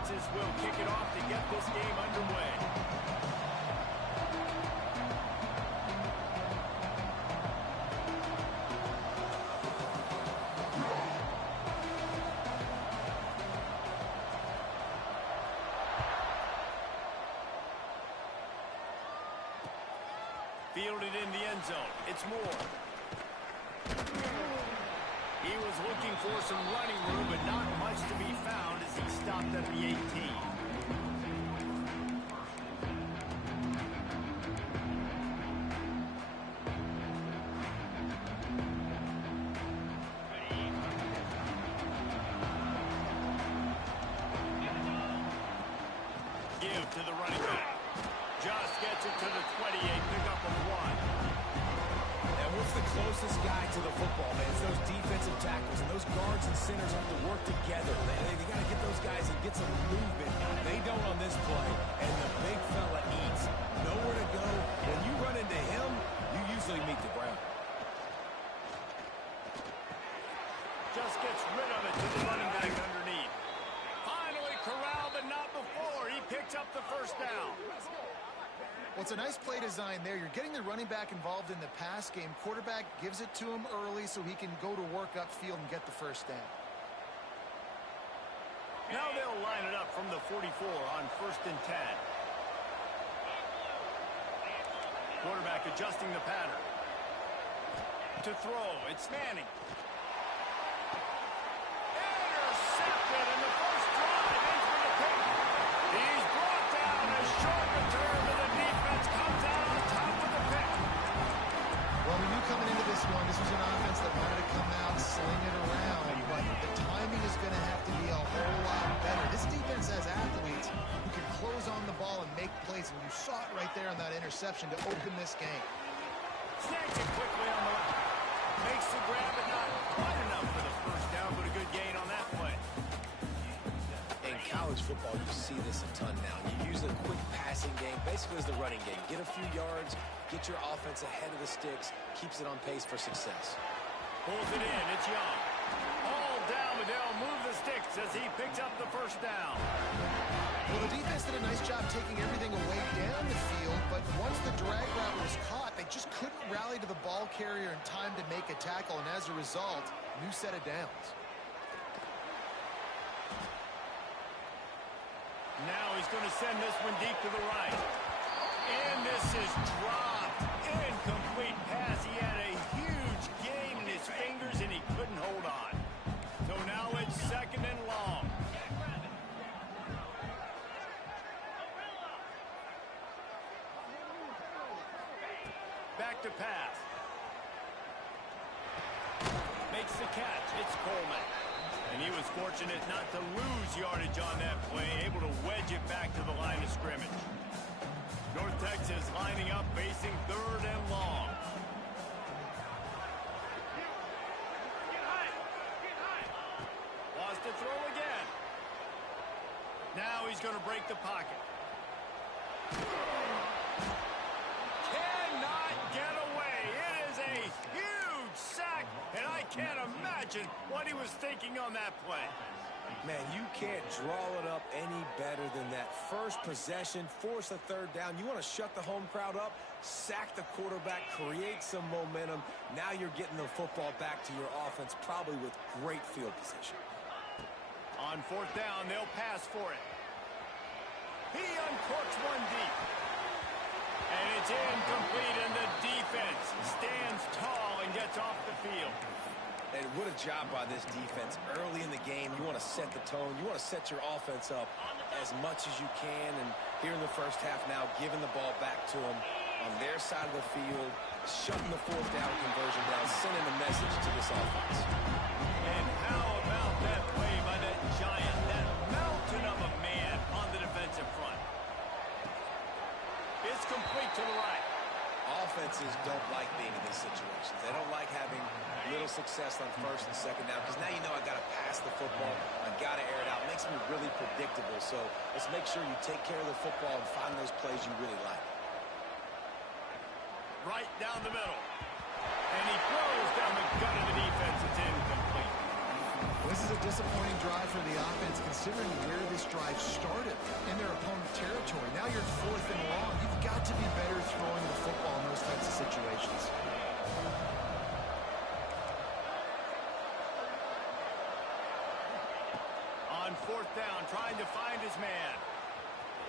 Texas will kick it off to get this game underway. Fielded in the end zone. It's Moore. He was looking for some running room, but not much to be found as he stopped at the 18. Give to the running back. Just gets it to the 28, pick up a 1. And what's the closest guy to the football, man? It's those defensive tackles, and those guards and centers have to work together. They got to get those guys and get some movement. They don't on this play, and the big fella eats. Nowhere to go. When you run into him, you usually meet the ground. Just gets rid of it to the running back underneath. Finally corralled, but not before. He picks up the first down. Well, it's a nice play design there. You're getting the running back involved in the pass game. Quarterback gives it to him early so he can go to work upfield and get the first down. Now they'll line it up from the 44 on 1st and 10. Quarterback adjusting the pattern. To throw, it's Manning. Intercepted in the first drive. In for the pick. He's brought down a short return to the defense. Comes out on top of the pick. Well, we knew coming into this one, this was an offense that wanted to come out, sling it around, but the timing is going to have to be a whole lot better. This defense has athletes who can close on the ball and make plays, and you saw it right there on that interception to open this game. Snags it quickly on the left. Makes the grab, but not quite enough for the first down, but a good gain on that play. In college football, you see this a ton now. You use a quick passing game, basically as the running game. Get a few yards, get your offense ahead of the sticks, keeps it on pace for success. Pulls it in, it's Young. All down, but they'll move the sticks as he picks up the first down. Well, the defense did a nice job taking everything away down the field, but once the drag route was caught, they just couldn't rally to the ball carrier in time to make a tackle, and as a result, new set of downs. Now he's going to send this one deep to the right. And this is dropped. Incomplete pass. He had a huge gain in his fingers, and he couldn't hold on. So now it's 2nd and long. Back to pass. Makes the catch. It's Coleman. And he was fortunate not to lose yardage on that play, able to wedge it back to the line of scrimmage. North Texas lining up, facing 3rd and long. Lost to throw again. Now he's going to break the pocket. Cannot get away. It is a huge sack, and I can't imagine what he was thinking on that play. Man, you can't draw it up any better than that. First possession, force a 3rd down. You want to shut the home crowd up, sack the quarterback, create some momentum. Now you're getting the football back to your offense, probably with great field position. On 4th down, they'll pass for it. He uncorks one deep. And it's incomplete, and the defense stands tall and gets off the field. And what a job by this defense. Early in the game, you want to set the tone. You want to set your offense up as much as you can. And here in the first half now, giving the ball back to them on their side of the field, shutting the 4th down conversion down, sending a message to this offense. And how about that play by that giant, that mountain of a man on the defensive front? It's complete to the right. Offenses don't like being in these situations. They don't like having little success on 1st and 2nd down, because now you know I got to pass the football. I got to air it out. It makes me really predictable. So let's make sure you take care of the football and find those plays you really like. Right down the middle. And he throws down the gut of the defense. It's incomplete. This is a disappointing drive for the offense, considering where this drive started in their opponent territory. Now you're 4th and long. You've got to be better throwing the football in those types of situations. On 4th down, trying to find his man.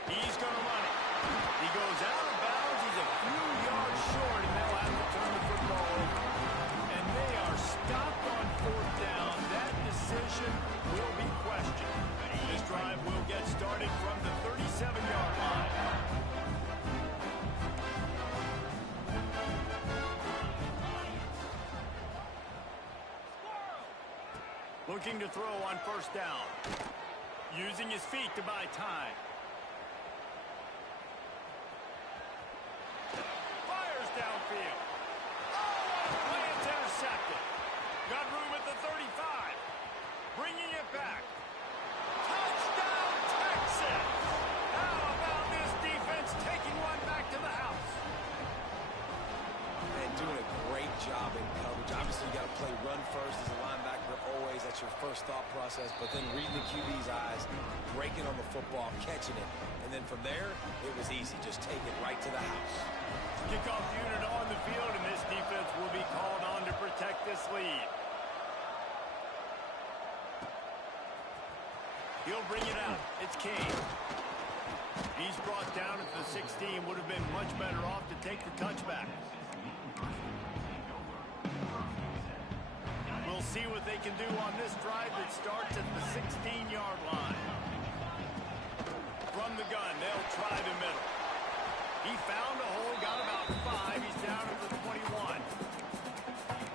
He's going to run it. He goes out of bounds. He's a few yards short, and they'll have to turn the football over. And they are stopped on 4th down. That decision will be questioned. This drive will get started from the 37-yard line. Looking to throw on 1st down. Using his feet to buy time. Fires downfield. Oh, it's intercepted. Got room at the 35. Bringing it back. Touchdown, Texas! How about this defense taking one back to the house? And doing a great job in coverage. Obviously, you got to play run first as a linebacker always. That's your first thought process. But then reading the QB's eyes, breaking on the football, catching it. And then from there, it was easy. Just take it right to the house. Kickoff unit on the field, and this defense will be called on to protect this lead. He'll bring it out. It's Kane. He's brought down at the 16. Would have been much better off to take the touchback. We'll see what they can do on this drive that starts at the 16-yard line. From the gun, they'll try the middle. He found a hole, got about 5. He's down at the 21.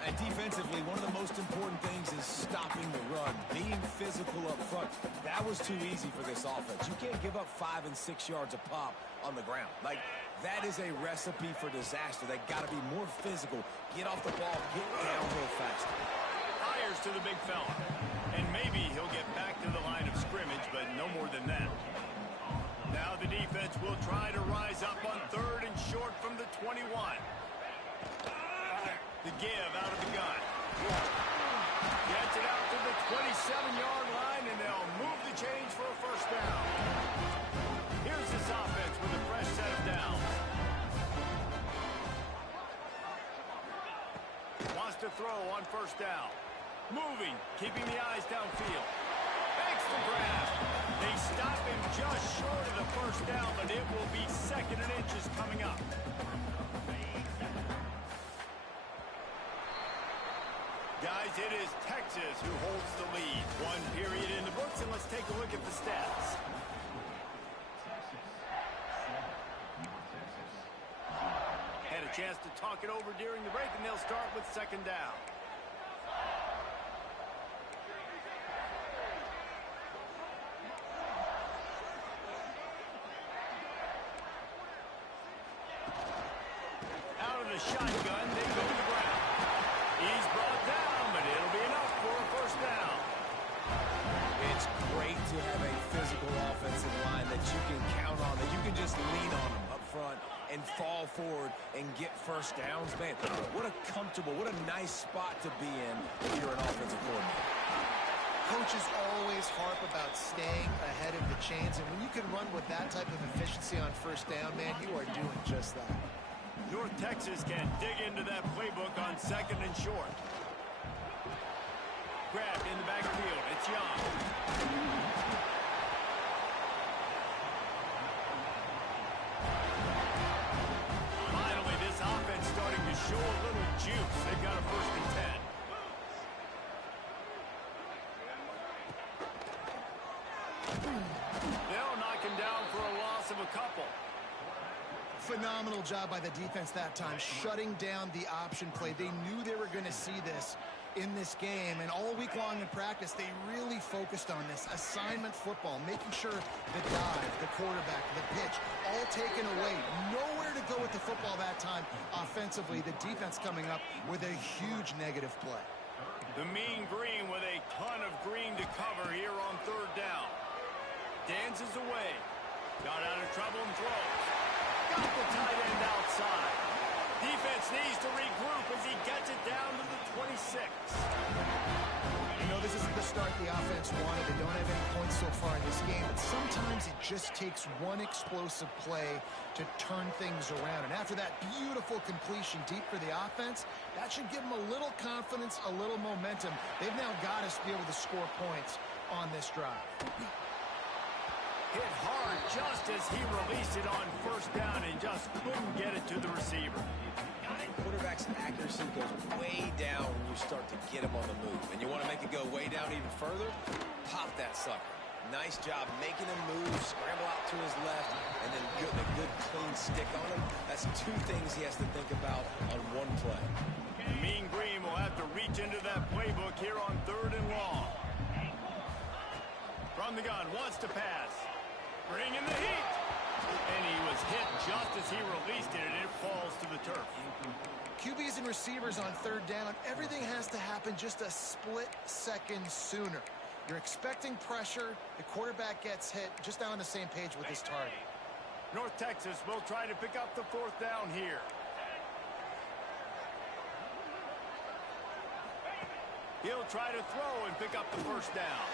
And defensively, one of the most important things is stopping the run, being physical up front. That was too easy for this offense. You can't give up 5 and 6 yards a pop on the ground. Like, that is a recipe for disaster. They got to be more physical, get off the ball, get downhill faster. Fires to the big fella. And maybe he'll get back to the line of scrimmage, but no more than that. Now the defense will try to rise up on 3rd and short from the 21. The give out of the gun. Gets it out to the 27-yard line, and they'll move the chains for a 1st down. Here's this offense with a fresh set of downs. Wants to throw on 1st down. Moving, keeping the eyes downfield. Makes the grab. They stop him just short of the 1st down, but it will be 2nd and inches coming up. Guys, it is Texas who holds the lead. 1 period in the books, and let's take a look at the stats. Had a chance to talk it over during the break, and they'll start with 2nd down. Out of the shotgun, they go to the ground. He's brought down, but it'll be enough for a 1st down. It's great to have a physical offensive line that you can count on, that you can just lean on them up front and fall forward and get 1st downs. Man, what a comfortable, what a nice spot to be in if you're an offensive coordinator. Coaches always harp about staying ahead of the chains, and when you can run with that type of efficiency on 1st down, man, you are doing just that. North Texas can dig into that playbook on 2nd and short. Grabbed in the backfield. It's Young. Finally, this offense starting to show a little juice. They've got a 1st and 10. They'll knock him down for a loss of a couple. Phenomenal job by the defense that time, shutting down the option play. They knew they were going to see this in this game, and all week long in practice, they really focused on this assignment football, making sure the dive, the quarterback, the pitch, all taken away. Nowhere to go with the football that time offensively. The defense coming up with a huge negative play. The mean green with a ton of green to cover here on 3rd down. Dances away. Got out of trouble and throws. Got the tight end outside. Defense needs to regroup as he gets it down to the 26. You know, this isn't the start the offense wanted. They don't have any points so far in this game, but sometimes it just takes one explosive play to turn things around. And after that beautiful completion deep for the offense, that should give them a little confidence, a little momentum. They've now got us to be able to score points on this drive. Hit hard just as he released it on first down and just couldn't get it to the receiver. Quarterback's accuracy goes way down when you start to get him on the move. And you want to make it go way down even further? Pop that sucker. Nice job making him move, scramble out to his left, and then getting a good clean stick on him. That's two things he has to think about on one play. Mean Green will have to reach into that playbook here on 3rd and long. From the gun, wants to pass. Bringing the heat. And he was hit just as he released it, and it falls to the turf. QBs and receivers on 3rd down, everything has to happen just a split second sooner. You're expecting pressure, the quarterback gets hit, just not on the same page with his target. North Texas will try to pick up the 4th down here. He'll try to throw and pick up the 1st down.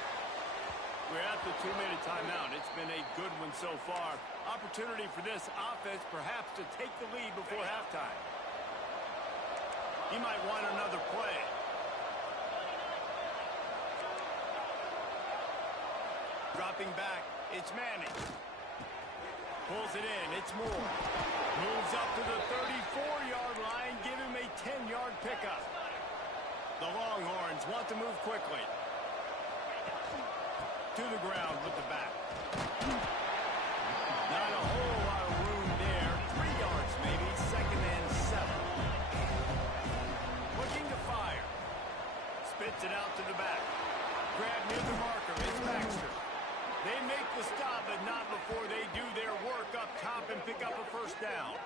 We're at the 2-minute timeout. It's been a good one so far. Opportunity for this offense perhaps to take the lead before halftime. He might want another play. Dropping back, it's Manning. Pulls it in, it's Moore. Moves up to the 34-yard line, give him a 10-yard pickup. The Longhorns want to move quickly. To the ground with the back. Not a whole lot of room there. 3 yards maybe, 2nd and 7. Looking to fire. Spits it out to the back. Grab near the marker, it's Baxter. They make the stop, but not before they do their work up top and pick up a 1st down.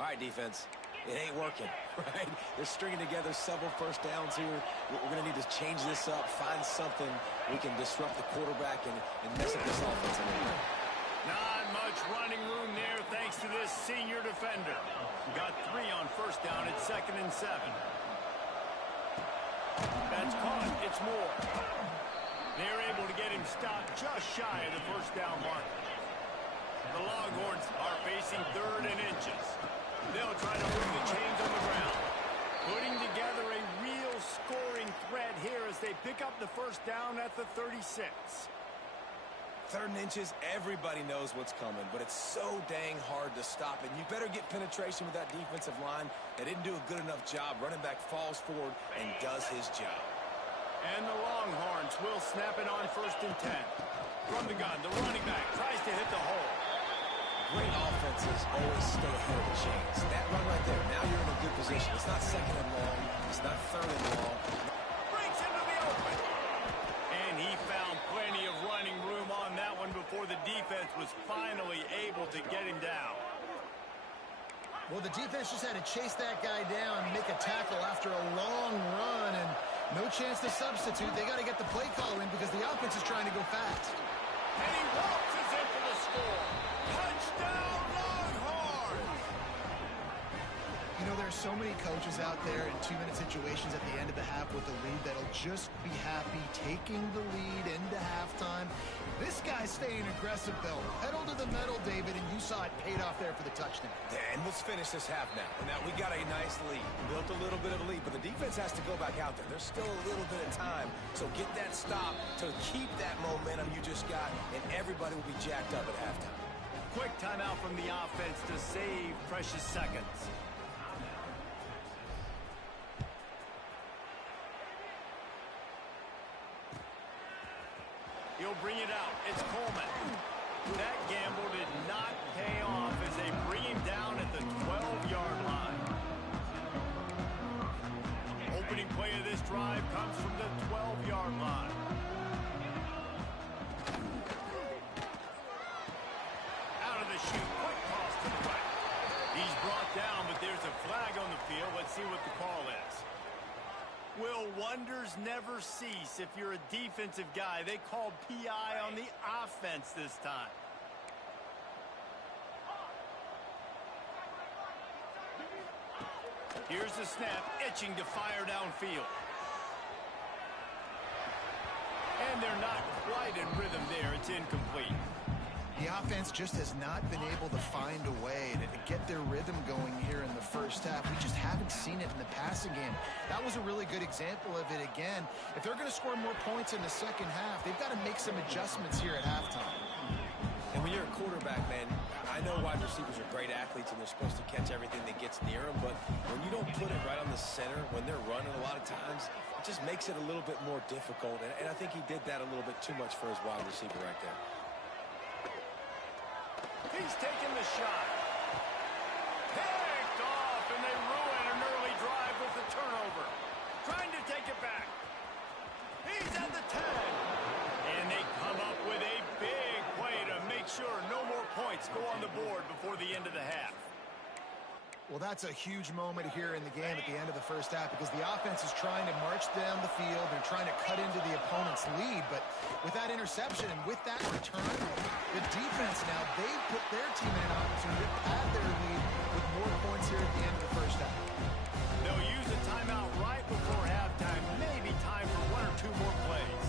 All right, defense. It ain't working, right? They're stringing together several 1st downs here. We're going to need to change this up, find something we can disrupt the quarterback and mess up this offense a little bit. Not much running room there thanks to this senior defender. Got 3 on 1st down at 2nd and 7. That's caught. It's Moore. They're able to get him stopped just shy of the 1st down mark. The Longhorns are facing 3rd and inches. They'll try to move the chains on the ground. Putting together a real scoring threat here as they pick up the 1st down at the 36. 3rd and inches, everybody knows what's coming, but it's so dang hard to stop it. You better get penetration with that defensive line. They didn't do a good enough job. Running back falls forward and does his job. And the Longhorns will snap it on 1st and 10. From the gun, the running back tries to hit the hole. Great offenses always stay ahead of the chains. That run right there, now you're in a good position. It's not 2nd and long. It's not 3rd and long. Breaks into the open. And he found plenty of running room on that one before the defense was finally able to get him down. Well, the defense just had to chase that guy down and make a tackle after a long run, and no chance to substitute. They got to get the play caller in because the offense is trying to go fast. And he waltzes in for the score. Touchdown, Longhorns! You know, there are so many coaches out there in 2-minute situations at the end of the half with the lead that'll just be happy taking the lead into halftime. This guy's staying aggressive, though. Pedal to the metal, David, and you saw it paid off there for the touchdown. And let's finish this half now. Now, we got a nice lead. Built a little bit of a lead, but the defense has to go back out there. There's still a little bit of time. So get that stop to keep that momentum you just got, and everybody will be jacked up at halftime. Quick timeout from the offense to save precious seconds. He'll bring it out. It's Coleman. That gamble did not pay off as they bring him down at the 12-yard line. Opening play of this drive comes from the 12-yard line. Out of the chute. Quick toss to the right. He's brought down, but there's a flag on the field. Let's see what the call is. Will wonders never cease if you're a defensive guy? They called PI on the offense this time. Here's the snap, itching to fire downfield. And they're not quite right in rhythm there. It's incomplete. The offense just has not been able to find a way to get their rhythm going here in the first half. We just haven't seen it in the passing game. That was a really good example of it again. If they're going to score more points in the second half, they've got to make some adjustments here at halftime. And when you're a quarterback, man, I know wide receivers are great athletes and they're supposed to catch everything that gets near them, but when you don't put it right on the center, when they're running a lot of times, it just makes it a little bit more difficult. And I think he did that a little bit too much for his wide receiver right there. He's taking the shot. Picked off, and they ruin an early drive with the turnover. Trying to take it back. He's at the 10. And they come up with a big play to make sure no more points go on the board before the end of the half. Well, that's a huge moment here in the game at the end of the first half because the offense is trying to march down the field. They're trying to cut into the opponent's lead, but with that interception and with that return, the defense now, they've put their team in an opportunity to pad their lead with more points here at the end of the first half. They'll use a timeout right before halftime. Maybe time for one or two more plays.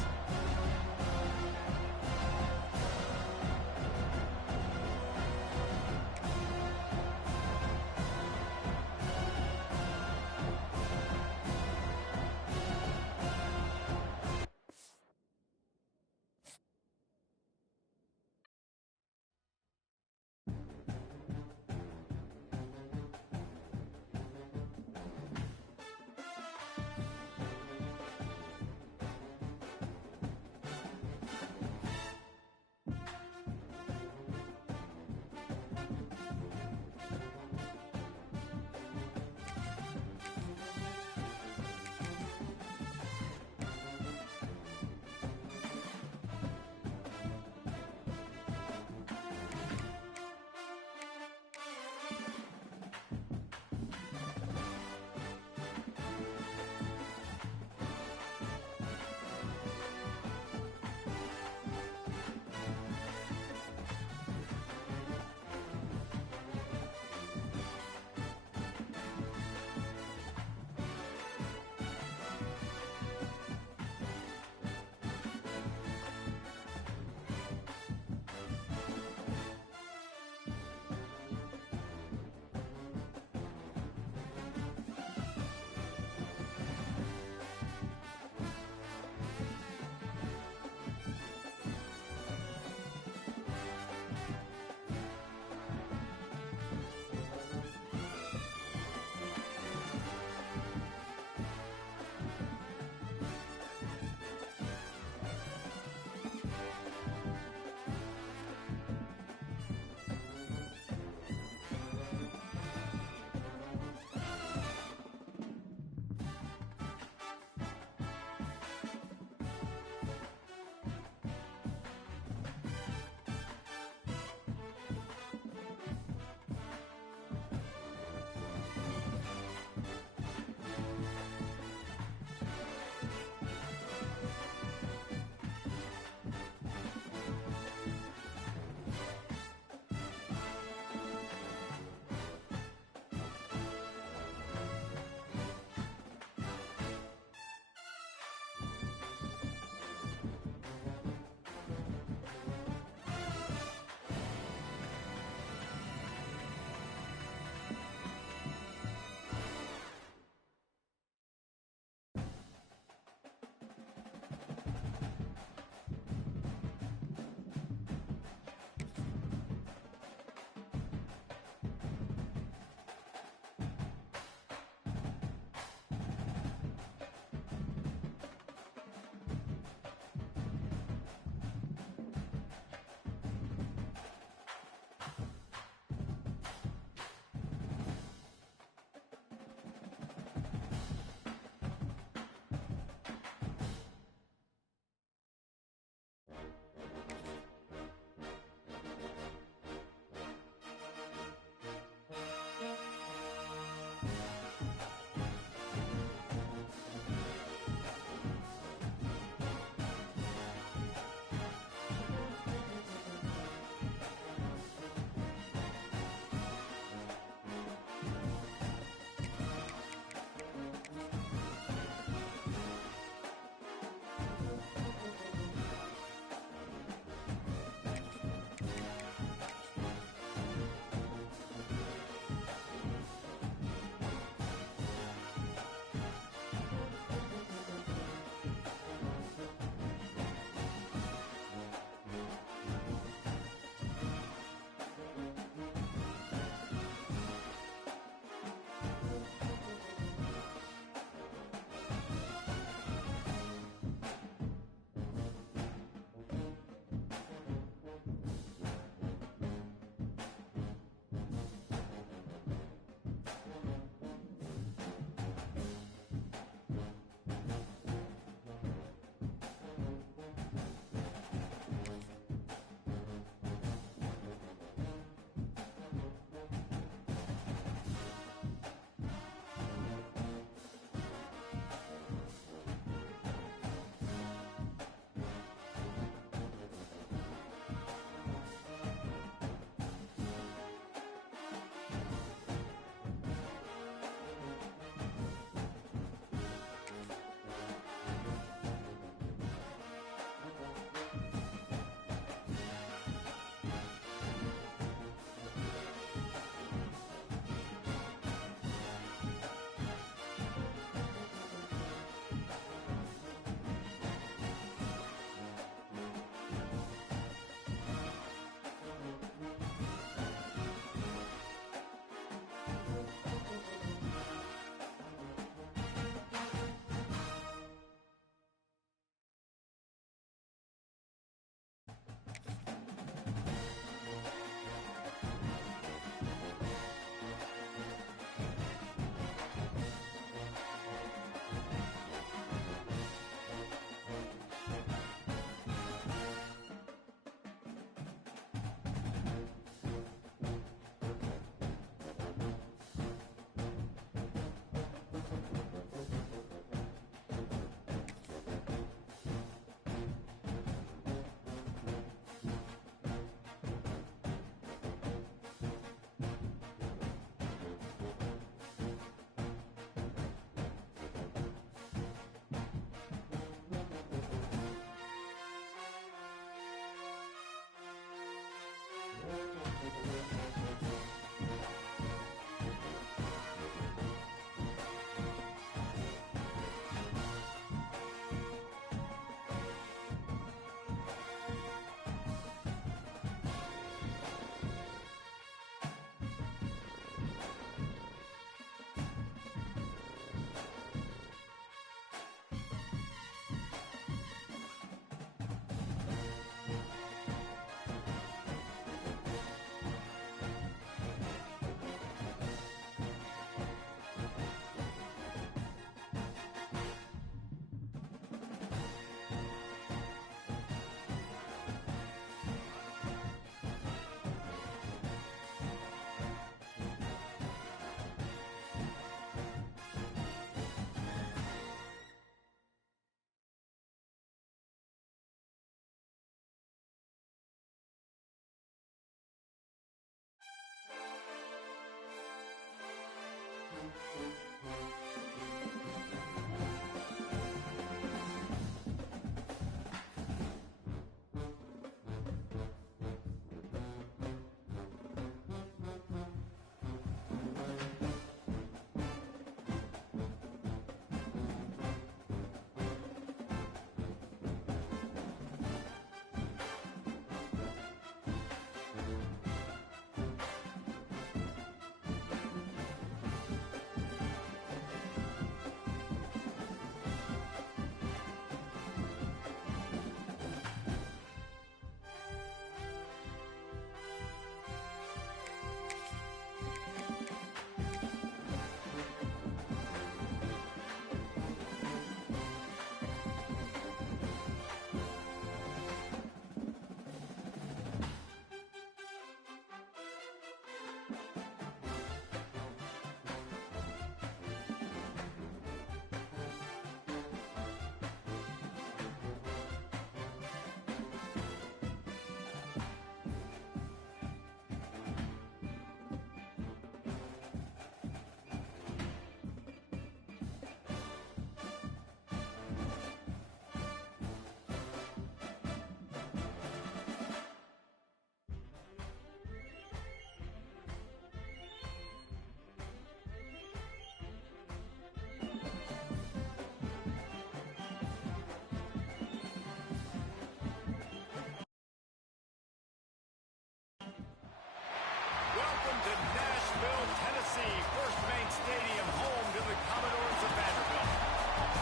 Welcome to Nashville, Tennessee, First Main Stadium, home to the Commodores of Vanderbilt.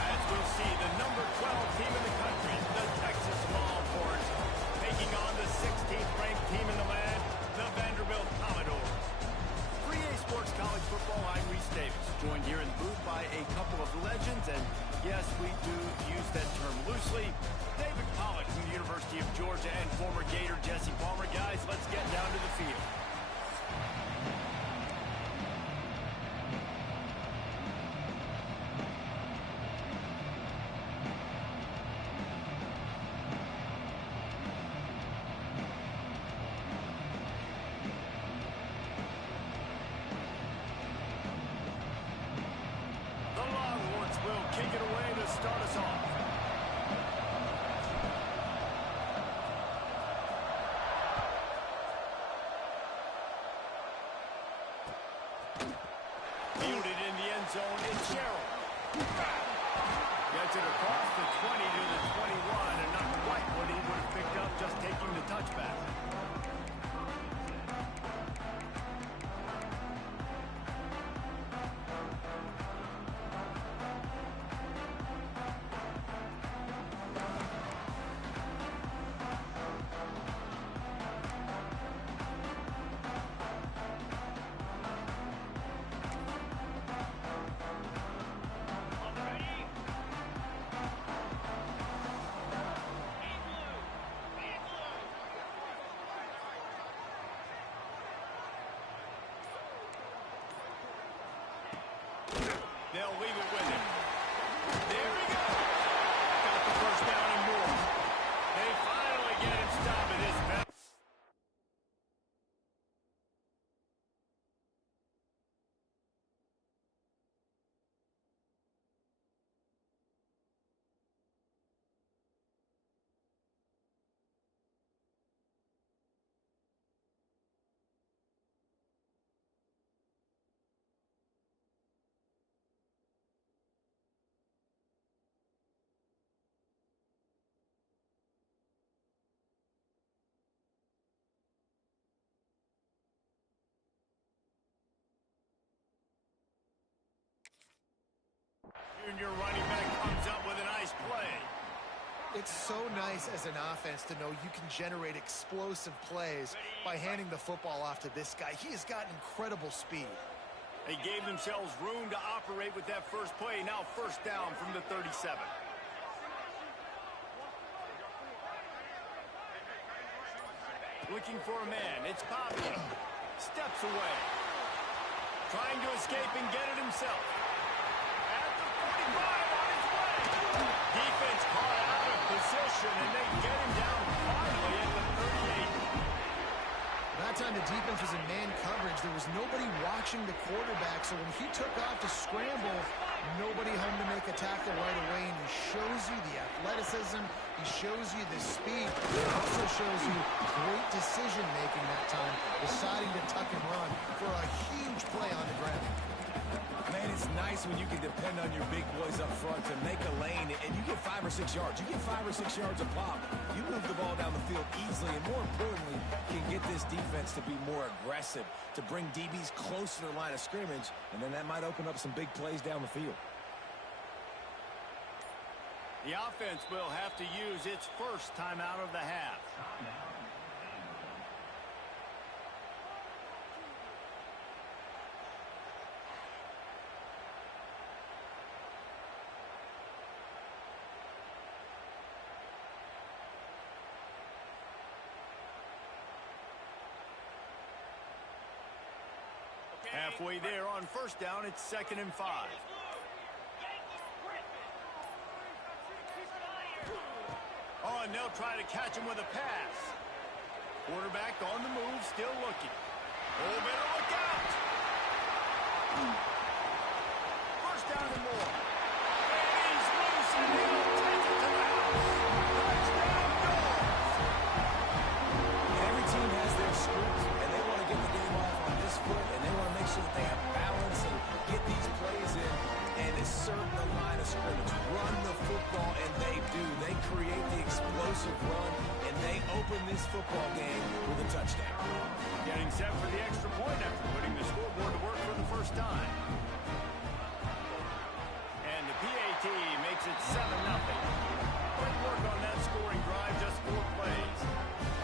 As we'll see, the number 12 team in the country, the Texas Longhorns, taking on the 16th ranked team in the land, the Vanderbilt Commodores. 3A Sports College Football, I'm Reese Davis, joined here in the booth by a couple of legends, and yes, we do use that term loosely. David Pollack from the University of Georgia and former Gator Jesse Palmer. Guys, let's get down to the field. The Longhorns will kick it away to start us off. Fielded in the end zone, it's Sherrill. Gets it across the 20 to the 21, and not quite what he would have picked up just taking the touchback. They'll leave it with him. There we go. Got the first down and more. They finally get him stopped at his back. your running back comes up with a nice play. It's so nice as an offense to know you can generate explosive plays by handing the football off to this guy. He has got incredible speed. They gave themselves room to operate with that first play. Now first down from the 37. Looking for a man. It's Bobby. Steps away. Trying to escape and get it himself. At the 45 on his way. Defense caught out of position, and they get him down finally at the 38. That time the defense was in man coverage. There was nobody watching the quarterback, so when he took off to scramble, nobody home to make a tackle right away, and he shows you the athleticism. He shows you the speed. He also shows you great decision-making that time, deciding to tuck and run for a huge play on the ground. Man, it's nice when you can depend on your big boys up front to make a lane, and you get 5 or 6 yards. You get 5 or 6 yards a pop. You move the ball down the field easily, and more importantly, can get this defense to be more aggressive, to bring DBs close to the line of scrimmage, and then that might open up some big plays down the field. The offense will have to use its first timeout of the half. Halfway there on first down, it's 2nd and 5. Oh, and they'll try to catch him with a pass. Quarterback on the move, still looking. Oh, better look out. First down and more. And he's loose, and he'll take it to the house. Touchdown goal. Every team has their script, and they want to get the game off on this foot, and they want to make sure that they have balance and get these plays in and assert the line of scrimmage. Run the football, and they do. They create the explosive run, and they open this football game with a touchdown. Getting set for the extra point after putting the scoreboard to work for the first time. And the PAT makes it 7-0. Great work on that scoring drive, just 4 plays.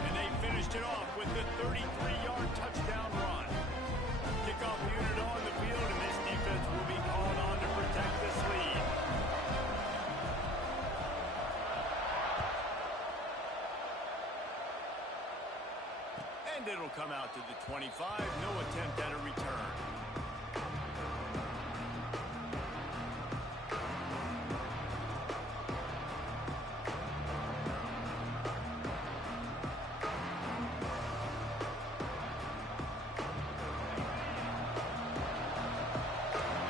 And they finished it off with the 33-yard touchdown run. Kickoff unit on the field, and this defense will be called on to protect this lead. And it'll come out to the 25. No attempt at a return.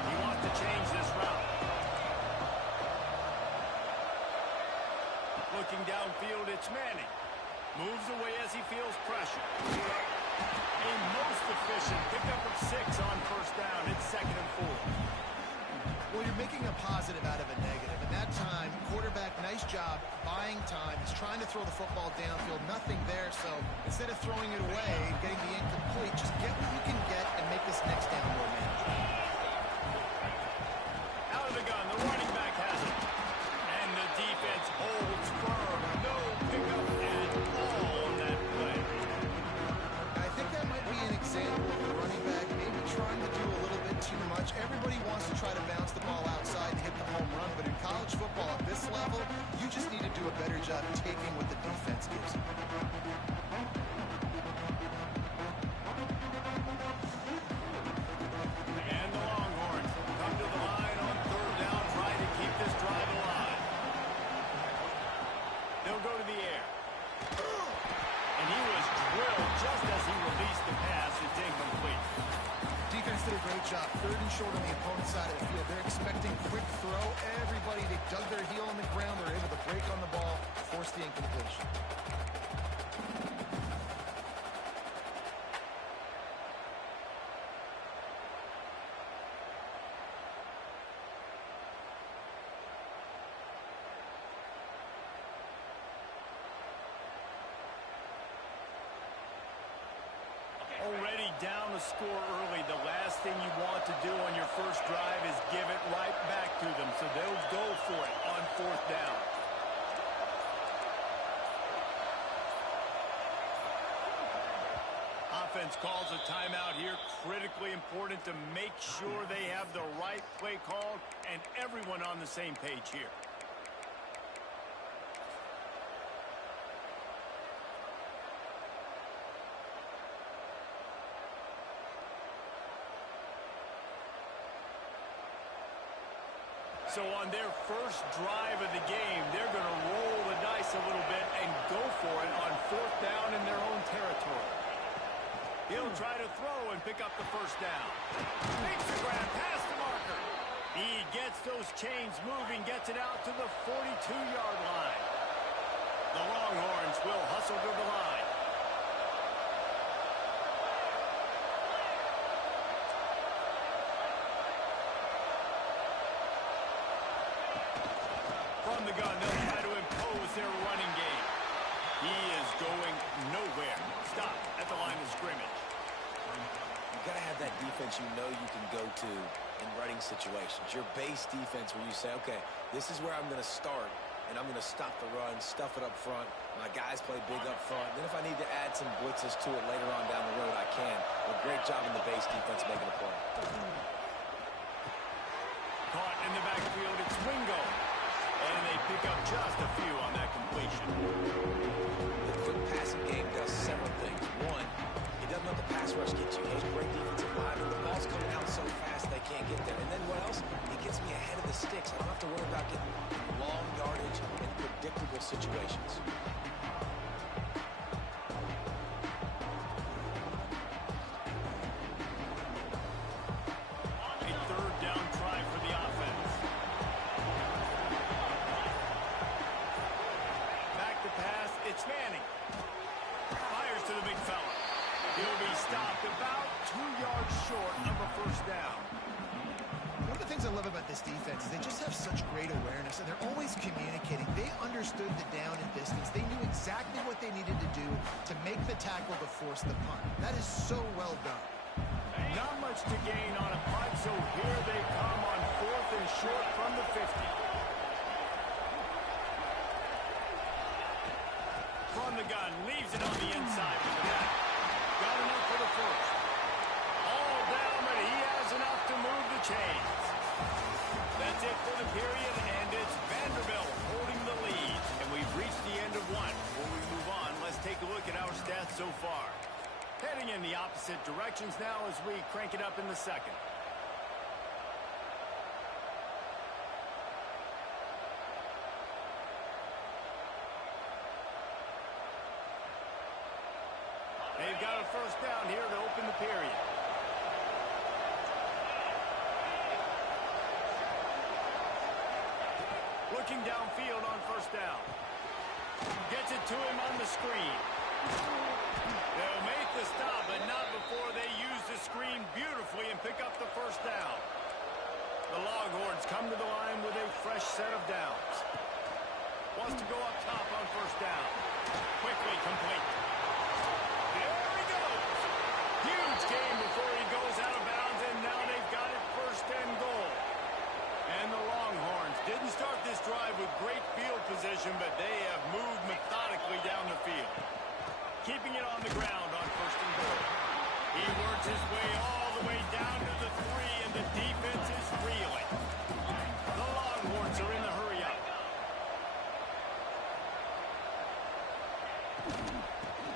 He wants to change this route. Looking downfield, it's Manning. Moves away as he feels pressure. A most efficient pickup of 6 on first down. It's 2nd and 4. Well, you're making a positive out of a negative. And that time, quarterback, nice job, buying time. He's trying to throw the football downfield. Nothing there. So instead of throwing it away, getting the incomplete, just get what you can get and make this next down more manageable. Out of the gun, the running back has it. And the defense holds firm. No pickup at all on that play. I think that might be an example of the running back maybe trying to do a little bit too much. Everybody wants to try to bounce the ball outside and hit the home run, but in college football at this level, you just need to do a better job taking what the defense gives you. And the Longhorns come to the line on 3rd down, trying to keep this drive alive. They'll go to the air. And he was drilled just as he released the pass. It's incomplete. Defense did a great job. 3rd and short on the opponent's side of the field. They're expecting quick throw. Everybody, they dug their heel on the ground. They're able to break on the ball, force the incompletion. Already down a score early, the last thing you want to do on your first drive is give it right back to them, so they'll go for it on fourth down. Offense calls a timeout here. Critically important to make sure they have the right play called and everyone on the same page here. So on their first drive of the game, they're going to roll the dice a little bit and go for it on fourth down in their own territory. He'll try to throw and pick up the first down. Makes the grab past the marker. He gets those chains moving, gets it out to the 42-yard line. The Longhorns will hustle to the line. From the gun, they'll try to impose their running game. He is going nowhere. Stop at the line of scrimmage. You've got to have that defense you know you can go to in running situations. Your base defense where you say, okay, this is where I'm going to start, and I'm going to stop the run, stuff it up front. My guys play big up front. Then if I need to add some blitzes to it later on down the road, I can. A great job in the base defense making a play. Caught in the backfield, it's Wingo. And they pick up just a few on that completion. The quick passing game does several things. One, it doesn't let the pass rush get you. Those great defensive linemen, the ball's coming out so fast they can't get there. And then what else? It gets me ahead of the sticks. I don't have to worry about getting long yardage in predictable situations. Defense, they just have such great awareness, and they're always communicating. They understood the down and distance. They knew exactly what they needed to do to make the tackle to force the punt. That is so well done. Not much to gain on a punt, so here they come on fourth and short from the 50. From the gun, leaves it on the inside with the back. Got enough for the first. All down, but he has enough to move the chains. That's it for the period, and it's Vanderbilt holding the lead. And we've reached the end of one. Before we move on, let's take a look at our stats so far. Heading in the opposite directions now as we crank it up in the second. They've got a first down here to open the period. Looking downfield on first down. Gets it to him on the screen. They'll make the stop, but not before they use the screen beautifully and pick up the first down. The Longhorns come to the line with a fresh set of downs. Wants to go up top on first down. Quickly complete. There he goes. Huge game before he goes out of bounds, and now they've got it first and goal. And the Longhorns didn't start this drive with great field position, but they have moved methodically down the field. Keeping it on the ground on first and goal. He works his way all the way down to the 3, and the defense is reeling. The Longhorns are in the hurry-up.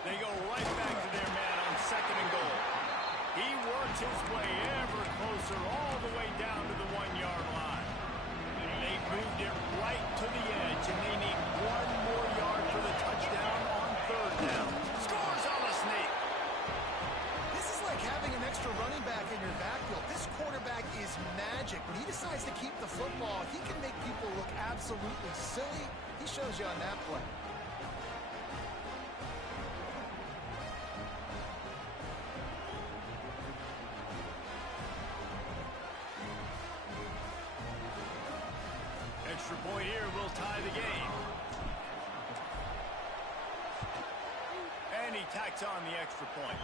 They go right back to their man on second and goal. He works his way ever closer all the way down to the 1-yard line. They've moved it right to the edge, and they need one more yard for the touchdown on third down. Scores on the sneak. This is like having an extra running back in your backfield. This quarterback is magic. When he decides to keep the football, he can make people look absolutely silly. He shows you on that play. Extra point here will tie the game. And he tacks on the extra point.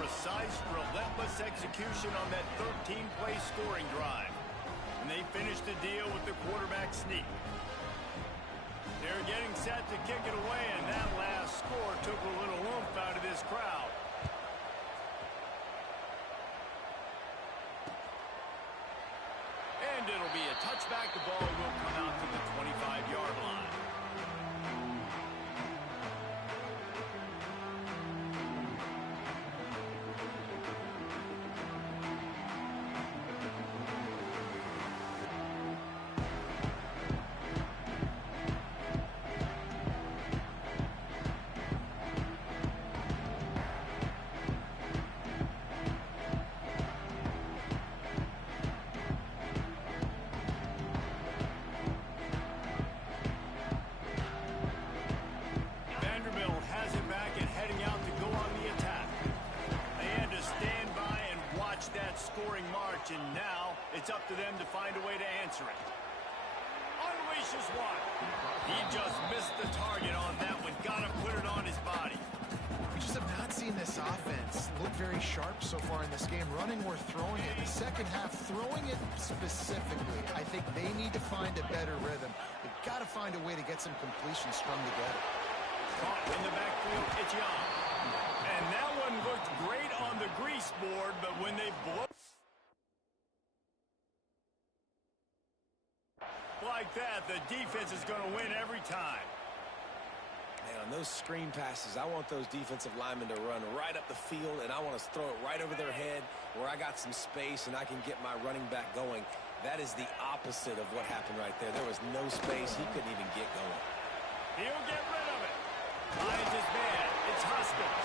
Precise, relentless execution on that 13-play scoring drive. And they finish the deal with the quarterback sneak. They're getting set to kick it away, and that last score took a little oomph out of this crowd. And it'll be a touchback. The ball will come out to the 25-yard line. Scoring march, and now it's up to them to find a way to answer it. Unleashes one. He just missed the target on that one. Got to put it on his body. We just have not seen this offense look very sharp so far in this game, running or throwing it. The second half, throwing it specifically, I think they need to find a better rhythm. They've got to find a way to get some completions strung together. Caught in the backfield, it's Young. And that one looked great on the grease board, but when they blow like that, the defense is going to win every time. Man, on those screen passes, I want those defensive linemen to run right up the field, and I want to throw it right over their head where I got some space and I can get my running back going. That is the opposite of what happened right there. There was no space. He couldn't even get going. He'll get rid of it. Finds his man. It's Hoskins.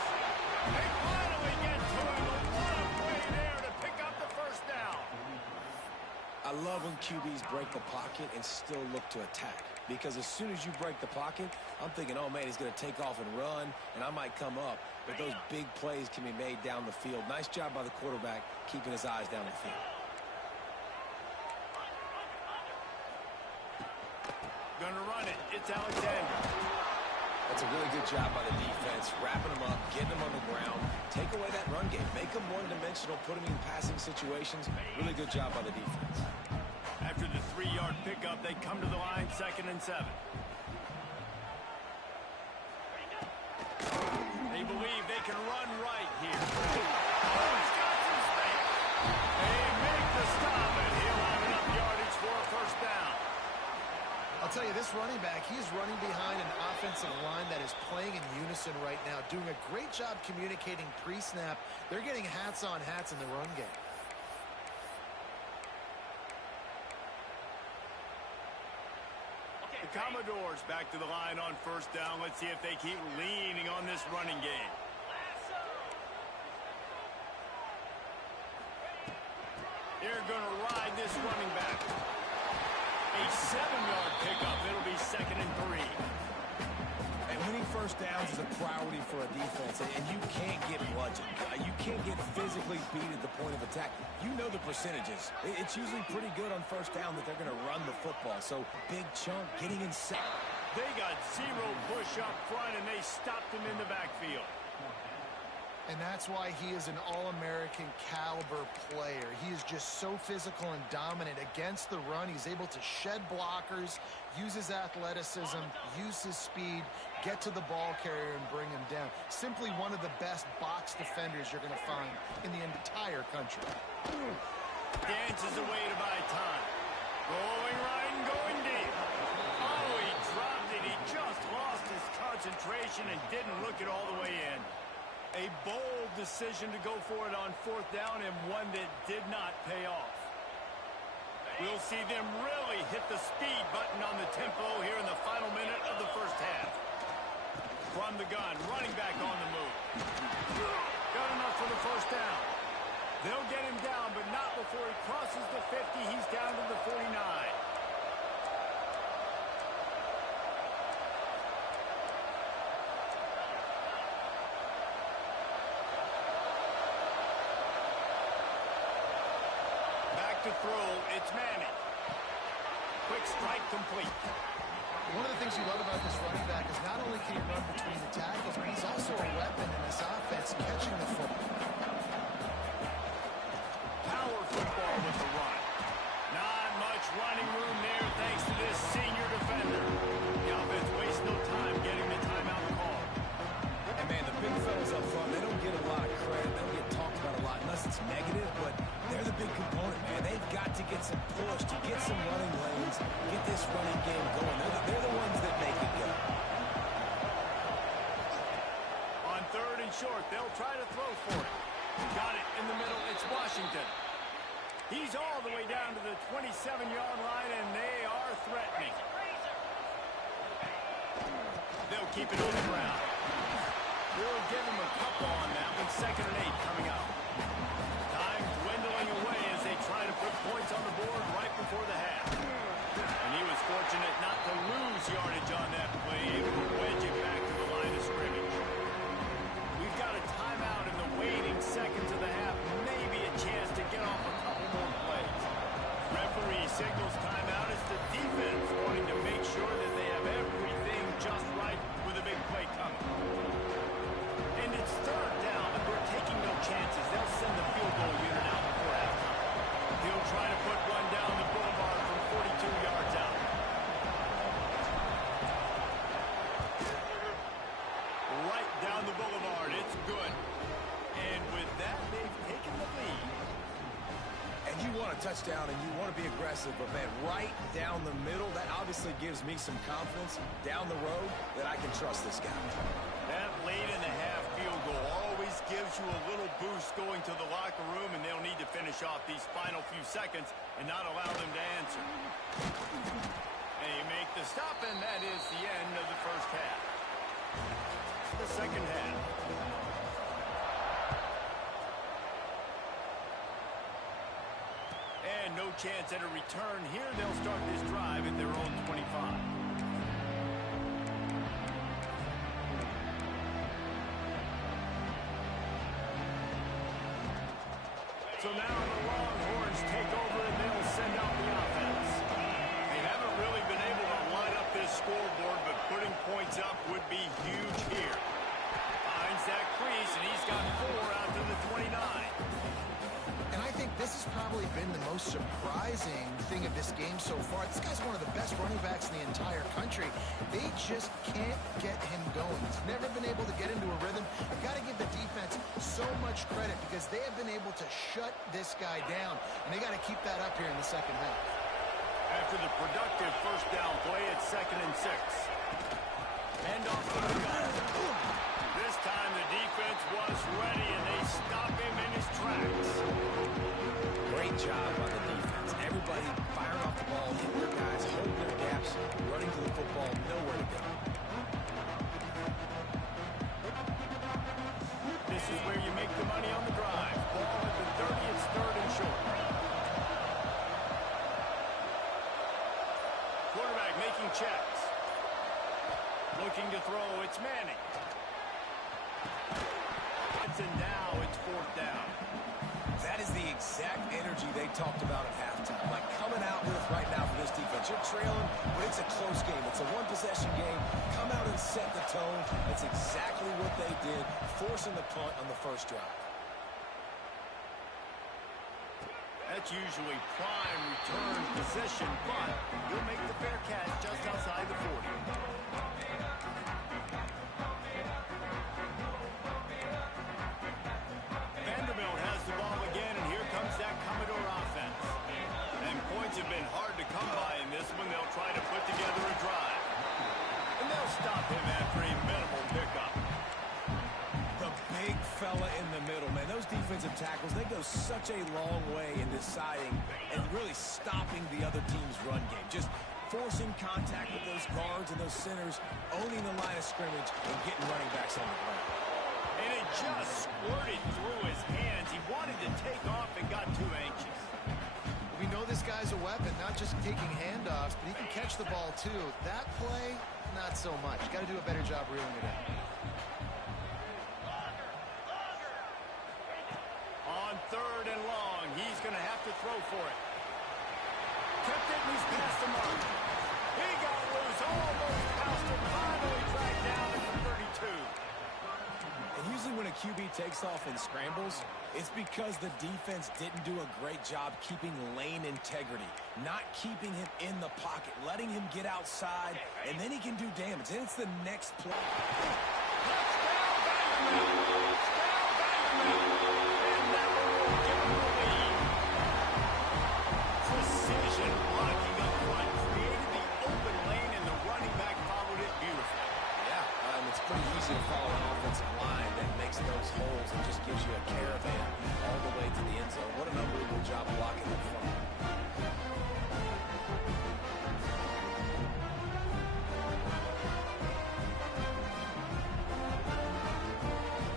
They finally get to him. What a play there to pick up the first down. I love when QBs break the pocket and still look to attack. Because as soon as you break the pocket, I'm thinking, oh, man, he's going to take off and run, and I might come up. But those big plays can be made down the field. Nice job by the quarterback keeping his eyes down the field. Gonna run it. It's Alexander. That's a really good job by the defense, wrapping them up, getting them on the ground. Take away that run game. Make them one-dimensional, put them in passing situations. Really good job by the defense. After the 3-yard pickup, they come to the line, 2nd and 7. They believe they can run right here. Oh, he's got some space. They make the stop, and he'll have enough yardage for a first down. I'll tell you, this running back, he's running behind an offensive line that is playing in unison right now, doing a great job communicating pre-snap. They're getting hats on hats in the run game. The Commodores back to the line on first down. Let's see if they keep leaning on this running game. They're going to ride this running back. A 7-yard pickup. It'll be 2nd and 3. And winning first downs is a priority for a defense, and you can't get bludgeoned. You can't get physically beat at the point of attack. You know the percentages. It's usually pretty good on first down that they're going to run the football. So big chunk getting inside. They got 0 push up front, and they stopped him in the backfield. And that's why he is an All-American caliber player. He is just so physical and dominant against the run. He's able to shed blockers, use his athleticism, use his speed, get to the ball carrier and bring him down. Simply one of the best box defenders you're going to find in the entire country. Dances away to buy time. Going right and going deep. Oh, he dropped it. He just lost his concentration and didn't look it all the way in. A bold decision to go for it on 4th down, and one that did not pay off. We'll see them really hit the speed button on the tempo here in the final minute of the first half. From the gun, running back on the move. Got enough for the first down. They'll get him down, but not before he crosses the 50. He's down to the 49. To throw, it's Manning. Quick strike complete. One of the things you love about this running back is not only can he run between the tackles, but he's also a weapon fellas up front, they don't get a lot of credit. They don't get talked about a lot unless it's negative, but they're the big component, man. They've got to get some push, to get some running lanes, get this running game going. They're the ones that make it go. On third and short, they'll try to throw for it. Got it in the middle. It's Washington. He's all the way down to the 27-yard line, and they are threatening. They'll keep it on the ground. We'll give him a couple on that one. 2nd and 8 coming up. Time dwindling away as they try to put points on the board right before the half. And he was fortunate not to lose yardage on that play, able to wedge it back to the line of scrimmage. We've got a timeout in the waning seconds of the half. Maybe a chance to get off a couple more plays. Referee signals timeout as the defense wanting to make sure that they have everything just right with a big play coming. And it's 3rd down, and we're taking no chances. They'll send the field goal unit out before halftime. He'll try to put one down the boulevard from 42 yards out. Right down the boulevard. It's good. And with that, they've taken the lead. And you want a touchdown and you want to be aggressive, but man, right down the middle, that obviously gives me some confidence down the road that I can trust this guy. That late in the half field goal always gives you a little boost going to the locker room, and they'll need to finish off these final few seconds and not allow them to answer. They make the stop, and that is the end of the first half. The second half. And no chance at a return here. They'll start this drive at their own 25. So now the Longhorns take over and they'll send out the offense. They haven't really been able to line up this scoreboard, but putting points up would be huge here. Finds that crease, and he's got 4 out to the 29. And I think this has probably been the most surprising thing of this game so far. This guy's one of the best running backs in the entire country. They just can't get him going. He's never been able to get into a rhythm. You've got to give the defense so much credit because they have been able to shut this guy down. And they got to keep that up here in the second half. After the productive first down play, it's 2nd and 6. Hand off to the gun. This time the defense was ready, and they stop him in his tracks. Great job on the defense. Everybody firing off the ball, hitting their guys, holding their gaps, running to the football, nowhere to go. This is where you make the money on the drive. Ball at the 30, it's 3rd and short. Quarterback making checks. Looking to throw, it's Manning. And now it's 4th down. That is the exact energy they talked about at halftime. Like coming out with right now for this defense. You're trailing, but it's a close game. It's a one-possession game. Come out and set the tone. That's exactly what they did, forcing the punt on the first drive. That's usually prime return position, but he'll make the fair catch just outside the 40. Have been hard to come by in this one. They'll try to put together a drive. And they'll stop him after a minimal pickup. The big fella in the middle, man. Those defensive tackles, they go such a long way in deciding and really stopping the other team's run game. Just forcing contact with those guards and those centers, owning the line of scrimmage, and getting running backs on the ground. And it just squirted through his hands. He wanted to take off and got too anxious. We know this guy's a weapon, not just taking handoffs, but he can catch the ball too. That play, not so much. Got to do a better job reeling it in. On 3rd and long, he's going to have to throw for it. Kept it, and he's past the mark. He got loose, almost past him, finally dragged down at the 32. And usually when a QB takes off and scrambles, it's because the defense didn't do a great job keeping lane integrity, not keeping him in the pocket, letting him get outside, and then he can do damage. And it's the next play. Touchdown, holes and just gives you a caravan all the way to the end zone. What an unbelievable job blocking up front.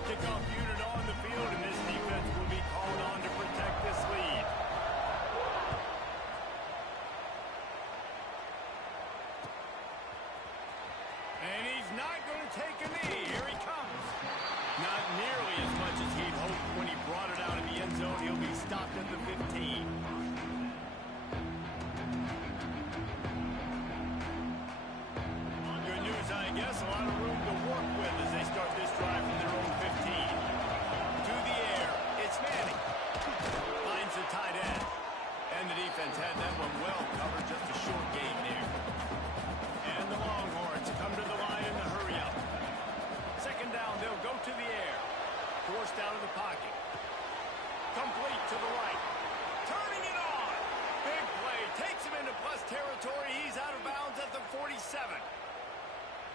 Kickoff unit on the field, and this defense will be called on to protect this lead. And he's not going to take a knee. Here he comes. Not nearly as much as he'd hoped when he brought it out in the end zone. He'll be stopped at the 15. Good news, I guess. A lot of room to work with as they start this drive from their own 15. To the air. It's Manning. Finds the tight end. And the defense had that one well covered. Just a short gain there. And the Longhorns come to the line in the hurry-up. Second down, they'll go to the air. Forced out of the pocket. Complete to the right. Turning it on. Big play. Takes him into plus territory. He's out of bounds at the 47.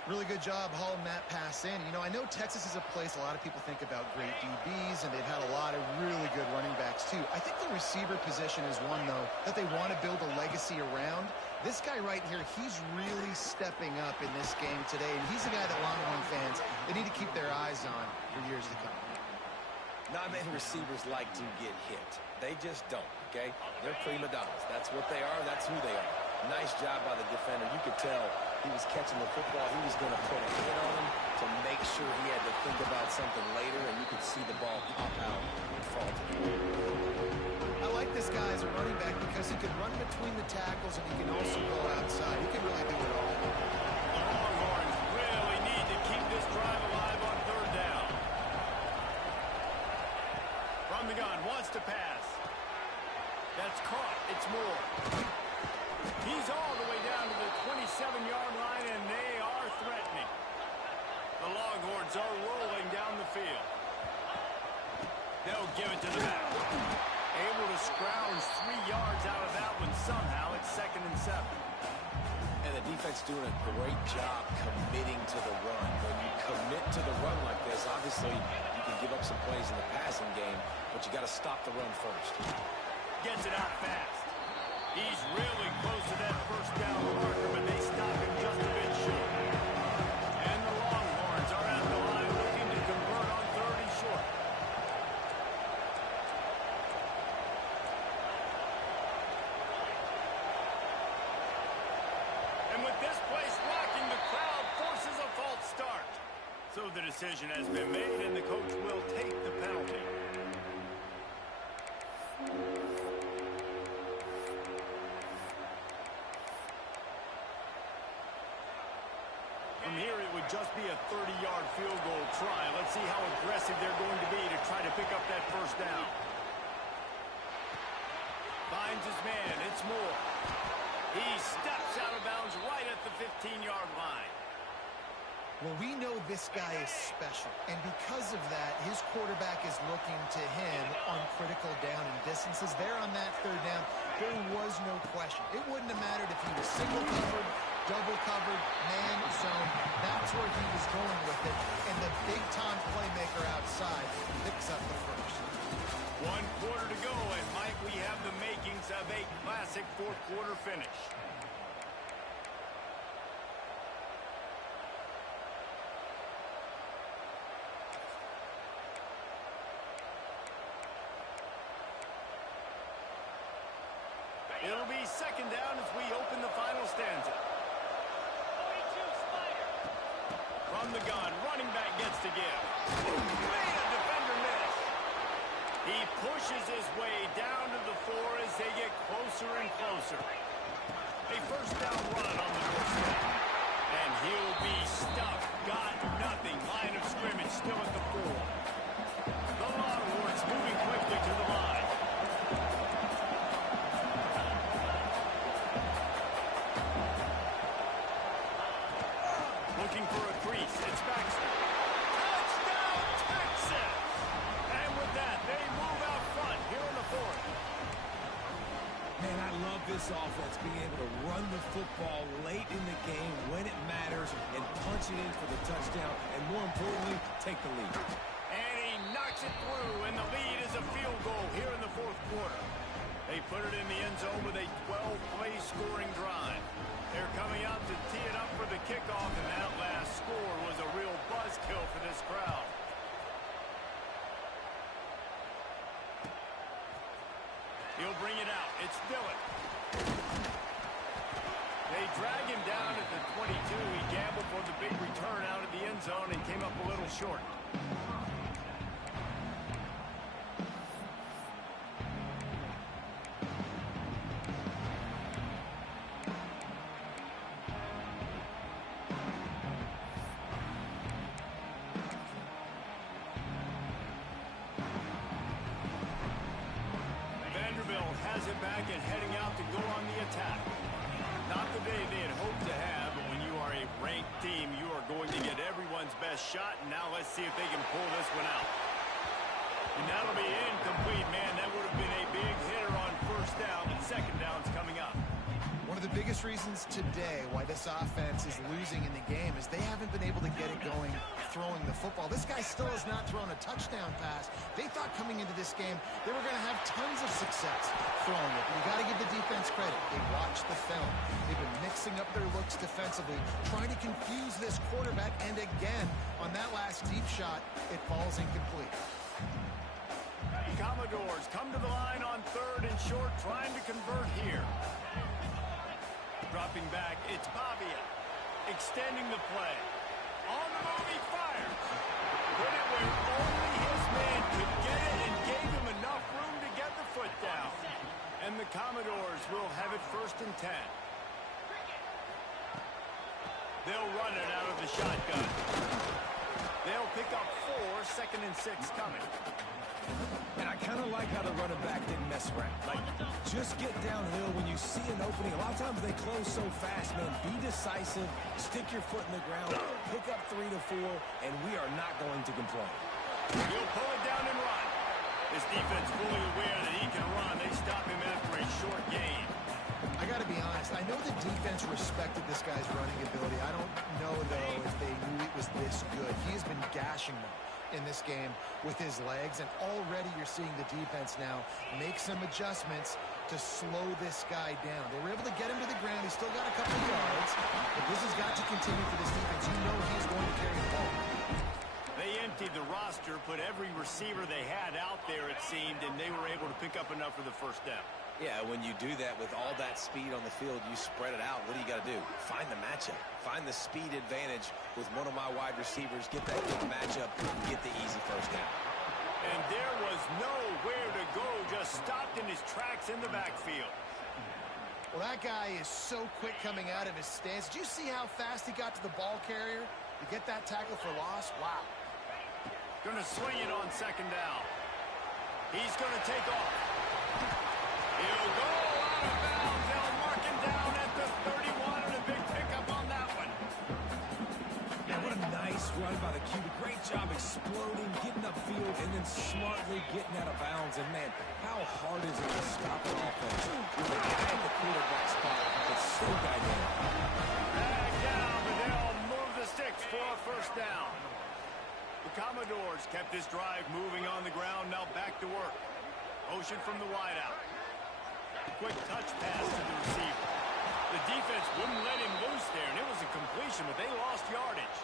Really good job hauling that pass in. You know, I know Texas is a place a lot of people think about great DBs, and they've had a lot of really good running backs, too. I think the receiver position is one, though, that they want to build a legacy around. This guy right here, he's really stepping up in this game today, and he's a guy that Longhorn fans, they need to keep their eyes on for years to come. Not many receivers like to get hit. They just don't, okay? They're prima donnas. That's what they are. That's who they are. Nice job by the defender. You could tell he was catching the football. He was going to put a hit on him to make sure he had to think about something later, and you could see the ball pop out and fall to the ground. I like this guy as a running back because he can run between the tackles and he can also go outside. He can really do it all. The Longhorns really need to keep this drive alive on third down. From the gun, wants to pass. That's caught. It's Moore. He's all the way down to the 27-yard line, and they are threatening. The Longhorns are rolling down the field. They'll give it to the back. Able to scrounge 3 yards out of that one somehow. It's 2nd and 7. And the defense doing a great job committing to the run. When you commit to the run like this, obviously you can give up some plays in the passing game, but you got to stop the run first. Gets it out fast. He's really close to that first down marker, but they stop him just a bit short. And the Longhorns are at the line looking to convert on 3rd and short. And with this place rocking, the crowd forces a false start. So the decision has been made, and the coach will take the penalty. From here, it would just be a 30-yard field goal try. Let's see how aggressive they're going to be to try to pick up that first down. Finds his man. It's Moore. He steps out of bounds right at the 15-yard line. Well, we know this guy is special, and because of that, his quarterback is looking to him on critical down and distances. There on that third down, there was no question. It wouldn't have mattered if he was single covered, double covered, man zone. That's where he was going with it, and the big-time playmaker outside picks up the first. 1 quarter to go, and Mike, we have the makings of a classic fourth-quarter finish. It'll be 2nd down as we open the final stanza. From the gun, running back gets to give. Made a defender miss. He pushes his way down to the 4 as they get closer and closer. A first down run on the doorstep. And he'll be stuffed. Got nothing. Line of scrimmage still at the 4. The Longhorns moving quickly to the line. Looking for a crease. It's Baxter. Touchdown, Texas! And with that, they move out front here in the 4th. Man, I love this offense, being able to run the football late in the game when it matters and punch it in for the touchdown, and more importantly, take the lead. And he and knocks it through, and the lead is a field goal here in the fourth quarter. They put it in the end zone with a 12-play scoring drive. They're coming out to tee it up for the kickoff, and that last score was a real buzzkill for this crowd. He'll bring it out. It's Dillon. They drag him down at the 22. He gambled for the big return out of the end zone and came up a little short. Has it back and heading out to go on the attack. Not the day they had hoped to have, but when you are a ranked team, you are going to get everyone's best shot, and now let's see if they can pull this one out. And that'll be incomplete, man. That would have been a big hitter on first down, but second down's coming up. One of the biggest reasons today why this offense is losing in the game is they haven't been able to get it going throwing the football. This guy still has not thrown a touchdown pass. They thought coming into this game they were going to have tons of success throwing it. But you got to give the defense credit. They watched the film. They've been mixing up their looks defensively, trying to confuse this quarterback. And again, on that last deep shot, it falls incomplete. Commodores come to the line on third and short, trying to convert here. Dropping back, it's Pavia. Extending the play. On the move, he fires. Put it where only his man could get it and gave him enough room to get the foot down. And the Commodores will have it 1st and 10. They'll run it out of the shotgun. They'll pick up 4, 2nd and 6 coming. And I kind of like how the running back didn't mess around. Like, just get downhill when you see an opening. A lot of times they close so fast, man. Be decisive, stick your foot in the ground, pick up 3 to 4, and we are not going to complain. He'll pull it down and run. This defense fully aware that he can run. They stop him after a short gain. I got to be honest. I know the defense respected this guy's running ability. I don't know, though, if they knew it was this good. He has been gashing them in this game with his legs, and already you're seeing the defense now make some adjustments to slow this guy down. They were able to get him to the ground. He's still got a couple of yards, but this has got to continue for this defense. You know he's going to carry the ball. They emptied the roster, put every receiver they had out there, it seemed, and they were able to pick up enough for the first down. Yeah, when you do that with all that speed on the field, you spread it out. What do you got to do? Find the matchup. Find the speed advantage with one of my wide receivers. Get that good matchup. Get the easy first down. And there was nowhere to go. Just stopped in his tracks in the backfield. Well, that guy is so quick coming out of his stance. Did you see how fast he got to the ball carrier to get that tackle for loss? Wow. Going to swing it on 2nd down. He's going to take off. He'll go out of bounds. They'll mark him down at the 31, and a big pickup on that one. Yeah, what a nice run by the QB. Great job exploding, getting upfield, and then smartly getting out of bounds. And, man, how hard is it to stop an offense with a guy at the quarterback spot that's so dynamic? Back down, but they'll move the sticks for a first down. The Commodores kept this drive moving on the ground. Now back to work. Motion from the wideout. Quick touch pass to the receiver. The defense wouldn't let him loose there, and it was a completion, but they lost yardage.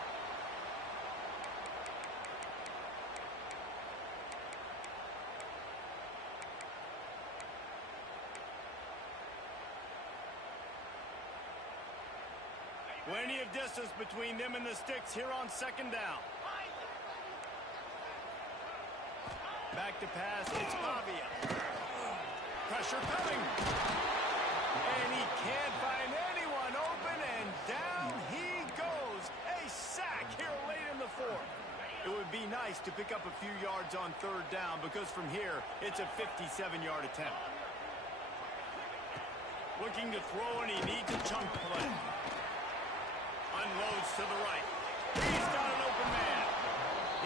Plenty of distance between them and the sticks here on 2nd down. Back to pass, it's Pavia. Pressure coming. And he can't find anyone open, and down he goes. A sack here late in the 4th. It would be nice to pick up a few yards on 3rd down, because from here, it's a 57-yard attempt. Looking to throw, and he needs a chunk play. Unloads to the right. He's got an open man.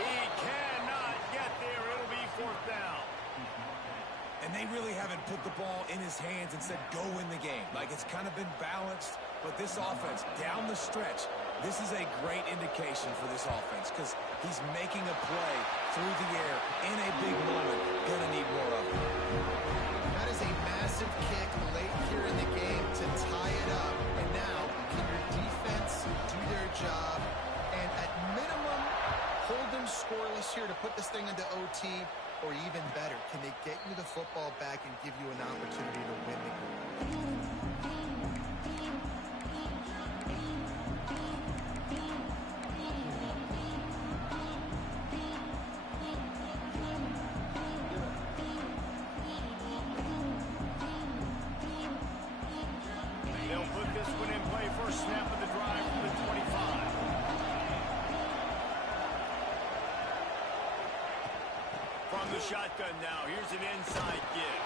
He cannot get there. It'll be 4th down. And they really haven't put the ball in his hands and said, go win the game. Like, it's kind of been balanced, but this offense, down the stretch, this is a great indication for this offense because he's making a play through the air thing into OT, or even better, can they get you the football back and give you an opportunity to win the game? They'll put this one in play first snap of the drive from the 25. From the shotgun now, here's an inside give.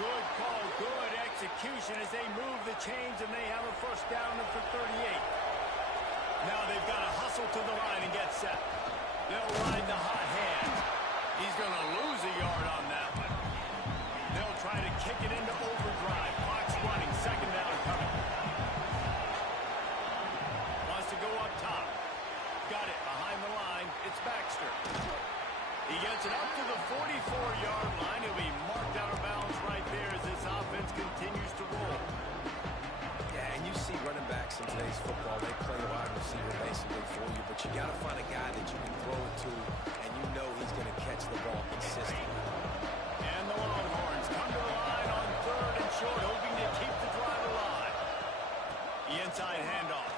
Good call, good execution as they move the chains, and they have a first down at the 38. Now they've got to hustle to the line and get set. They'll ride the hot hand. He's going to lose a yard on that one. They'll try to kick it into overdrive. Clock's running, second down coming. Wants to go up top. Got it behind the line. It's Baxter. He gets it up to the 44-yard line. He'll be marked out of bounds right there as this offense continues to roll. Yeah, and you see running backs in today's football, they play wide receiver basically for you, but you got to find a guy that you can throw it to, and you know he's going to catch the ball consistently. And the Longhorns come to the line on third and short, hoping to keep the drive alive. The inside handoff.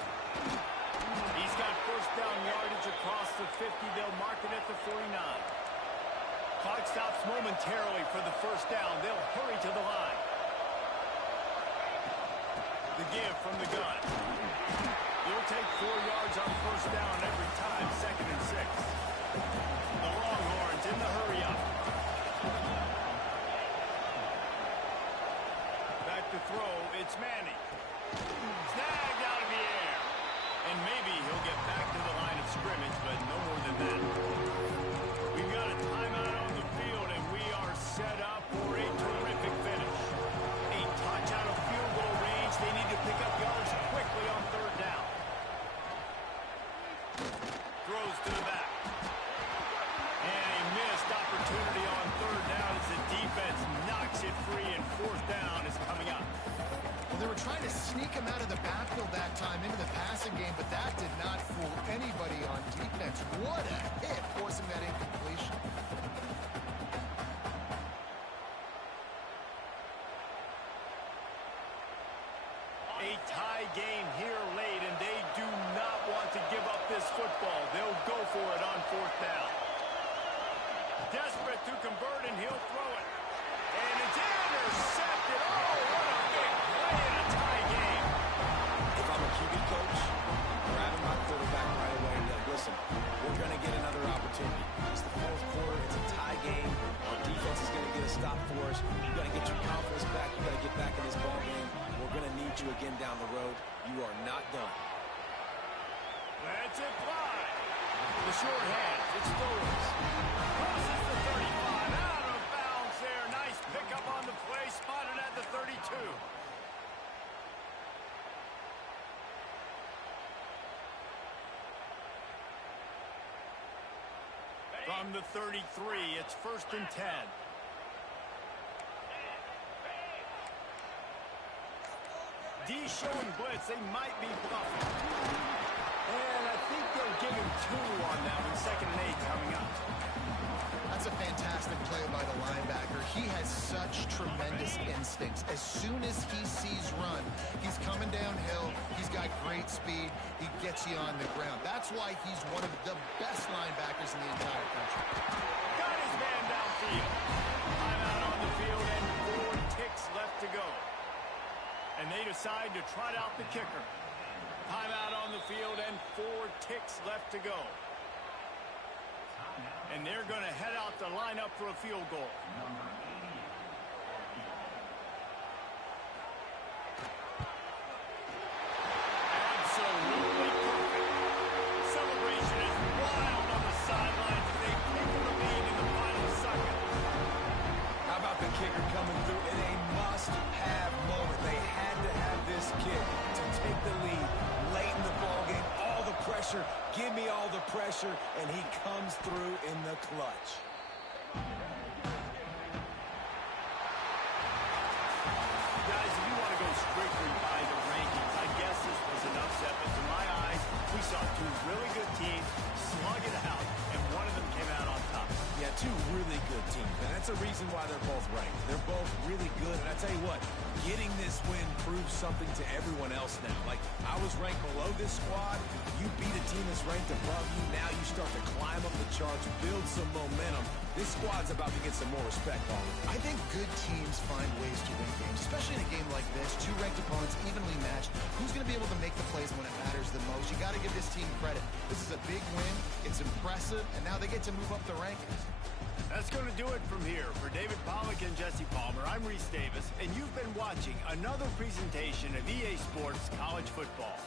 He's got first down yardage across the 50. They'll mark it at the 49. Clock stops momentarily for the first down. They'll hurry to the line. The give from the gun. He'll take 4 yards on first down every time, second and 6. The Longhorns in the hurry up. Back to throw, it's Manning. Snagged out of the air. And maybe he'll get back to the line of scrimmage, but no more than that. We've got a timeout on the field, and we are set up for a terrific finish. A touch out of field goal range. They need to pick up yards quickly on third down. Throws to the back. And a missed opportunity on third down as the defense knocks it free, and fourth down is coming up. Well, they were trying to sneak him out of the backfield that time into the passing game, but that did not fool anybody on defense. What a hit, forcing that incompletion. A tie game here late, and they do not want to give up this football. They'll go for it on fourth down. Desperate to convert, and he'll throw it. And it's intercepted. Oh, what a big play in a tie game. If I'm a QB coach, grabbing my quarterback right away and like, listen, we're going to get another opportunity. It's the fourth quarter. It's a tie game. Our defense is going to get a stop for us. You got to get your confidence back. You got to get back in this ball game. We're going to need you again down the road. You are not done. Let's it fly. The short hands. It's Stowers. Crosses the 35. Out of bounds there. Nice pickup on the play. Spotted at the 32. From the 33, it's first and 10. D showing blitz. They might be bluffing. And I think they'll give him 2 on that one. Second and 8 coming up. That's a fantastic play by the linebacker. He has such tremendous instincts. As soon as he sees run, he's coming downhill. He's got great speed. He gets you on the ground. That's why he's one of the best linebackers in the entire country. Got his man downfield. Timeout on the field and 4 ticks left to go. And they decide to trot out the kicker. Timeout on the field and 4 ticks left to go. And they're going to head out to line up for a field goal. Absolutely perfect. Celebration is wild on the sidelines as they pick the lead in the final second. How about the kicker coming through in a must-have moment? They had to have this kick to take the lead late in the ballgame. All the pressure, give me all the pressure, and he comes through in the clutch. Guys, if you want to go strictly by the rankings, I guess this was an upset, but to my eyes, we saw two really good teams slug it out, and one of them came out on top. Yeah, two really good teams, and that's a reason why they're both ranked. They're both really good, and I tell you what, getting this win proves something to everyone else now. Like, I was ranked below this squad. You beat a team that's ranked above you. Now you start to climb up the charts, build some momentum. This squad's about to get some more respect on them. I think good teams find ways to win games, especially in a game like this. Two ranked opponents evenly matched. Who's going to be able to make the plays when it matters the most? You got to give this team credit. This is a big win. It's impressive, and now they get to move up the rankings. That's going to do it from here. For David Pollack and Jesse Palmer, I'm Reese Davis, and you've been watching another presentation of EA Sports College Football.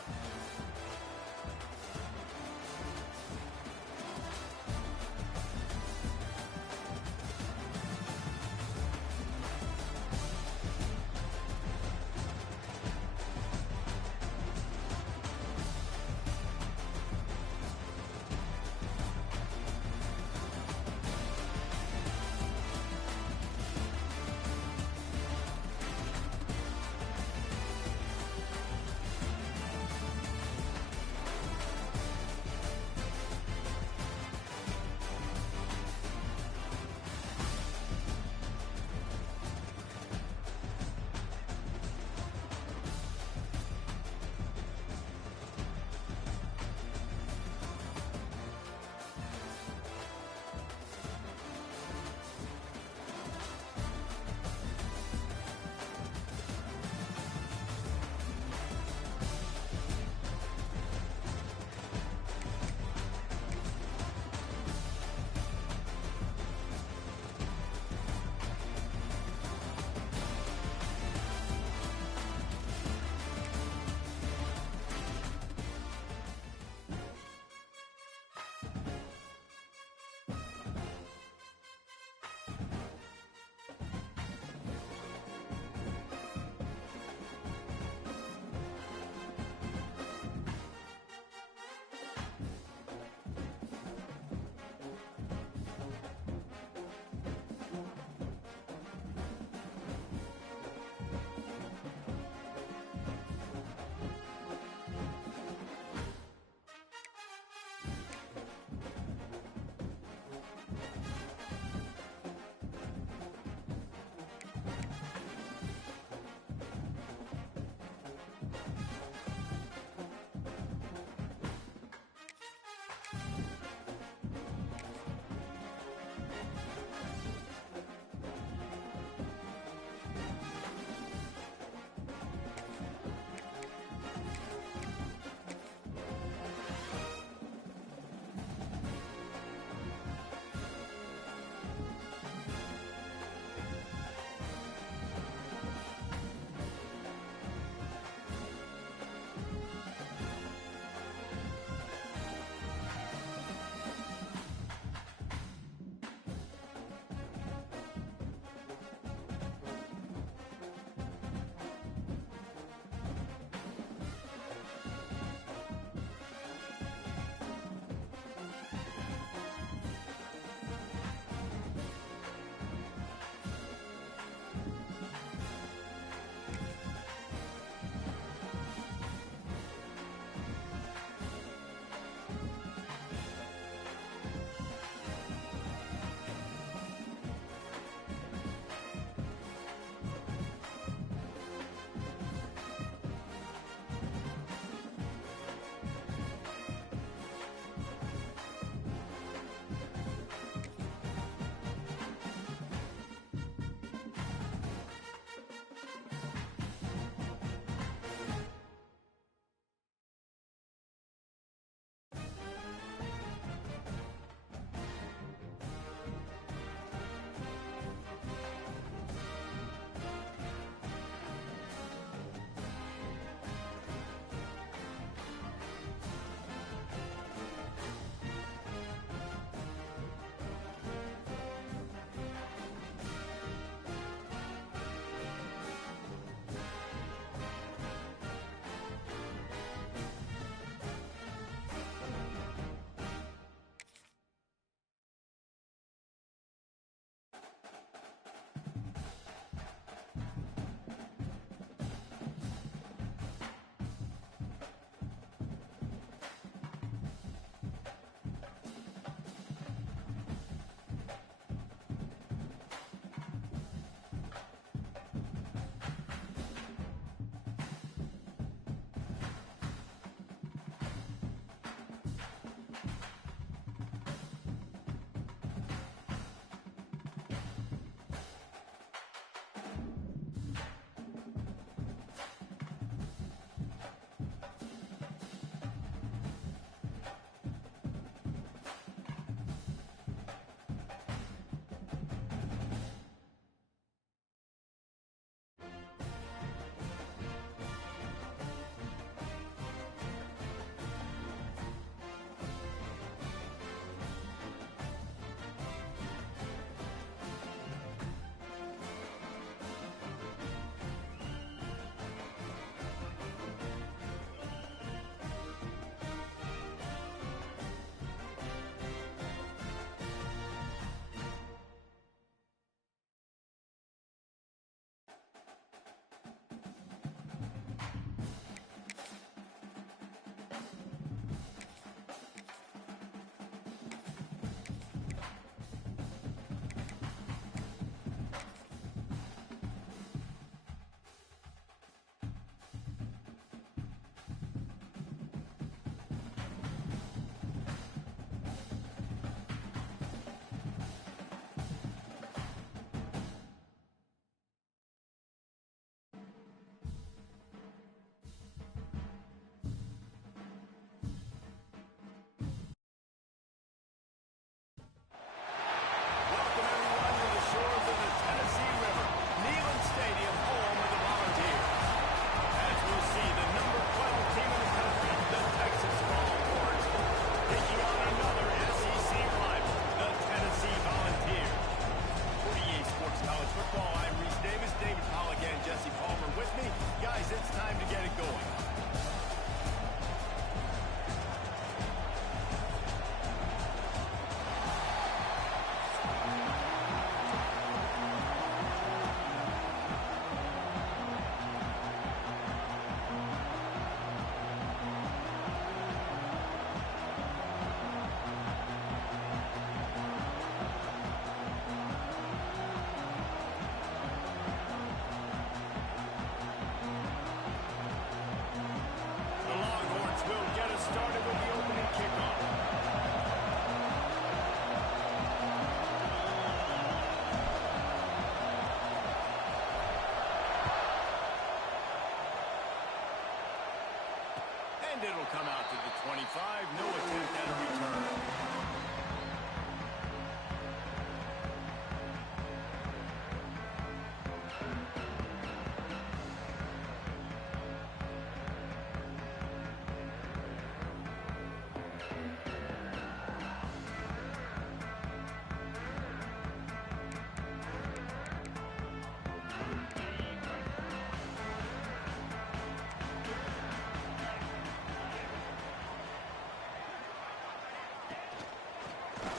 And it'll come out to the 25. No attempt at a return.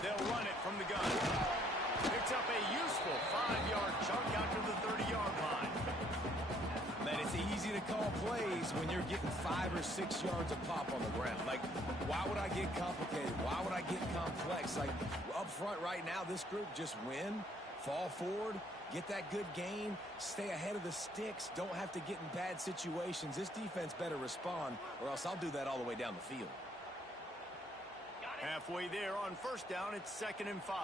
They'll run it from the gun. Picks up a useful 5-yard chunk out to the 30-yard line. Man, it's easy to call plays when you're getting 5 or 6 yards of pop on the ground. Like, why would I get complicated? Why would I get complex? Like, up front right now, this group just win, fall forward, get that good gain, stay ahead of the sticks, don't have to get in bad situations. This defense better respond, or else I'll do that all the way down the field. Halfway there on first down, it's 2nd and 5.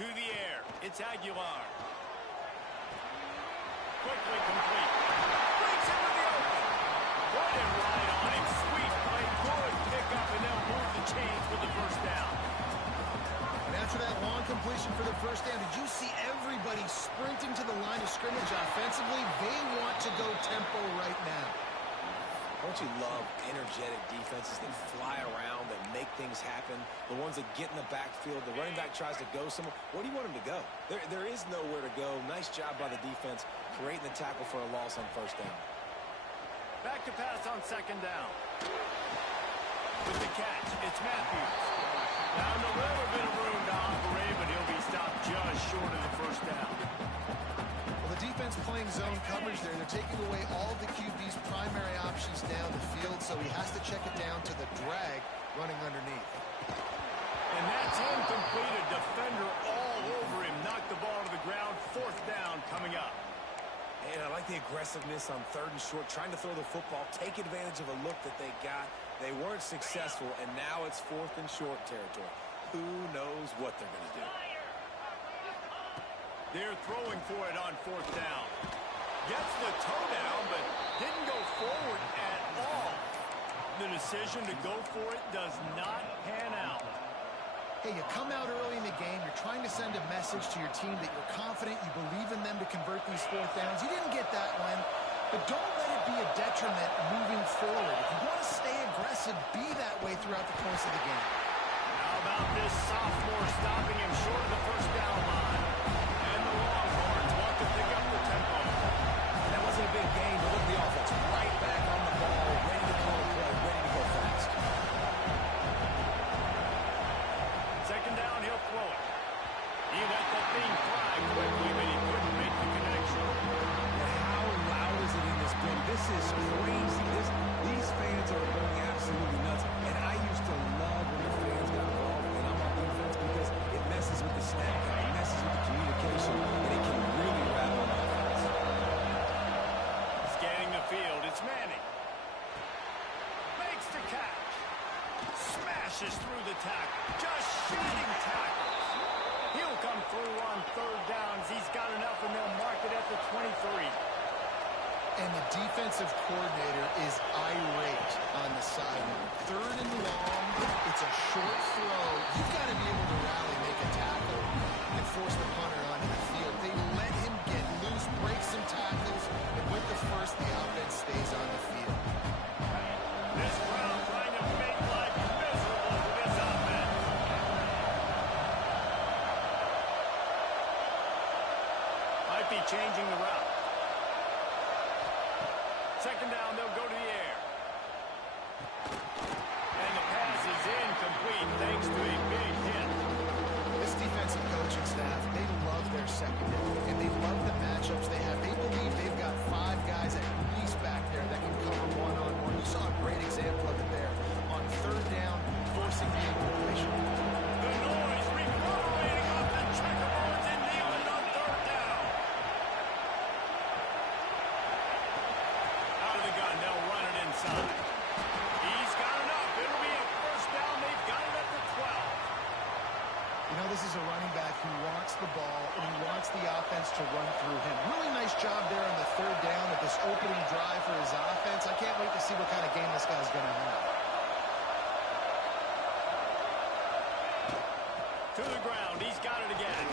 To the air, it's Aguilar. Quickly complete. Breaks into the open. Put it right on him. Sweet play. Good pickup, and they'll move the chains for the first down. And after that long completion for the first down, did you see everybody sprinting to the line of scrimmage offensively? They want to go tempo right now. Don't you love energetic defenses that fly around, that make things happen? The ones that get in the backfield, the running back tries to go somewhere. Where do you want him to go? There is nowhere to go. Nice job by the defense, creating the tackle for a loss on first down. Back to pass on 2nd down. With the catch, it's Matthews. Found a little bit of room to operate, but he'll be stopped just short of the first down. Defense playing zone coverage there. They're taking away all the QB's primary options down the field, so he has to check it down to the drag running underneath. And that's incomplete. A defender all over him. Knocked the ball to the ground. 4th down coming up. And I like the aggressiveness on 3rd and short, trying to throw the football, take advantage of a look that they got. They weren't successful, and now it's 4th and short territory. Who knows what they're going to do? They're throwing for it on 4th down. Gets the toe down, but didn't go forward at all. The decision to go for it does not pan out. Hey, you come out early in the game, you're trying to send a message to your team that you're confident, you believe in them to convert these 4th downs. You didn't get that one, but don't let it be a detriment moving forward. If you want to stay aggressive, be that way throughout the course of the game. How about this sophomore stopping him short of the first down line? And the Longhorns want to pick up the tempo. That wasn't a big gain, but look at the offense. Right back on the ball, ready to call a play, ready to go fast. 2nd down, he'll throw it. He let that thing fly quickly, but he couldn't make the connection. And how loud is it in this building? This is crazy. These fans are going absolutely nuts. And I used to love when the fans got involved and I'm on defense because it messes with the snap count, it messes with the communication, and it can really rattle an offense. Scanning the field, it's Manning. Makes the catch. Smashes through the tackle. Just shooting tackles. He'll come through on 3rd downs. He's got enough, and they'll mark it at the 23. And the defensive coordinator is irate on the sideline. 3rd and long, it's a short throw. You've got to be able to rally, make a tackle, and force the punter onto the field. They let him get loose, break some tackles, and with the first, the offense stays on the field. This crowd trying to make life miserable for this offense. Might be changing the route. 2nd down, they'll go to the air. And the pass is incomplete thanks to a big hit. This defensive coaching staff, they love their secondary, and they love the matchups they have. They believe they've got 5 guys at least back there that can cover one-on-one. You saw a great example of it there on 3rd down, forcing the incompletion. The noise reverberating off the checkerboards and Neyland on 3rd down. Out of the gun, they'll run it You know, this is a running back who wants the ball, and he wants the offense to run through him. Really nice job there on the third down with this opening drive for his offense. I can't wait to see what kind of game this guy's going to have. To the ground. He's got it again.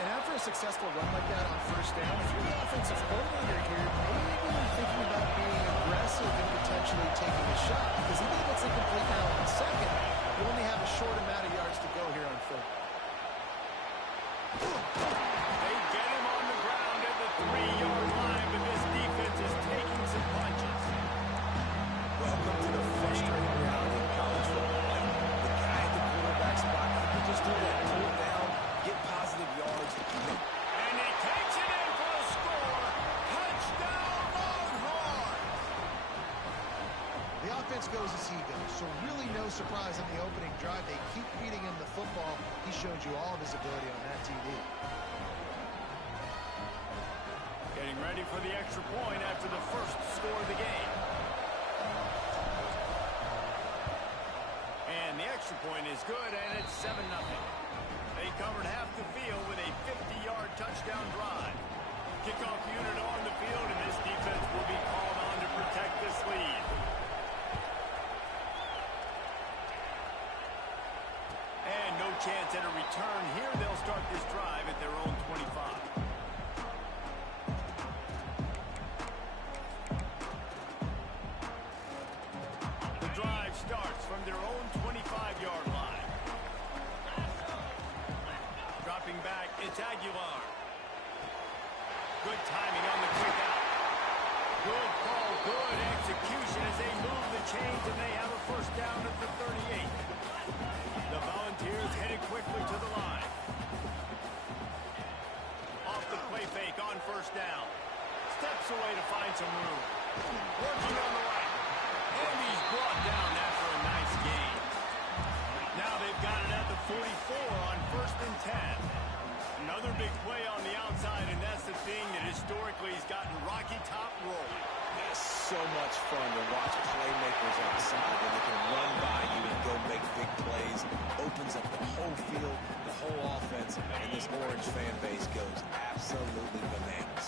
And after a successful run like that on first down, if you're the offensive coordinator here, maybe you're thinking about being aggressive and potentially taking a shot. Because even if it's incomplete now on second, you only have a short amount of yards to go here on third. They get him on the ground at the 3-yard line, but this defense is taking some punches. Welcome to the frustrating reality of college football. Like, the guy at the quarterback spot, he can just do that, pull it down, get positive yards. And he takes it in for a score. Touchdown, Longhorns! The offense goes as he goes, so really no surprise on the opening drive. They keep feeding him the football. He showed you all of his ability on that TV. Getting ready for the extra point after the first score of the game. And the extra point is good, and it's 7-0. They covered half the field with a 50-yard touchdown drive. Kickoff unit on the field, and this defense will be called on to protect this lead. And no chance at a return here. They'll start this drive at their own 25. The drive starts from their own 25-yard line. Dropping back, it's Aguilar. Good timing on the quick out. Good call, good execution as they move the chains, and they have a first down at the 38. The Volunteers headed quickly to the line. Off the play fake on first down. Steps away to find some room. Working on the right. And he's brought down after a nice gain. Now they've got it at the 44 on 1st and 10. Another big play on the outside, and that's the thing that historically has gotten Rocky Top rolling. It's so much fun to watch playmakers outside when they can run by you and go make big plays. Opens up the whole field, the whole offense, and this Orange fan base goes absolutely bananas.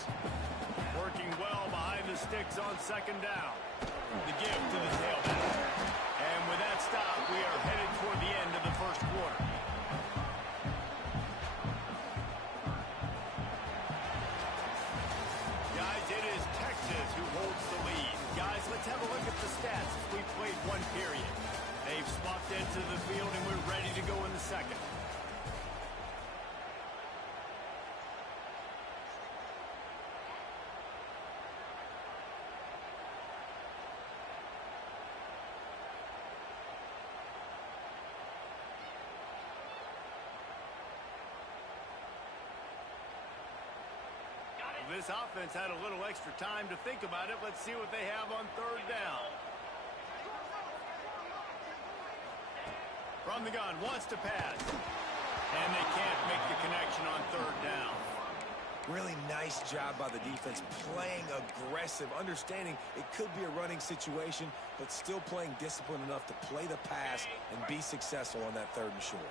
Working well behind the sticks on second down. The give to the tailback. And with that stop, we are headed toward the end of the first quarter. Guys, it is Texas who holds the lead. Guys, let's have a look at the stats as we played one period. They've swapped into the field, and we're ready to go in the second. This offense had a little extra time to think about it. Let's see what they have on third down. From the gun, wants to pass. And they can't make the connection on third down. Really nice job by the defense, playing aggressive, understanding it could be a running situation, but still playing disciplined enough to play the pass and be successful on that 3rd and short.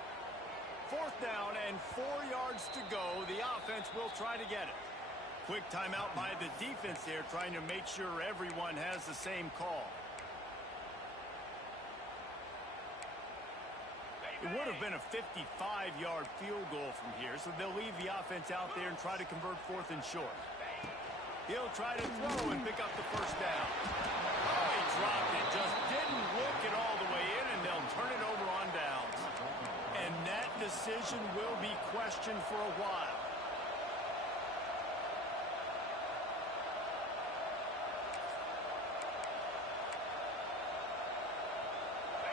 4th down and 4 yards to go. The offense will try to get it. Quick timeout by the defense there, trying to make sure everyone has the same call. It would have been a 55-yard field goal from here, so they'll leave the offense out there and try to convert 4th and short. He'll try to throw and pick up the first down. Oh, he dropped it. Just didn't look it all the way in, and they'll turn it over on downs. And that decision will be questioned for a while.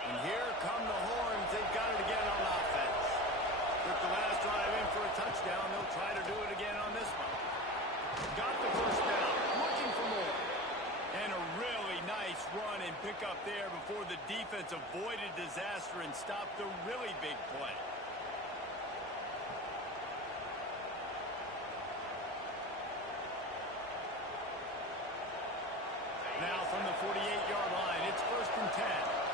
And here come the horns. They've got it again on offense. Took the last drive in for a touchdown. They'll try to do it again on this one. Got the first down. Looking for more. And a really nice run and pick up there before the defense avoided disaster and stopped the really big play. Now from the 48-yard line, it's 1st and 10.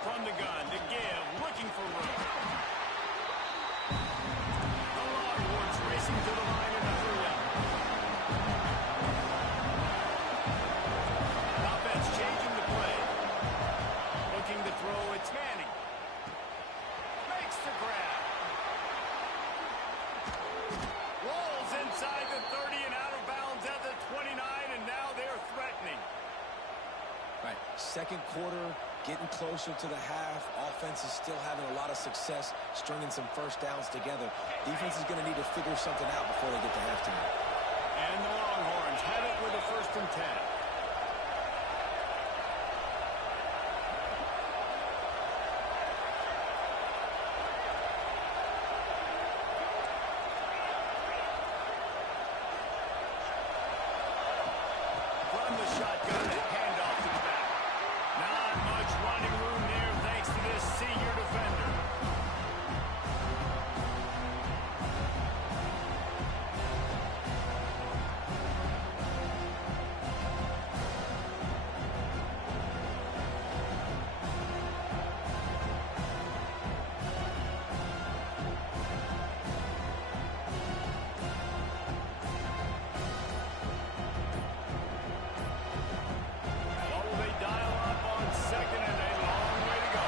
From the gun, to give, for room. The Longhorns racing to the line in a hurry-up. Offense changing the play. Looking to throw, it's Manning. Makes the grab. Rolls inside the 30 and out of bounds at the 29, and now they're threatening. Right, second quarter, getting closer to the half. Offense is still having a lot of success stringing some first downs together. Defense is going to need to figure something out before they get to halftime. And the Longhorns have it with a 1st and 10. From the shotgun, a handoff to the back. Not much running room there thanks to this senior defender. What will they dial up on second, and a long way to go?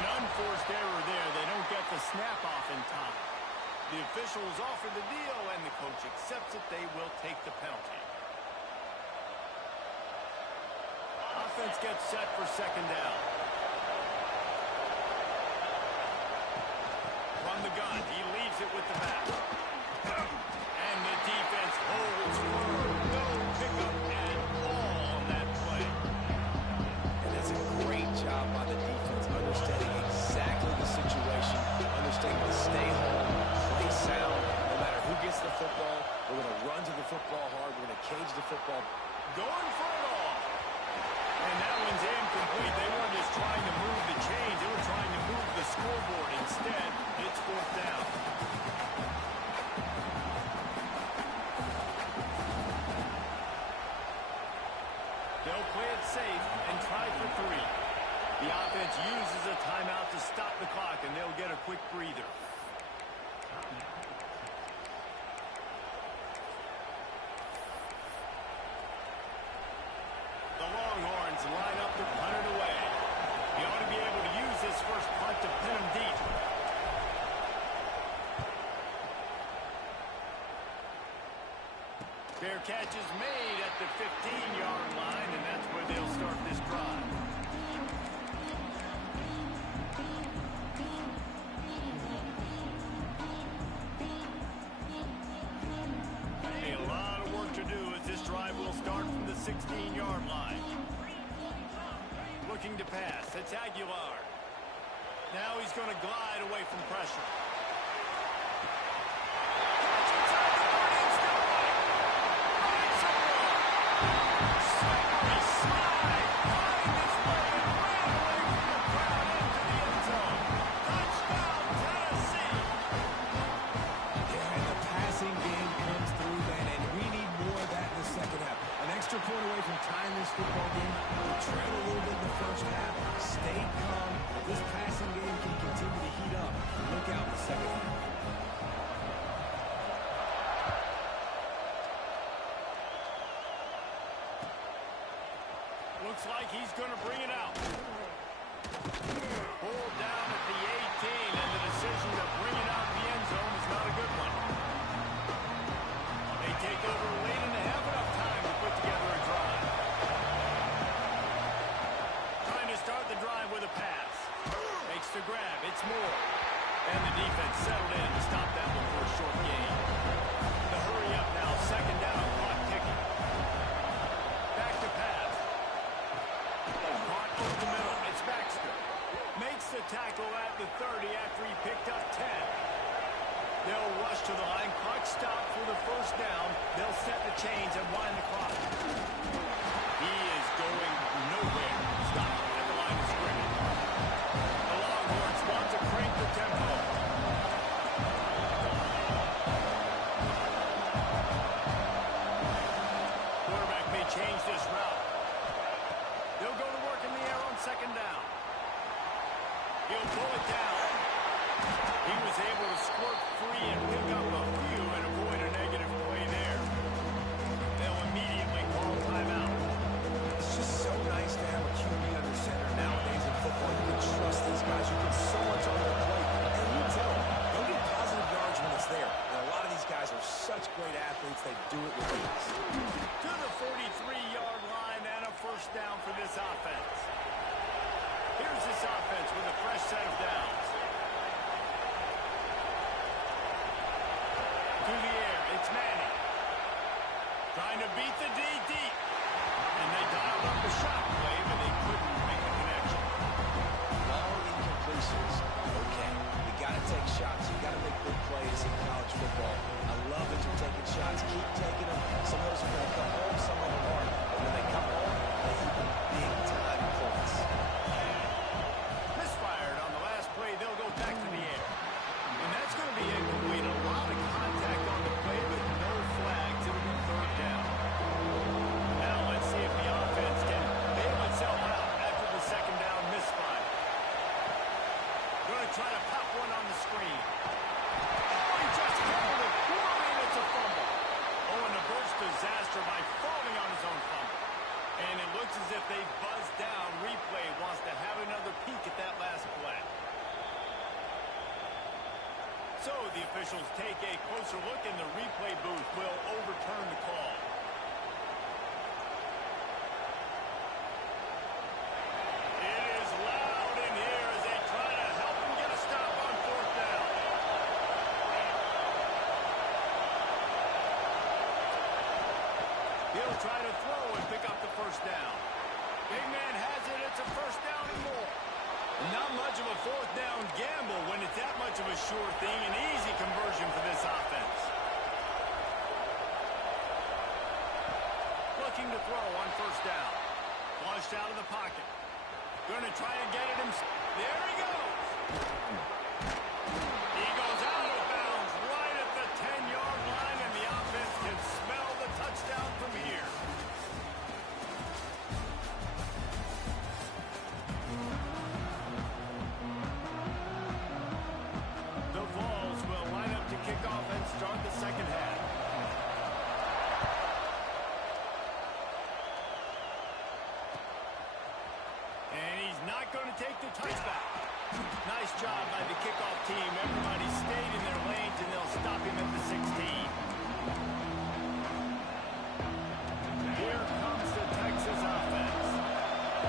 An unforced error there. They don't get the snap off in time. The officials offer the deal, and the coach accepts it. They will take the penalty. Offense gets set for second down. From the gun, he leaves it with the back. And the defense holds firm. No pickup at all on that play. And that's a great job by the defense, understanding exactly the situation, understanding to stay home, play sound. No matter who gets the football, we're going to run to the football hard. We're going to cage the football. Going for it all. And that one's incomplete. They weren't just trying to move the chains. They were trying to move the scoreboard. Instead, it's 4th down. They'll play it safe and try for 3. The offense uses a timeout to stop the clock, and they'll get a quick breather. The Longhorns line up to punt it away. He ought to be able to use this first punt to pin him deep. Fair catch is made at the 15-yard line, and that's where they'll start this drive. A lot of work to do as this drive will start from the 16-yard line. Looking to pass. It's Aguilar. Now he's going to glide away from pressure. Point away from tying this football game. We trail a little bit in the first half. Stay calm. This passing game can continue to heat up. Look out in the second half. Looks like he's going to bring it out. Pulled down at the 18, and the decision to bring it out the end zone is not a good one. They take over late and have enough time to put together a drive. Trying to start the drive with a pass. Makes the grab. It's Moore. And the defense settled in to stop that one for a short gain. The hurry up now. Second down. Clock ticking. Back to pass. Caught over the middle. It's Baxter. Makes the tackle at the 30 after he picked up 10. They'll rush to the line. Clock stop for the first down. They'll set the chains and wind the clock. He is going nowhere. Stop at the line of scrimmage. The Longhorns want to crank the tempo. Quarterback may change this route. They'll go to work in the air on second down. He'll pull it down. He was able to squirt free and pick up a few and avoid a negative play there. They'll immediately call timeout. It's just so nice to have a QB under center nowadays in football. You can trust these guys. You put so much on their plate. And you tell them, they'll get positive yards when it's there. And a lot of these guys are such great athletes, they do it with ease. To the 43-yard line and a first down for this offense. Here's this offense with a fresh set of downs. To the air, it's Manning. Trying to beat the D deep. And they dialed up the shot play, but they couldn't make the connection. Long incompletions. Okay, you got to take shots. You got to make big plays in college football. I love that you're taking shots. Keep taking them. Some of those are going to come home. Some of them aren't. But when they come home, they equal big-time points. Misfired on the last play. They'll go back to the air. And that's going to be incomplete. A lot of contact on the play, but no flags. It'll be third down. Now let's see if the offense can bail itself out after the second down misfire. Going to try to pop one on the screen. Oh, he just held it. Whoa, it's a fumble. Oh, and a burst disaster by falling on his own fumble. And it looks as if they buzzed down. Replay wants to have another peek at that last play. So the officials take a closer look, and the replay booth will overturn the call. It is loud in here as they try to help him get a stop on fourth down. He'll try to throw and pick up the first down. Big man has it. It's a first down and more. Not much of a fourth down gamble when it's that much of a sure thing. An easy conversion for this offense. Looking to throw on first down. Flushed out of the pocket. Going to try to get it himself. There he goes. He goes out of bounds right at the 10-yard line, and the offense can smell the touchdown from here. The Vols will line up to kick off and start the second half. And he's not going to take the touchback. Nice job by the kickoff team. Everybody stayed in their lanes, and they'll stop him at the 16. Here comes the Texas offense.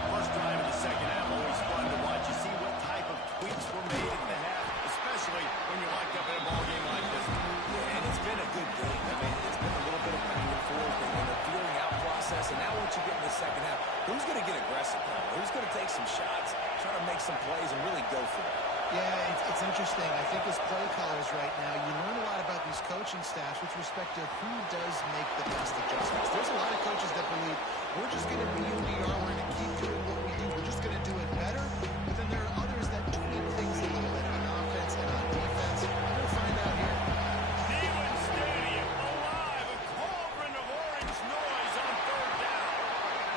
First drive of the second half, always fun to watch. You see what type of tweaks were made at the half, especially when you're locked up in a ball game like this. Yeah, and it's been a good game. I mean, it's been a little bit of back and forth and a feeling out process. And now once you get in the second half, who's going to get aggressive now? Who's going to take some shots, try to make some plays, and really go for it? Yeah, it's interesting. I think as play callers right now, you learn a lot about these coaching staffs with respect to who does make the best adjustments. There's a lot of coaches that believe we're just going to be who we are, we're going to keep doing what we do, we're just going to do it better. But then there are others that tweak things a little bit on offense and on defense. We're going to find out here. Neyland Stadium alive, a cauldron of orange noise on third down.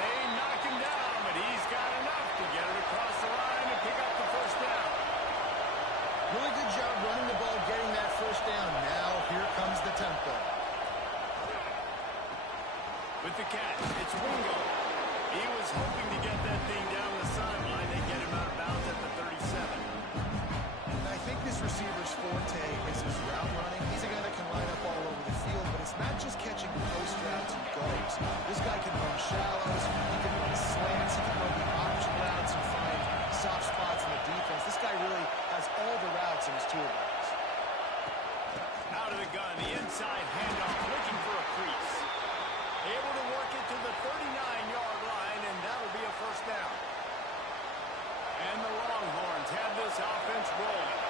They knock him down, but he's got enough to get it across the line and pick up the first down. Really good job running the ball, getting that first down. Now here comes the tempo. With the catch, it's Wingo. He was hoping to get that thing down the sideline. They get him out of bounds at the 37. I think this receiver's forte is his route running. He's a guy that can line up all over the field, but it's not just catching post routes and goes. This guy can run shallows, he can run slants, he can run the option routes and find soft spots in the defense. This guy really has all the routes in his toolbox. Out of the gun, the inside handoff, looking for a crease. Able to work it to the 39-yard line, and that'll be a first down. And the Longhorns have this offense rolling.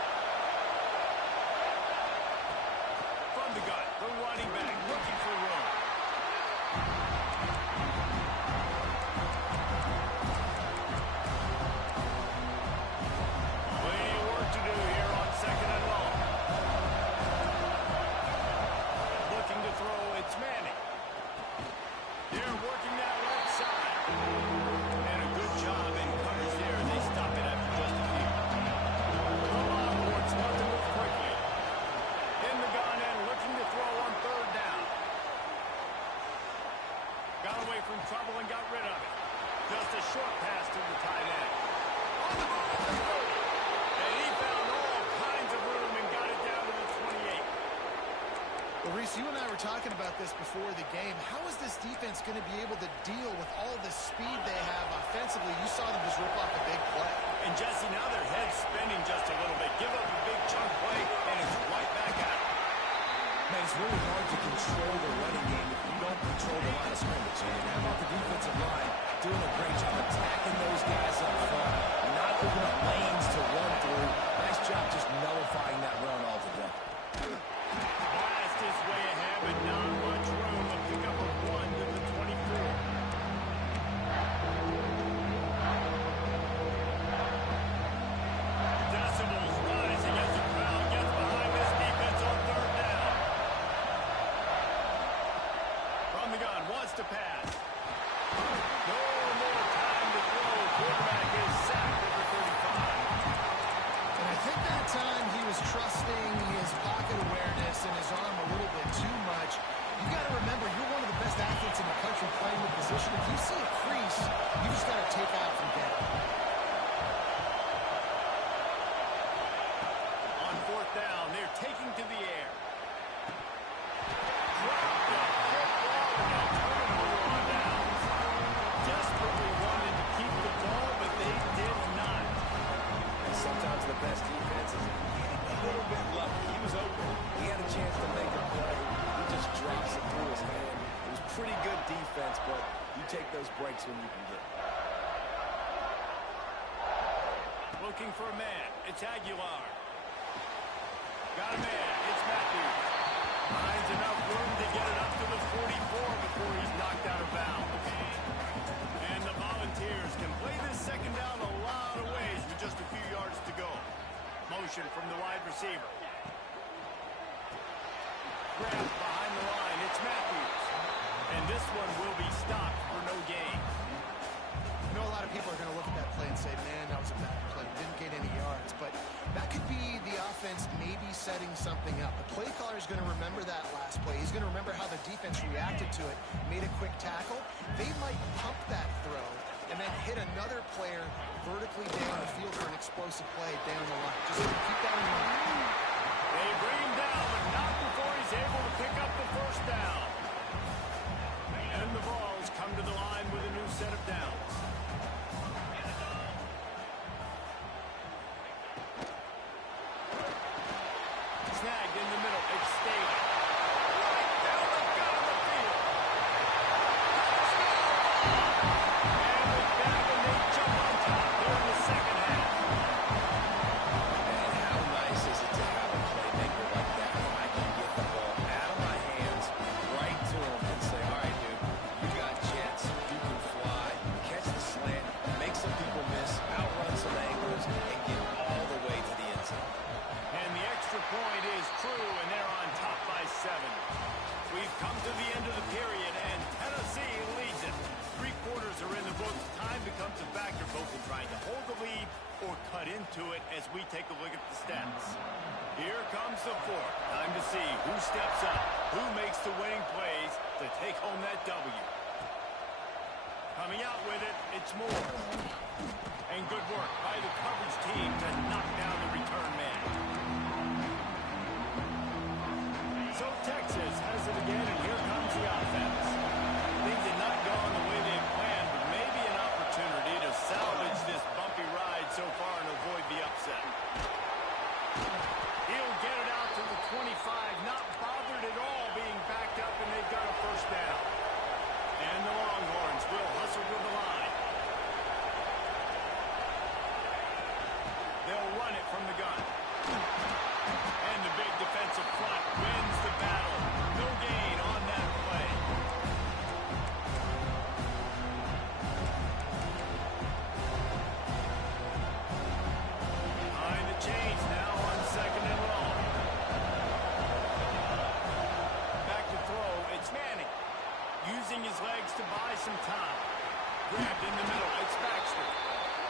From the gun, the running back looking for room. Plenty of work to do here on second and long. Looking to throw, it's Manning. They're working that left side. And a good job in coverage there. They stop it after just a few. The Longhorns want to Reese, you and I were talking about this before the game. How is this defense going to be able to deal with all the speed they have offensively? You saw them just rip off a big play. And Jesse, now their head's spinning just a little bit. Give up a big chunk play, and it's right back at it. Man, it's really hard to control the running game if you don't control the line of scrimmage. And how about the defensive line doing a great job attacking those guys up front, not opening up lanes to run through. Nice job just nullifying that run altogether. Blast his way ahead, but not much room. A pickup of 1 to the 24. Decibels rising as the crowd gets behind this defense on 3rd down. From the gun, wants to pass. No more time to throw. Quarterback is sacked at the 35. And I think that time he was trusting his pocket awareness and his arm a little bit too much. You got to remember, you're one of the best athletes in the country playing the position. If you see a crease, you just got to take out and get it. On 4th down, they're taking to the air. Drop the football and a turnover on downs. Desperately wanted to keep the ball, but they did not. And sometimes the best defense is a little bit lucky. He was open. He had a chance to make a play. He just drops it through his hand. It was pretty good defense, but you take those breaks when you can get them. Looking for a man. It's Aguilar. Got a man. It's Matthews. Finds enough room to get it up to the 44 before he's knocked out of bounds. And the Volunteers can play this 2nd down a lot of ways with just a few yards to go. Motion from the wide receiver. Grabbed behind the line. It's Matthews. And this one will be stopped for no gain. I know a lot of people are going to look at that play and say, man, that was a bad play. Didn't get any yards. But that could be the offense maybe setting something up. The play caller is going to remember that last play. He's going to remember how the defense reacted to it, made a quick tackle. They might pump that throw and then hit another player vertically down the field for an explosive play down the line. Just keep that in mind. They bring him down, but not before he's able to pick up the 1st down. And the Vols come to the line with a new set of downs. Snagged in the middle. It's Staley. Right down the gut of the field. And with that, and they jump on top there in the 2nd half. And how nice is it to have a playmaker like that? I can get the ball out of my hands, right to him, and say, all right, dude, you got jets, you can fly, catch the slant, make some people miss, outrun some angles, and get all the way to the end zone. And the extra point is true, and they're on top by 7. We've come to the end of the period, and Tennessee leads it. 3 quarters are in the books. Time becomes a factor, both in trying to hold the lead or cut into it as we take a look at the stats. Here comes the 4th. Time to see who steps up, who makes the winning plays to take home that W. Coming out with it, it's Moore. And good work by the coverage team to knock down the return man. So Texas has it again, and here comes the offense. Things had not gone the way they had planned, but maybe an opportunity to salvage this bumpy ride so far and avoid the upset. He'll get it out to the 25, not bothered at all being backed up, and they've got a 1st down. And the Longhorns will hustle to the line. They'll run it from the gun. And the big defensive front wins the battle. No gain on that play. Behind the chains now on 2nd and long. Back to throw. It's Manning. Using his legs to buy some time. Grabbed in the middle. It's Baxter.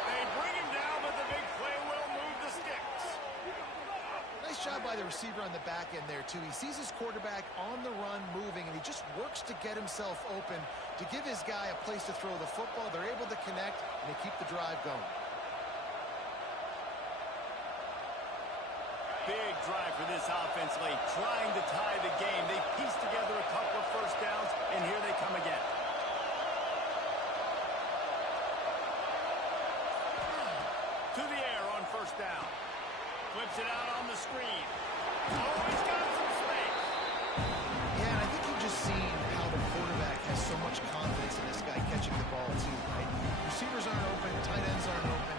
They bring him down, but the big play will move the sticks. Nice job by the receiver on the back end there, too. He sees his quarterback on the run moving, and he just works to get himself open to give his guy a place to throw the football. They're able to connect, and they keep the drive going. big drive for this offense late, trying to tie the game. They pieced together a couple of first downs, and here they come again. To the air on first down. Flips it out on the screen. Oh, he's got some space. Yeah, and I think you've just seen how the quarterback has so much confidence in this guy catching the ball, too, right? Receivers aren't open, tight ends aren't open.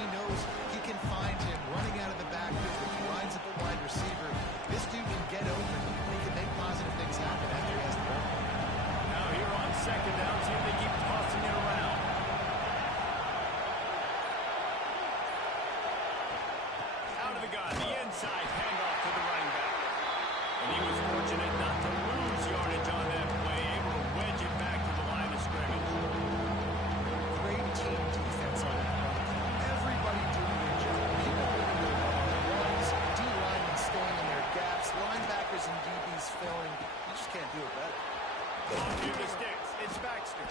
He knows he can find him running out of the backfield. If he lines up a wide receiver, this dude can get open, and he can make positive things happen after he has the ball. Now here on second down, see if they keep tossing it around. Out of the gun, the inside handoff to the running back. And he was fortunate not to lose yardage on that play, able to wedge it back to the line of scrimmage. Great team defense on that run. Everybody doing their job. People moving their runs, D-linemen staying in their gaps, linebackers and DBs filling. You just can't do it better. Off to the sticks. It's Baxter.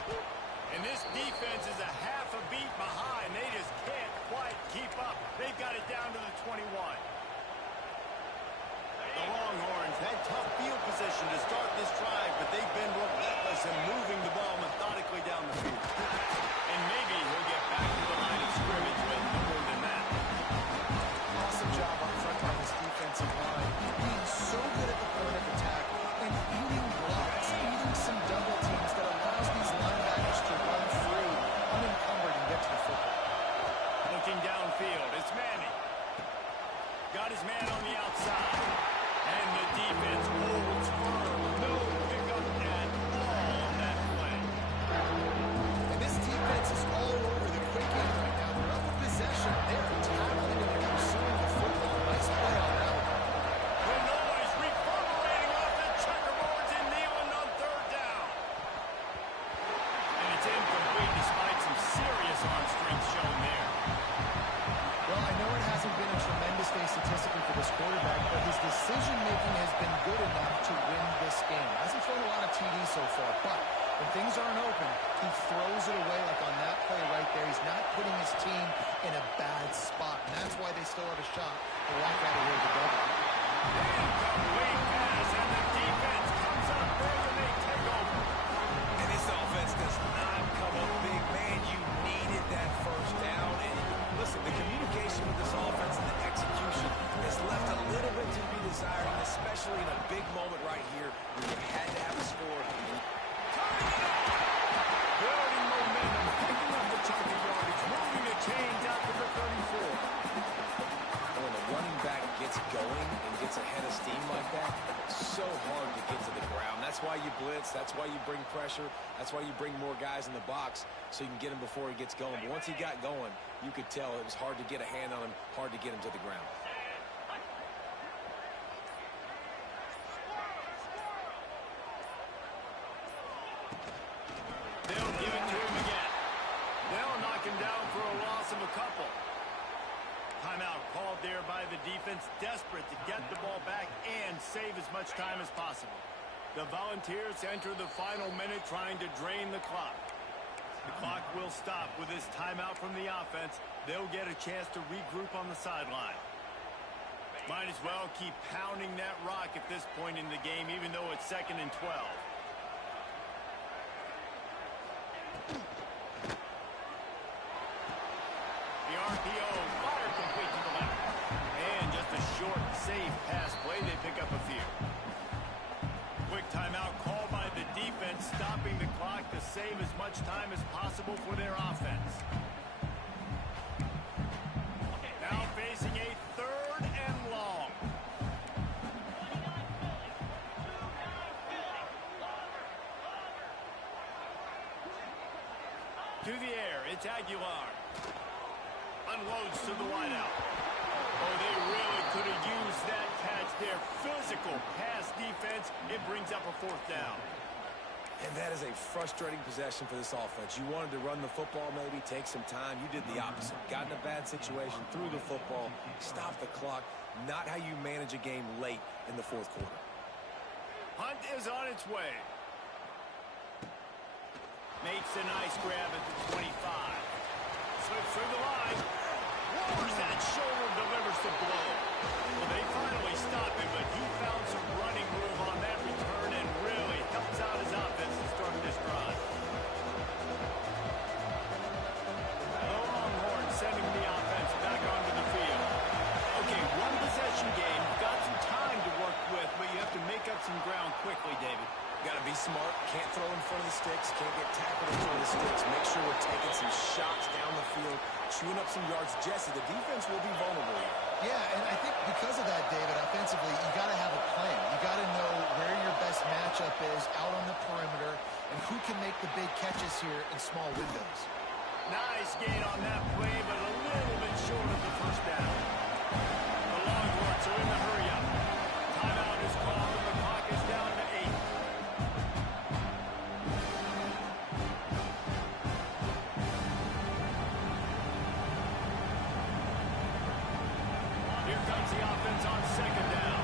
And this defense is a half a beat behind. They just can't quite keep up. They've got it down to the 21. The Longhorns had tough field position to start this drive, but they've been relentless in moving the ball methodically down the field. And maybe he'll get back to the line of scrimmage, but no more than that. Awesome job up front by this defensive line. Being so good at the point of attack and eating blocks, eating some double teams that allows these linebackers to run free, unencumbered, and get to the football. Looking downfield, it's Manning. Got his man on the outside. And the defense holds firm. No pickup at all on that play. And this defense is all over the quick end right now. They're up with possession. They're tackling and they're pursuing the football. Nice play on that one. The noise reverberating off the checkerboards and kneeling on third down. And it's incomplete despite some serious arm strength shown there. Well, I know it hasn't been a tremendous day statistically for this quarterback, but his decision-making has been good enough to win this game. Hasn't thrown a lot of TDs so far, but when things aren't open, he throws it away like on that play right there. He's not putting his team in a bad spot, and that's why they still have a shot to walk out of here with the double. Incomplete pass, and the defense comes up big and they take over. And this offense does not come up big. Man, you needed that first down. And listen, the communication with this offense and the execution has left a little bit to be desired, especially in a big moment right here when you had to have a score. Building momentum, picking up the chunk of yardage, moving the chains out to the 34. When the running back gets going and gets ahead of steam like that, it's so hard to get to the ground. That's why you blitz. That's why you bring pressure. That's why you bring more guys in the box so you can get him before he gets going. But once he got going, you could tell it was hard to get a hand on him, hard to get him to the ground. They'll give it to him again. They'll knock him down for a loss of a couple. Timeout called there by the defense, desperate to get the ball back and save as much time as possible. The Volunteers enter the final minute trying to drain the clock. The clock will stop with this timeout from the offense. They'll get a chance to regroup on the sideline. Might as well keep pounding that rock at this point in the game, even though it's 2nd and 12. The RPO, fire complete to the left. And just a short, safe pass play. They pick up a few. Quick timeout called by the defense, stopping the clock to save as much time as possible for their offense. Now facing a 3rd and long. To the air, it's Aguilar. Unloads to the wideout. Oh, they really could have used that catch there. Physical pass defense. It brings up a 4th down. And that is a frustrating possession for this offense. You wanted to run the football, maybe take some time. You did the opposite. Got in a bad situation, threw the football, stopped the clock. Not how you manage a game late in the 4th quarter. Hunt is on its way. Makes a nice grab at the 25. Slips through the line. Lowers that shoulder, delivers the blow. Well, they find chewing up some yards. Jesse, the defense will be vulnerable here. Yeah, and I think because of that, David, offensively, you got to have a plan. You got to know where your best matchup is out on the perimeter and who can make the big catches here in small windows. Nice gain on that play, but a little bit short of the first down. The Longhorns are in the hurry-up. Timeout is called, and the clock is down to 8. Here comes the offense on second down.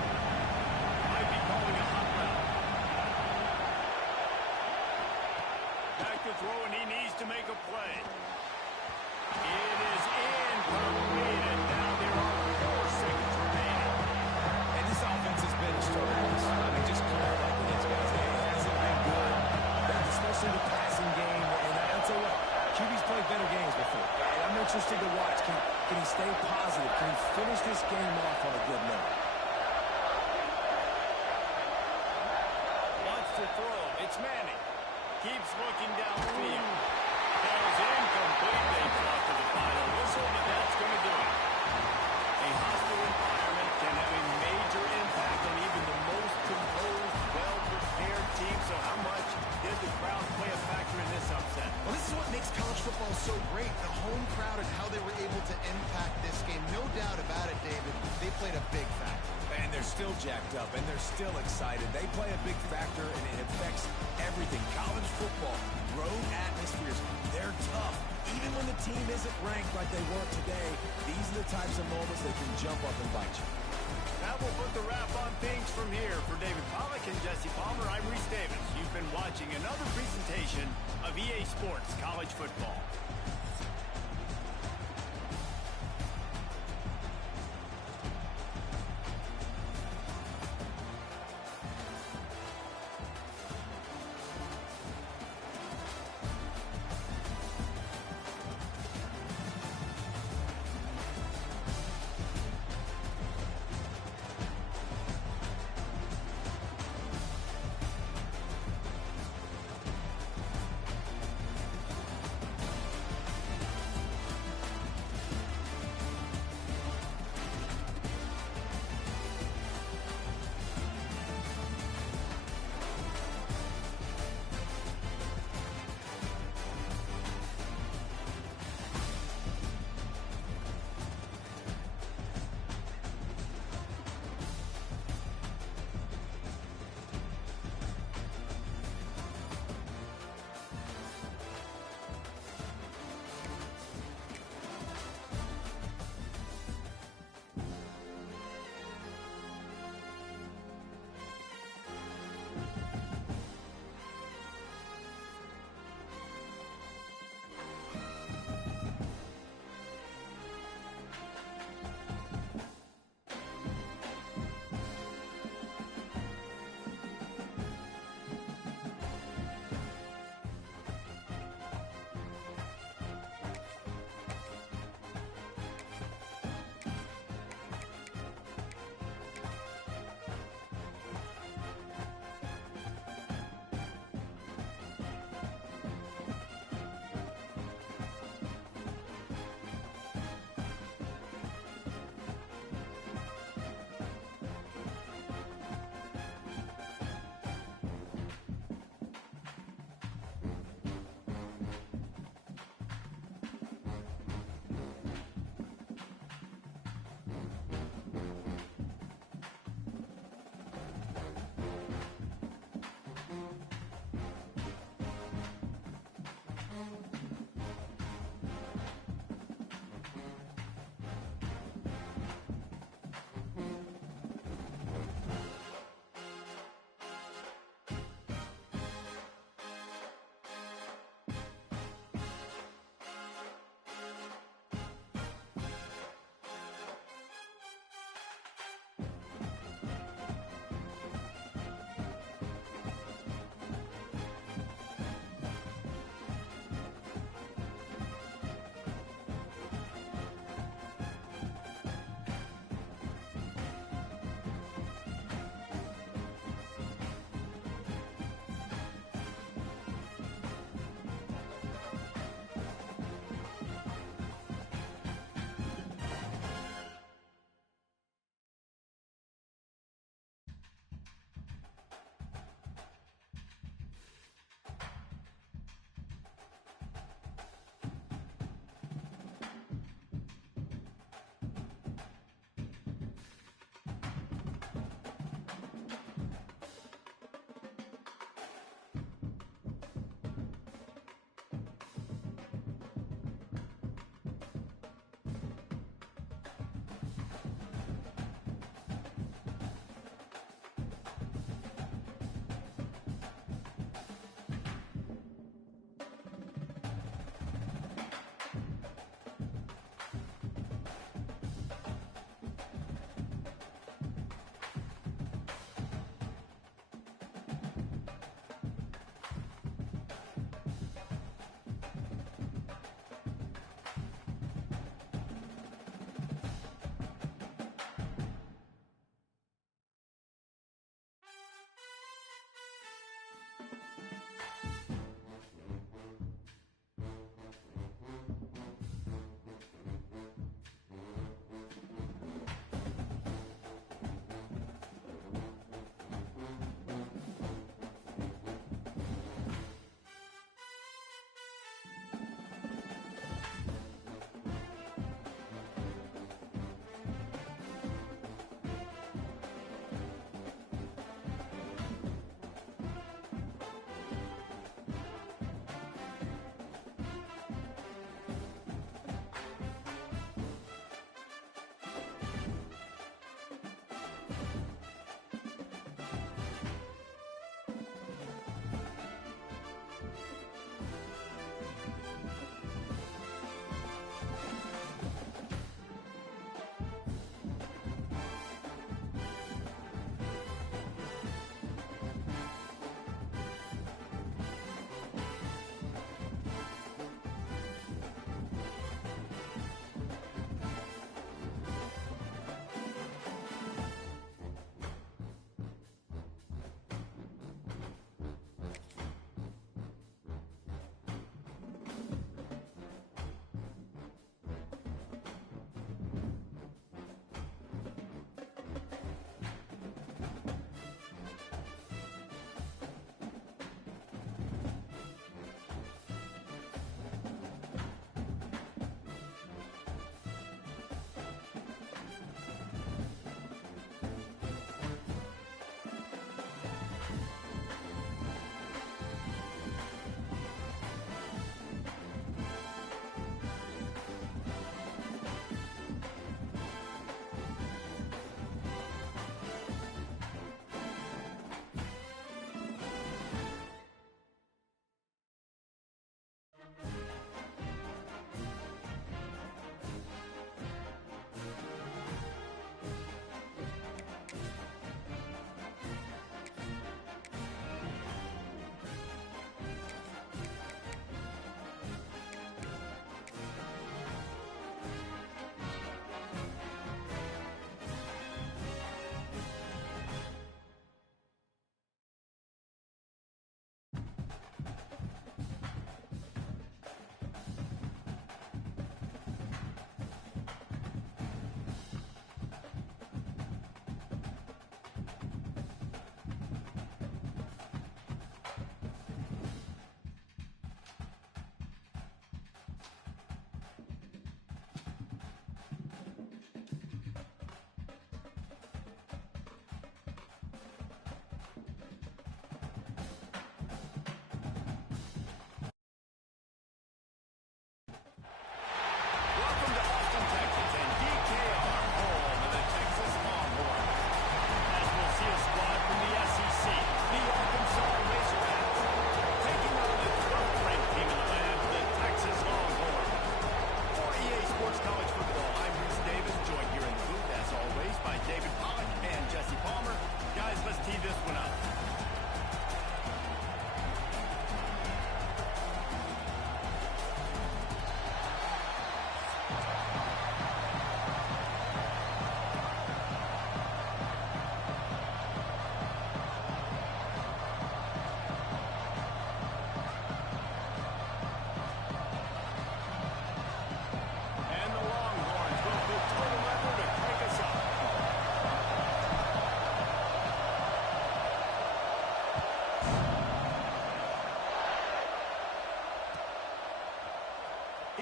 Might be calling a hot route. Back to throw, and he needs to make a play. It is incomplete, and now there are 4 seconds remaining. And this offense has been a struggle. I mean, just clear like it is, guys. It hasn't been good, especially the passing game. And I'll tell you what, QB's played better games before. And I'm interested to watch. Can he stay positive? Can he finish this game off on a good note? Wants to throw. It's Manning. Keeps looking downfield. Ball's incomplete. They fought to the final whistle, but that's going to do it. A hostile environment can have a major impact on even the most composed, well-prepared team. So how much did the crowd play a factor in this upset? Well, this is what makes college football so great, the home crowd and how they were able to impact this game. No doubt about it, David. They played a big factor. And they're still jacked up, and they're still excited. They play a big factor, and it affects everything. College football, road atmospheres, they're tough. Even when the team isn't ranked like they were today, these are the types of moments that can jump up and bite you. That will put the wrap on things from here. For David Pollack and Jesse Palmer, I'm Reese Davis. You've been watching another presentation of EA Sports College Football.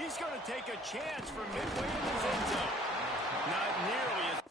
He's going to take a chance from midway in his end zone. Not nearly as...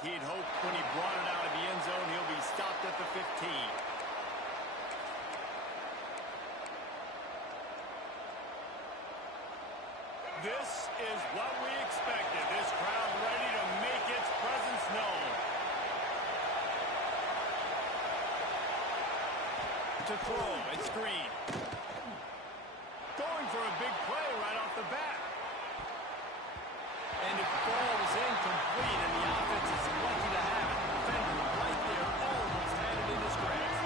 He'd hoped when he brought it out of the end zone, he'll be stopped at the 15. This is what we expected. This crowd ready to make its presence known. To throw, it's Green. Going for a big play right off the bat. And it falls incomplete, and the offense is lucky to have it. The defender right there almost had it in his grasp.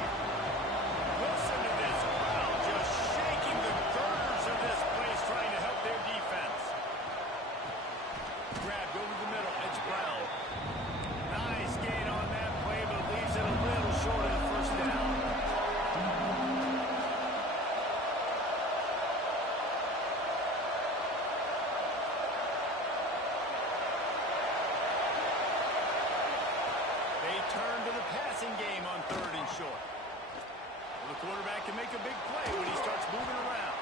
Listen to this crowd just shaking the girders of this place, trying to help their defense. Grabbed over the middle. It's Brown. Nice gain on that play, but leaves it a little short of the first down. Turn to the passing game on 3rd and short. Well, the quarterback can make a big play when he starts moving around.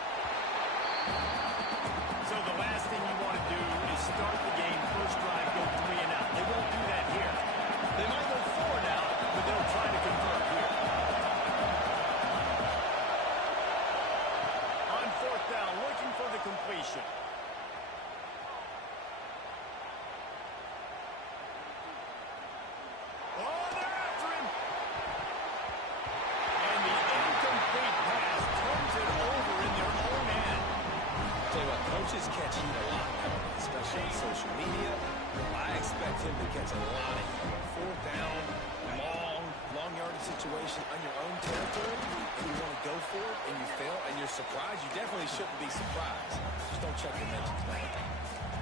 So the last thing you want to do is start the game, first drive, go 3 and out. They won't do that here. They might go 4 and out, but they'll try to convert here. On 4th down, looking for the completion. Coaches catch heat a lot, especially on social media. I expect him to catch a lot of heat. 4th down, long yardage situation on your own territory. You want to go for it, and you fail, and you're surprised. You definitely shouldn't be surprised. Just don't check your mentions, man.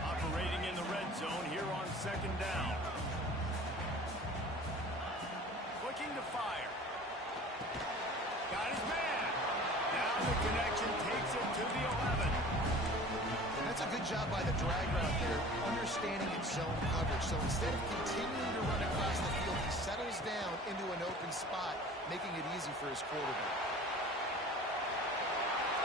Operating in the red zone here on 2nd down. Looking to fire. Got his man. Now the connection takes it to the 11. That's a good job by the drag route there, understanding its zone coverage. So instead of continuing to run across the field, he settles down into an open spot, making it easy for his quarterback.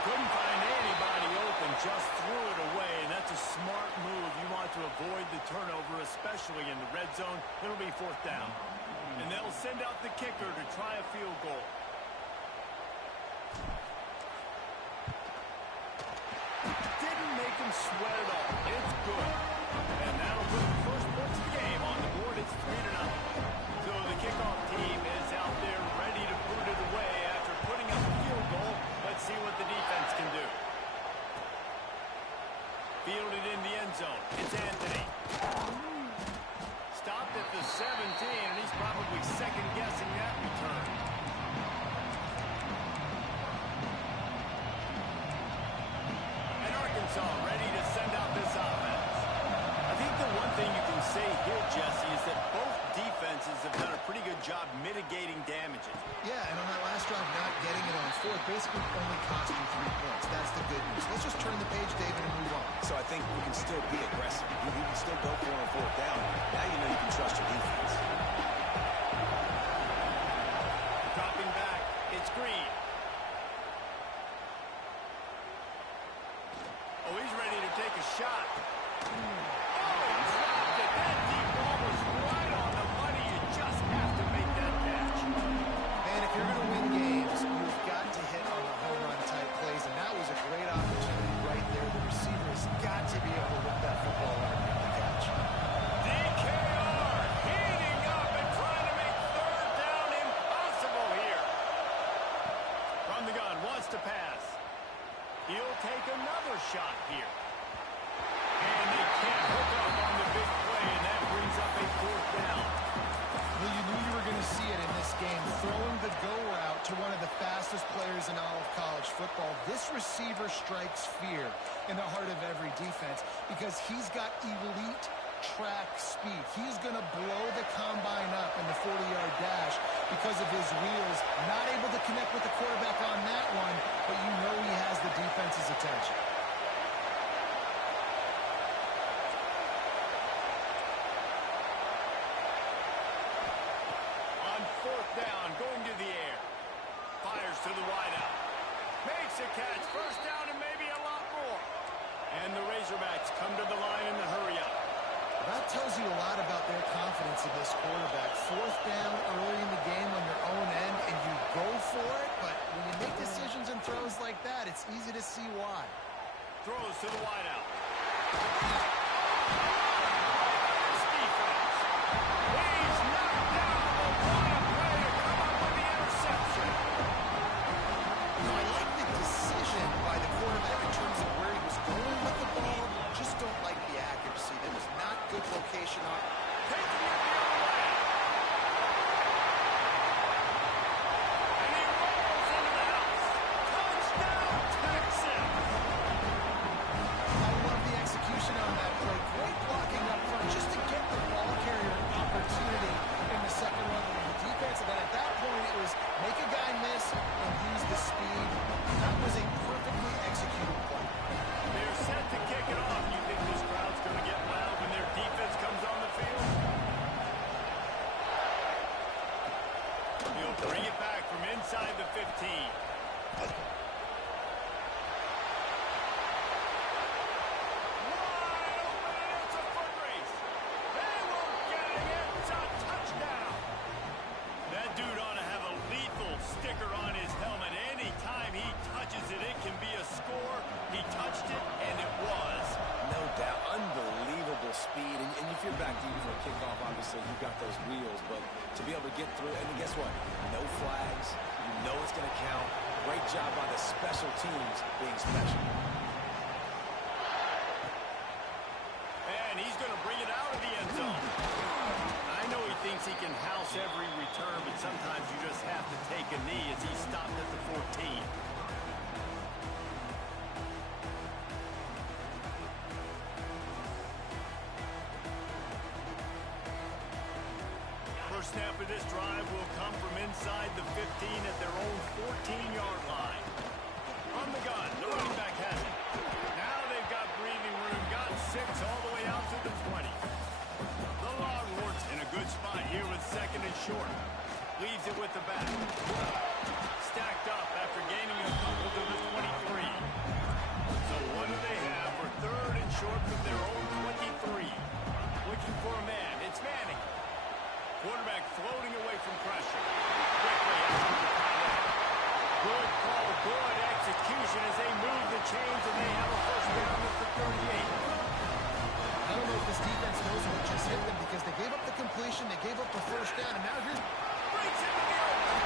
Couldn't find anybody open, just threw it away, and that's a smart move. You want to avoid the turnover, especially in the red zone. It'll be 4th down. And they'll send out the kicker to try a field goal. Didn't make him sweat at all. It's good. And that'll put the first points of the game on the board. It's 3-0. So the kickoff team is out there ready to boot it away after putting up a field goal. Let's see what the defense can do. Fielded in the end zone. It's Anthony. Stopped at the 17, and he's probably second-guessing that return. Ready to send out this offense. I think the one thing you can say here, Jesse, is that both defenses have done a pretty good job mitigating damages. Yeah, and on that last drive, not getting it on 4th basically only cost you 3 points. That's the good news. Let's just turn the page, David, and move on. So I think you can still be aggressive. You can still go for it on 4th down. Now you know you can trust your defense. Dropping back, it's Green. Oh, he's ready to take a shot. Oh, he dropped it. That deep ball was right on the money. You just have to make that catch. Man, if you're going to win games, you've got to hit on the home run type plays, and that was a great opportunity right there. The receiver has got to be able to whip that football out and make the catch. DKR heating up and trying to make 3rd down impossible here. From the gun, wants fastest players in all of college football. This receiver strikes fear in the heart of every defense because he's got elite track speed. He's going to blow the combine up in the 40-yard dash because of his wheels. Not able to connect with the quarterback on that one, but you know he has the defense's attention. Down, going to the air. Fires to the wideout. Makes a catch. First down and maybe a lot more. And the Razorbacks come to the line in the hurry up. That tells you a lot about their confidence in this quarterback. Fourth down early in the game on your own end, and you go for it, but when you make decisions and throws like that, it's easy to see why. Throws to the wideout. Location on. Taking it the other way. And he rolls into the house. Touchdown, Texas. I love the execution on that play. Great blocking up front just to get the ball carrier an opportunity in the second level of the defense. And then at that point, it was make a guy miss and use the speed. That was a perfectly executed play. They're set to kick it off. You think this crowd's going to get loud when their defense comes on the field? He'll bring it back from inside the 15. Wide open, and it's a foot race. They won't get it. It's a touchdown. That dude ought to have a lethal sticker on his helmet. Anytime he touches it, it can be a score. He touched it, and it was. No doubt. Unbelievable speed. And if you're back deep for a kickoff, obviously, you've got those wheels. But to be able to get through, and guess what? No flags. You know it's going to count. Great job by the special teams being special. And he's going to bring it out of the end zone. I know he thinks he can house every return, but sometimes you just have to take a knee as he stopped at the 14. First snap of this drive will come from inside the 15 at their own 14-yard line. On the gun, the running back has it. Now they've got breathing room, got 6 all the way out to the 20. The Longhorns in a good spot here with second and short. Leaves it with the back. Stacked up after gaining a couple to the 23. So what do they have for third and short from their own 23? Looking for a man. It's Manning. Quarterback floating away from pressure. Quickly after the tight. Good call, good execution as they move the chains, and they have a first down at the 38. I don't know if this defense knows what just hit them because they gave up the completion, they gave up the first down, and now here's... Breaks into the open.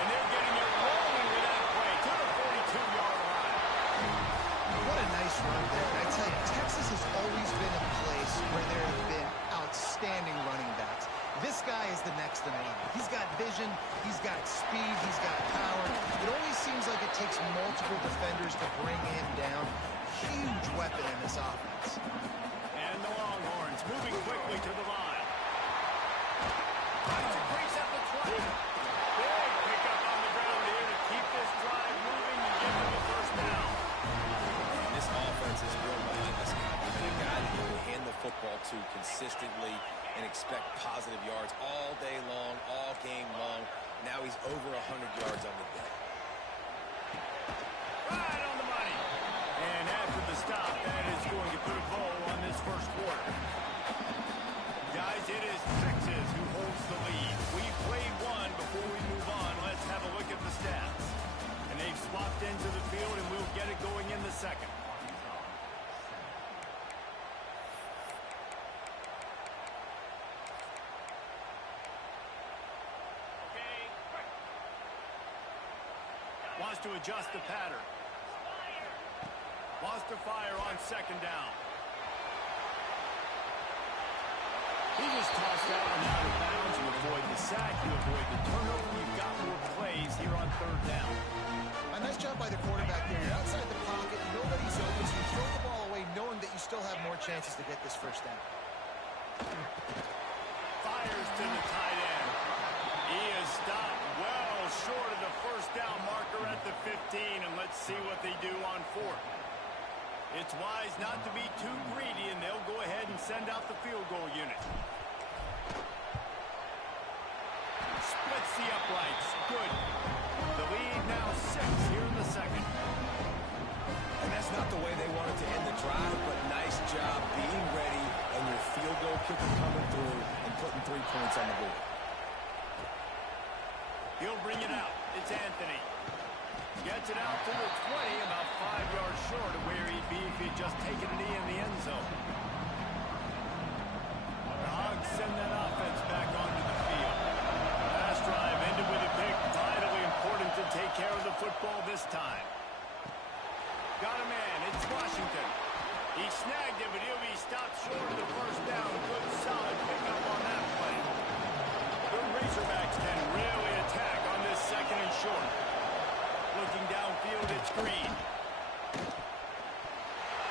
And they're getting it rolling with that play to the 42-yard line. What a nice run there. I tell you, Texas has always been a place where there have been outstanding running backs. This guy is the next in line. He's got vision, he's got speed, he's got power. It only seems like it takes multiple defenders to bring him down. Huge weapon in this offense. And the Longhorns moving quickly to the line. Finds a crease at the 20. Big pickup on the ground here to keep this drive moving and give them the first down. This offense is built behind this guy. And a guy that you can hand the football to consistently and expect positive yards all day long, all game long. Now he's over 100 yards on the day. Right on the money. And after the stop, that is going to put a bow on this first quarter. Guys, it is Texas who holds the lead. We've played one before we move on. Let's have a look at the stats. And they've swapped into the field, and we'll get it going in the second. Wants to adjust the pattern. Wants to fire on second down. He just tossed that one out of bounds with avoid the sack, you avoid the turnover, you've got more plays here on third down. A nice job by the quarterback there. You're outside the pocket, nobody's open, so you throw the ball away knowing that you still have more chances to get this first down. Fires to the tight end. He is stopped well short of the first down marker at the 15, and let's see what they do on fourth. It's wise not to be too greedy, and they'll go ahead and send out the field goal unit. Splits the uprights. Good. The lead now 6 here in the second. And that's not the way they wanted to end the drive, but nice job being ready and your field goal kicker coming through and putting 3 points on the board. He'll bring it out. It's Anthony. Gets it out to the 20, about 5 yards short of where he'd be if he'd just taken a knee in the end zone. The Hogs send that offense back onto the field. Last drive ended with a pick. Vitally important to take care of the football this time. Got a man. It's Washington. He snagged it, but he'll be stopped short of the first down. Good, solid pickup on that play. The Razorbacks can really attack on this second and short. Looking downfield, it's Green.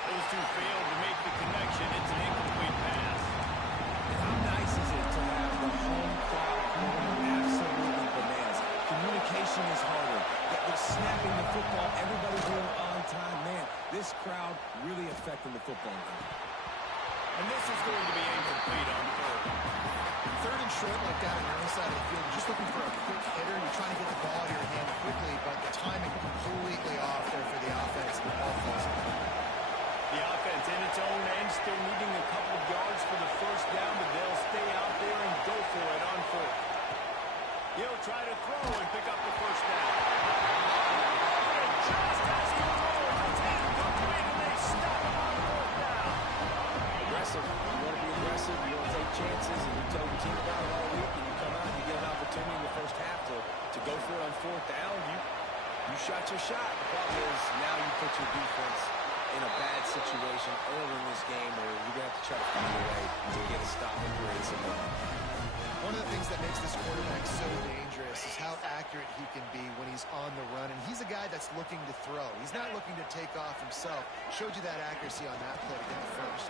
Those two failed to make the connection. It's an incomplete pass. And how nice is it to have the home crowd going absolutely bananas? Communication is harder. They're snapping the football. Everybody doing on time. Man, this crowd really affecting the football game. And this is going to be incomplete on third. Third and short, like down on your own side of the field. You're just looking for a quick hitter. You're trying to get the ball out of your hand quickly, but the timing completely off there for the offense. The ball falls out. The offense in its own end, still needing a couple of yards for the first down, but they'll stay out there and go for it on fourth. He'll try to throw and pick up the first down. And just as he throws, it's incomplete, and they stop him on fourth down. Aggressive. You want to be aggressive. You want to take chances, and you tell your team about it all week, and you come out and you get an opportunity in the first half to go for it on fourth down. You shot your shot. The problem is now you put your defense in a bad situation early in this game where you're going to have to try to find a way to get a stop and create some momentum. One of the things that makes this quarterback so dangerous is how accurate he can be when he's on the run. And he's a guy that's looking to throw. He's not looking to take off himself. Showed you that accuracy on that play to get the first.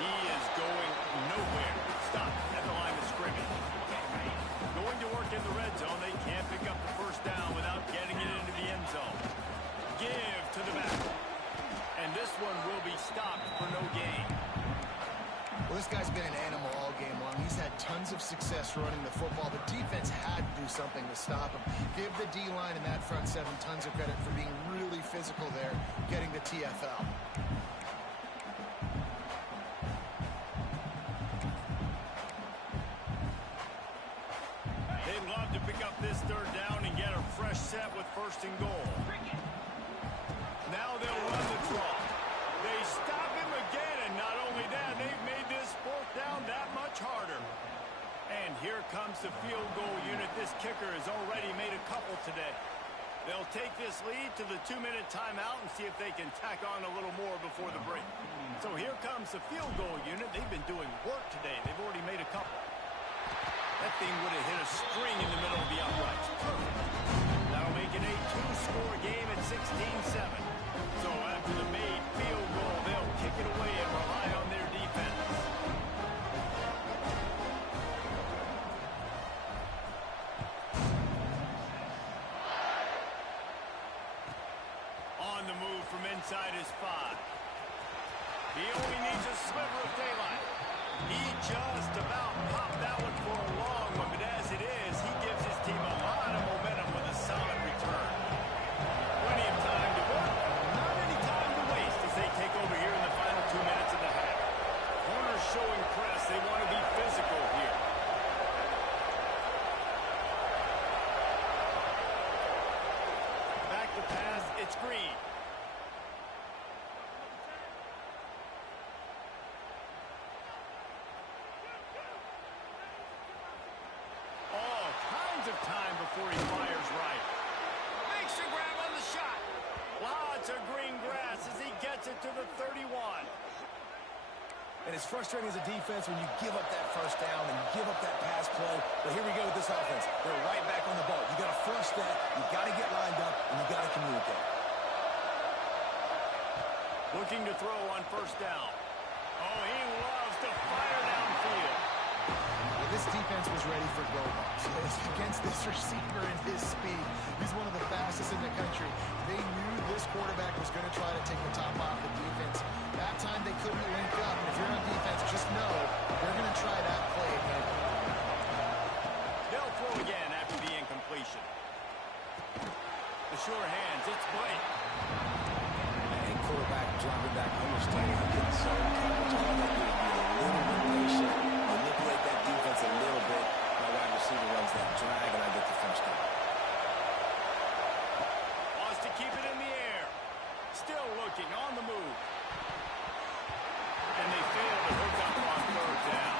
He is going nowhere. Stop at the line of scrimmage. Going to work in the red zone. They can't pick up the first down without getting it into the end zone. Give to the back. And this one will be stopped for no gain. Well, this guy's been an animal all game long. He's had tons of success running the football. The defense had to do something to stop him. Give the D-line and that front seven tons of credit for being really physical there, getting the TFL. They'd love to pick up this third down and get a fresh set with first and goal. Now they'll run the draw. They stop him again, and not only that, they've made this fourth down that much harder. And here comes the field goal unit. This kicker has already made a couple today. They'll take this lead to the 2-minute timeout and see if they can tack on a little more before the break. So here comes the field goal unit. They've been doing work today. They've already made a couple. That thing would have hit a string in the middle of the uprights. Perfect. That'll make it a 2-score game at 16-7. So after the made field goal, they'll kick it away and rely on their defense. On the move from inside his 5. He only needs a sliver of daylight. He just about popped that one for a long one, but as it is, he gives his team a lot of momentum with a solid return. Plenty of time to work, not any time to waste as they take over here in the final 2 minutes of the half. Corners showing press. They want to be physical here. Back to pass. It's Green. All kinds of time before he fires right. Makes a grab on the shot. And it's frustrating as a defense when you give up that first down and you give up that pass play. But here we go with this offense. They're right back on the ball. You got to flush that. You got to get lined up, and you got to communicate. Looking to throw on first down. Oh, he loves to fire downfield. Well, this defense was ready for grow-ups. Against this receiver and his speed, he's one of the fastest in the country. They knew this quarterback was going to try to take the top off the defense. That time they couldn't link up. And if you're on defense, just know they're going to try that play again. They'll throw again after the incompletion. The sure hands, it's Blake. And quarterback dropping back, understanding how getting zone coverage. All they do is be a little bit patient, manipulate that defense a little bit. My wide receiver runs that drag, and I get the first down. Wants to keep it in the air. Still looking on the move. And they fail to hook up on third down.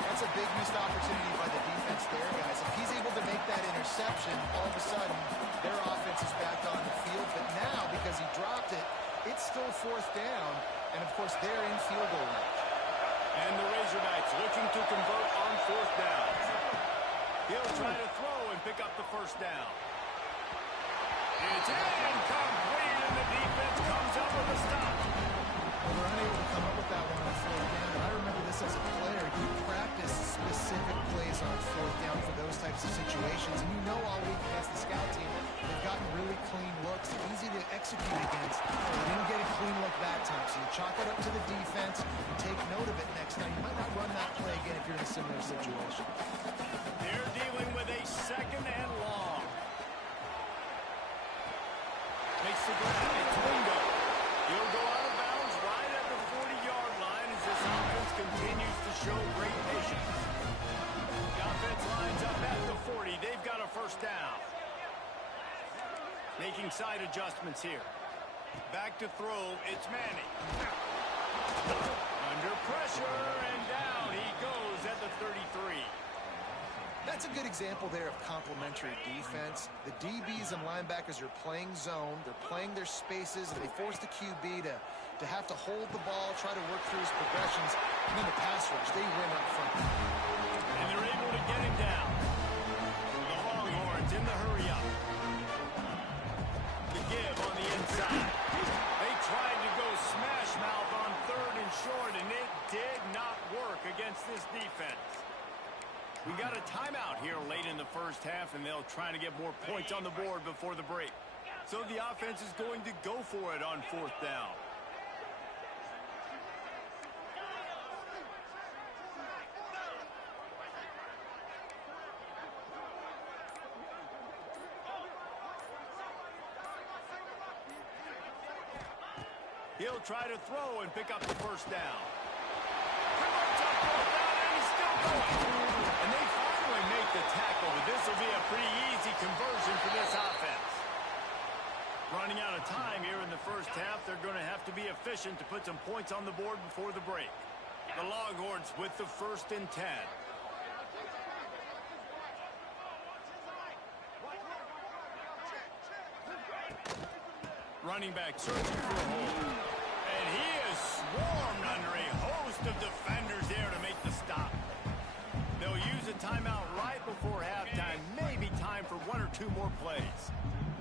That's a big missed opportunity by the defense there, guys. If he's able to make that interception, all of a sudden, their offense is back on the field. But now, because he dropped it, it's still fourth down. And, of course, they're in field goal range. And the Razorbacks looking to convert on fourth down. He'll try to throw and pick up the first down. It's incomplete, and the defense comes up with a stop. Well, they're unable to come up with that one on fourth down. And I remember this as a player. You practice specific plays on fourth down for those types of situations. And you know all week against the scout team, they've gotten really clean looks, easy to execute against. They didn't get a clean look that time. So you chalk it up to the defense and take note of it next time. You might not run that play again if you're in a similar situation. They're dealing with a second and long. Makes the grab. It's Wingo. He'll go out of bounds right at the 40-yard line as this offense continues to show great patience. The offense lines up at the 40. They've got a first down. Making side adjustments here. Back to throw. It's Manning. Under pressure, and down he goes at the 33. That's a good example there of complementary defense. The DBs and linebackers are playing zone. They're playing their spaces, and they force the QB to have to hold the ball, try to work through his progressions, and then the pass rush, they win up front. And they're able to get him down. The Longhorns in the hurry-up. The give on the inside. They tried to go smash mouth on third and short, and it did not work against this defense. We got a timeout here late in the first half, and they'll try to get more points on the board before the break. So the offense is going to go for it on fourth down. He'll try to throw and pick up the first down. Converts on fourth down, and he's still going. And they finally make the tackle, but this will be a pretty easy conversion for this offense. Running out of time here in the first half, they're going to have to be efficient to put some points on the board before the break. The Longhorns with the 1st and 10. Running back searching for a hole. And he is swarmed under a host of defenders there to make the stop. They'll use a timeout right before halftime. Maybe time for 1 or 2 more plays.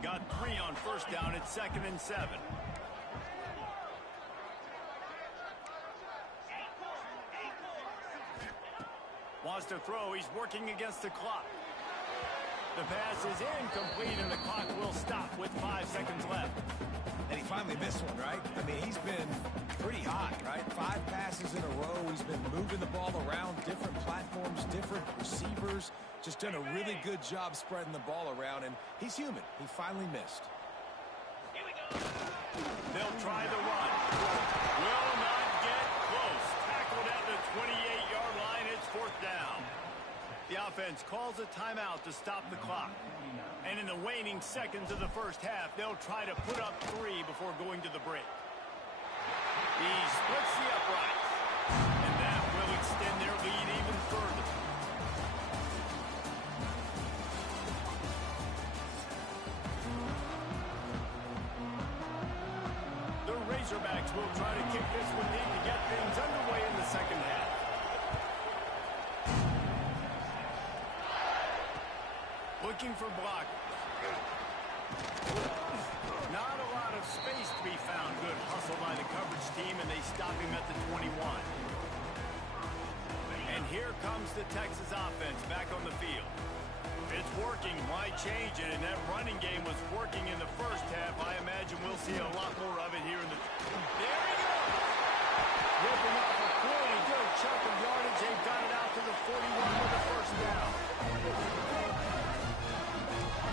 Got 3 on first down. It's 2nd and 7. Wants to throw. He's working against the clock. The pass is incomplete, and the clock will stop with 5 seconds left. And he finally missed one, right? I mean, he's been pretty hot, right? 5 passes in a row. He's been moving the ball around, different platforms, different receivers. Just done a really good job spreading the ball around, and he's human. He finally missed. They'll try the run. Will not get close. Tackled at the 28-yard line. It's 4th down. The offense calls a timeout to stop the clock. And in the waning seconds of the first half, they'll try to put up 3 before going to the break. He splits the uprights. And that will extend their lead even further. The quarterbacks will try to kick this one deep to get things underway in the second half. Looking for block. Not a lot of space to be found. Good hustle by the coverage team, and they stop him at the 21. And here comes the Texas offense back on the field. It's working. Why change it? And that running game was working in the first half. I imagine we'll see a lot more of it here in the... There he goes! Ripping off a pretty good chunk of yardage. They've got it out to the 41 with a first down.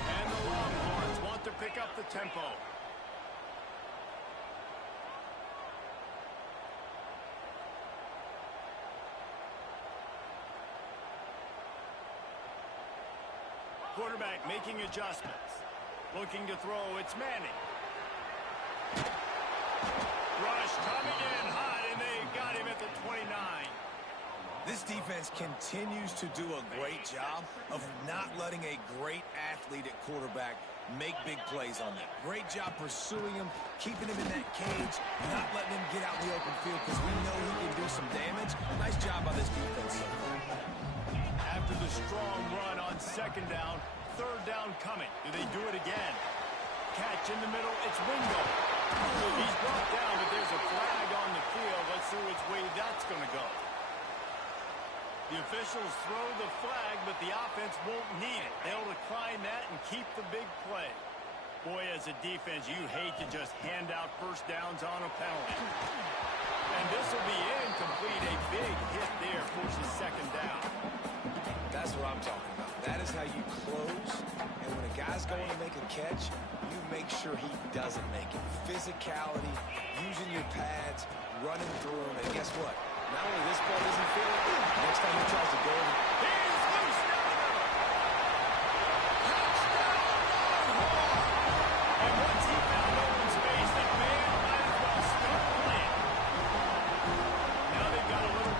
And the Longhorns want to pick up the tempo. Quarterback making adjustments. Looking to throw. It's Manning. Rush coming in hot, and they got him at the 29. This defense continues to do a great job of not letting a great athlete at quarterback make big plays on them. Great job pursuing him, keeping him in that cage, not letting him get out in the open field because we know he can do some damage. Nice job by this defense so far. After the strong run on second down, third down coming. Do they do it again? Catch in the middle. It's Wingo. He's brought down, but there's a flag on the field. Let's see which way that's going to go. The officials throw the flag, but the offense won't need it. They'll decline that and keep the big play. Boy, as a defense, you hate to just hand out first downs on a penalty. And this will be incomplete. A big hit there forces second down. That's what I'm talking about. That is how you close. And when a guy's going to make a catch, you make sure he doesn't make it. Physicality, using your pads, running through him. And guess what? Not only this ball doesn't fit, next time he tries to go. He's loose down the middle. Touchdown, Longhorn! And once he found open space, the man might as well start playing. Now they've got a little...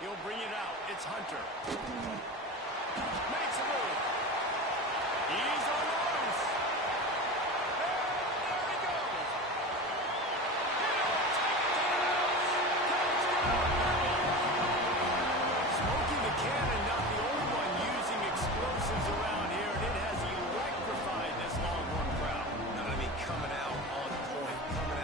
He'll bring it out. It's Hunter. Makes a move. He's on the loose. And there he goes. Smokey the Cannon, not the only one using explosives around here, and it has electrified this Longhorn crowd. I mean, coming out on point, coming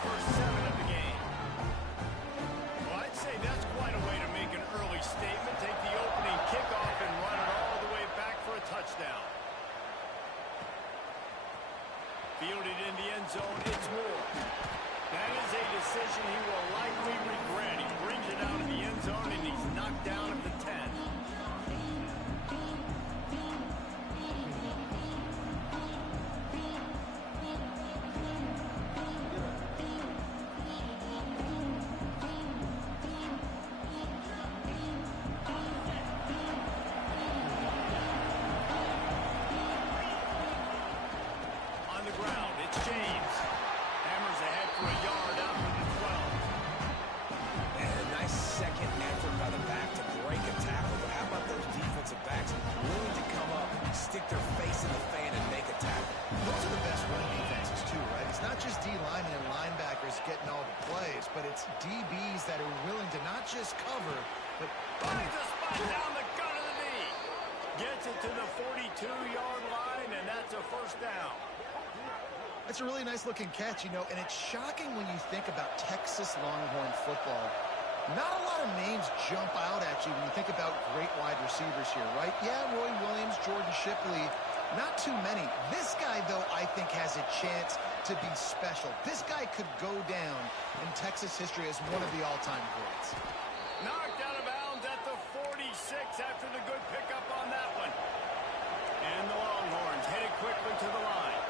first 7 of the game. Well, I'd say that's quite a way to make an early statement. Take the opening kickoff and run it all the way back for a touchdown. Fielded in the end zone, it's Moore. That is a decision he will likely regret. He brings it out of the end zone, and he's knocked down at the 10. On the ground, it's James. Hammers ahead for a yard out to the 12. And a nice second effort by the back to break a tackle. But how about those defensive backs willing to come up, stick their face in the fan, and make a tackle? Those are the best run defenses, too, right? It's not just D-line and linebackers getting all the plays, but it's DBs that are willing to not just cover, but Finds a spot down the gut of the knee. Gets it to the 42-yard line, and that's a first down. that's a really nice-looking catch, you know, and it's shocking when you think about Texas Longhorn football. Not a lot of names jump out at you when you think about great wide receivers here, right? Yeah, Roy Williams, Jordan Shipley, not too many. This guy, though, I think has a chance to be special. This guy could go down in Texas history as one of the all-time greats. Knocked out of bounds at the 46 after the good pickup on that one. And the Longhorns headed quickly to the line.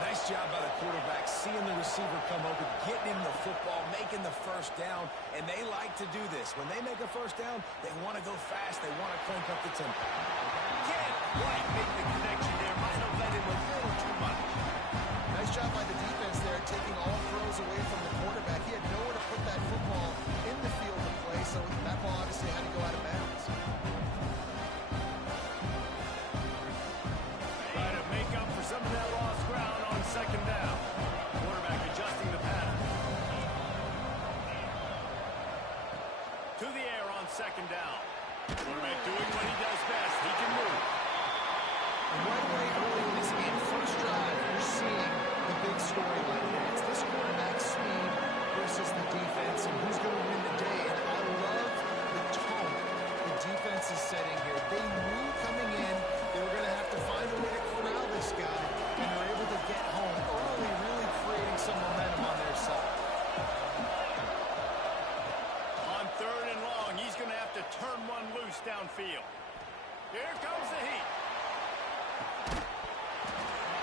Nice job by the quarterback, seeing the receiver come open, getting him the football, making the first down, and they like to do this. When they make a first down, they want to go fast. They want to crank up the tempo. Can't quite make the connection there. Might have let him a little too much. Nice job by the defense there, taking all throws away from the quarterback. He had nowhere to put that football in the field to play, so that ball obviously had to go out of bounds. Trying to make up for some of that lost ground on second down. Quarterback adjusting the pattern. To the air on second down. Quarterback doing what he does best. He can move. And right away early in this game, first drive, you're seeing the big storyline here. It's this quarterback's speed versus the defense, and who's going to win the day. And I love the tone the defense is setting here. They knew coming in they were going to have to find a way to corral this guy, and they're able to get home early, really creating some momentum on their side. On third and long, he's going to have to turn one loose downfield. Here comes the heat.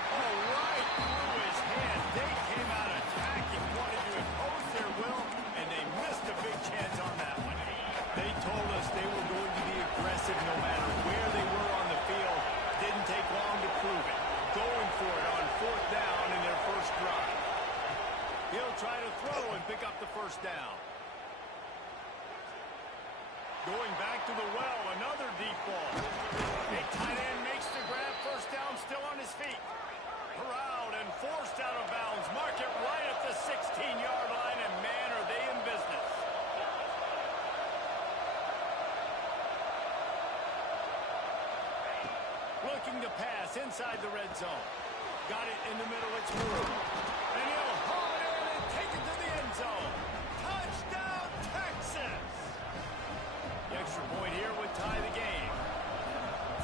Oh, right through his hand. They came out attacking, wanted to impose their will, and they missed a big chance on that one. They told us they were going to be aggressive no matter where they were on the field. Didn't take long to prove it. Going for it on fourth down in their first drive. He'll try to throw and pick up the first down. Going back to the well, another deep ball. A tight end makes the grab, first down, still on his feet. Corralled and forced out of bounds. Mark it right at the 16-yard line, and man, are they in business. Looking to pass inside the red zone. Got it in the middle, it's Moore. And he'll haul it in and take it to the end zone. Touchdown, Texas! The extra point here would tie the game.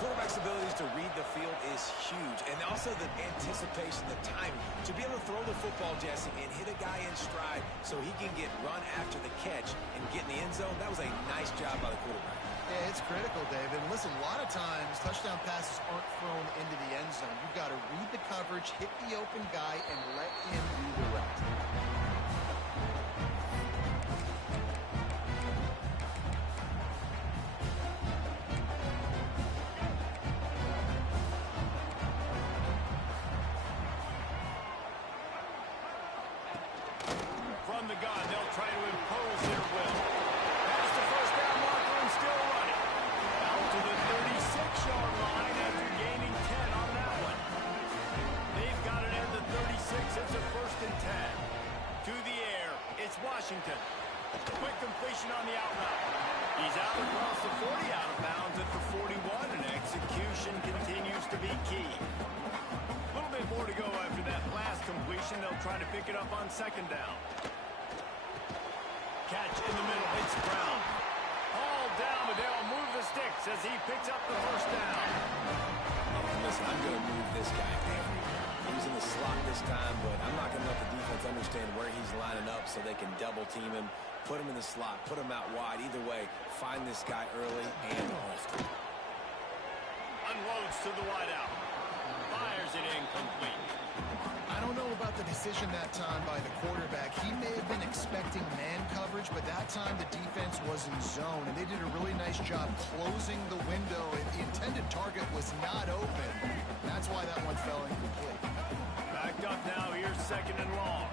Quarterback's abilities to read the field is huge, and also the anticipation, the timing. To be able to throw the football, Jesse, and hit a guy in stride so he can get run after the catch and get in the end zone, that was a nice job by the quarterback. Yeah, it's critical, David. And listen, a lot of times touchdown passes aren't thrown into the end zone. You've got to read the coverage, hit the open guy, and let him do the rest. From the gun, they'll try to impose their will. Past the first down marker and still running. Out to the 36-yard line after gaining 10 on that one. They've got it at the 36. It's a first and 10. To the air, it's Washington. Quick completion on the out route. He's out across the 40, out of bounds at the 41, and execution continues to be key. A little bit more to go after that last completion. They'll try to pick it up on second down. Catch in the middle. It's Brown. All down, but they'll move the sticks as he picks up the first down. Listen, I'm going to move this guy everywhere. He's in the slot this time, but I'm not going to let the defense understand where he's lining up so they can double team him, put him in the slot, put him out wide. Either way, find this guy early and often. Unloads to the wideout. Fires it incomplete. I don't know about the decision that time by the quarterback. He may have been expecting man coverage, but that time the defense was in zone, and they did a really nice job closing the window, and the intended target was not open. That's why that one fell incomplete. Backed up now. Here's second and long.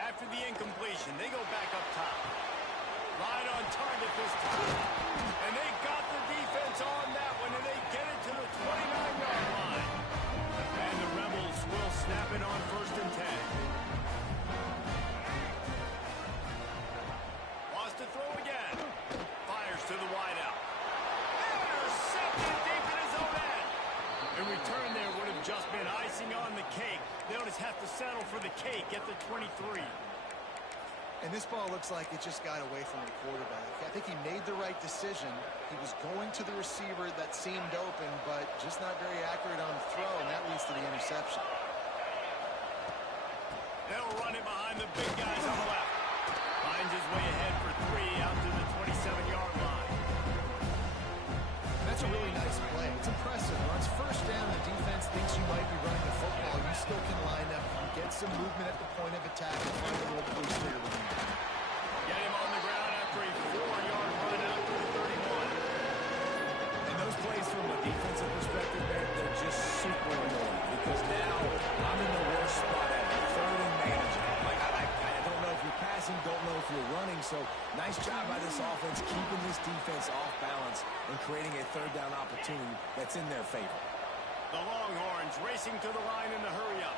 After the incompletion, they go back up top. Right on target this time. And they got the defense on that one, and they get it to the 29-yard line. And the Rebels will snap it on 1st and 10. Wants to throw again. Fires to the wideout. Intercepted deep in his own end. In return there would have just been icing on the cake. They'll just have to settle for the cake at the 23. And this ball looks like it just got away from the quarterback. I think he made the right decision. He was going to the receiver that seemed open, but just not very accurate on the throw, and that leads to the interception. They'll run it behind the big guys on the left. Finds his way ahead for 3 out to the 27-yard line. That's a really nice play. It's impressive. Runs first down, the defense thinks you might be running the football. You still can line up, get some movement at the point of attack, and find a little boost there. Get him on the ground after a 4-yard run out to the 31. And those plays from a defensive perspective, man, they're just super annoying because now I'm in the worst spot at 3rd and managing. Like, I don't know if you're passing, don't know if you're running, so nice job by this offense keeping this defense off balance and creating a 3rd down opportunity that's in their favor. The Longhorns racing to the line in the hurry-up.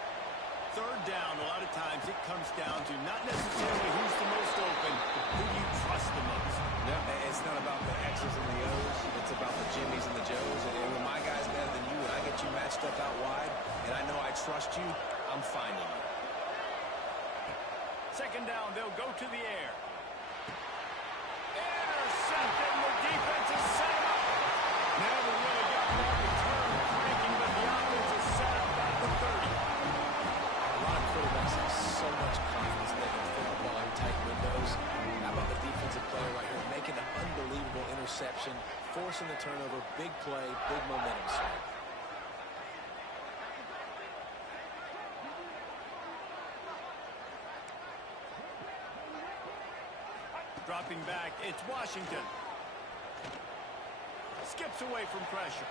3rd down, a lot of times it comes down to not necessarily who's the most open, who you trust the most. Yeah, it's not about the X's and the O's. It's about the Jimmies and the Joes. And when my guy's better than you and I get you matched up out wide and I know I trust you, I'm finding you. 2nd down, they'll go to the air. Intercepted, the defense is set up. Never really got that return cranking, but the offense is set up at the 30. A lot of quarterbacks have so much confidence they can throw the ball in tight windows. How about the defensive player right here making an unbelievable interception, forcing the turnover, big play, big momentum swing. Dropping back, it's Washington. Skips away from pressure.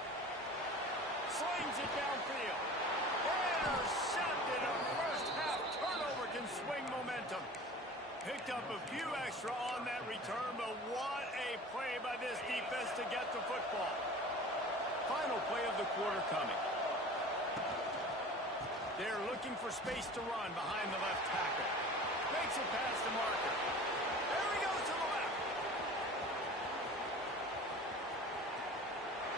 Slings it downfield. Intercepted. A first half turnover can swing momentum. Picked up a few extra on that return, but what a play by this defense to get the football. Final play of the quarter coming. They're looking for space to run behind the left tackle. Makes it past the marker. There he goes to the left.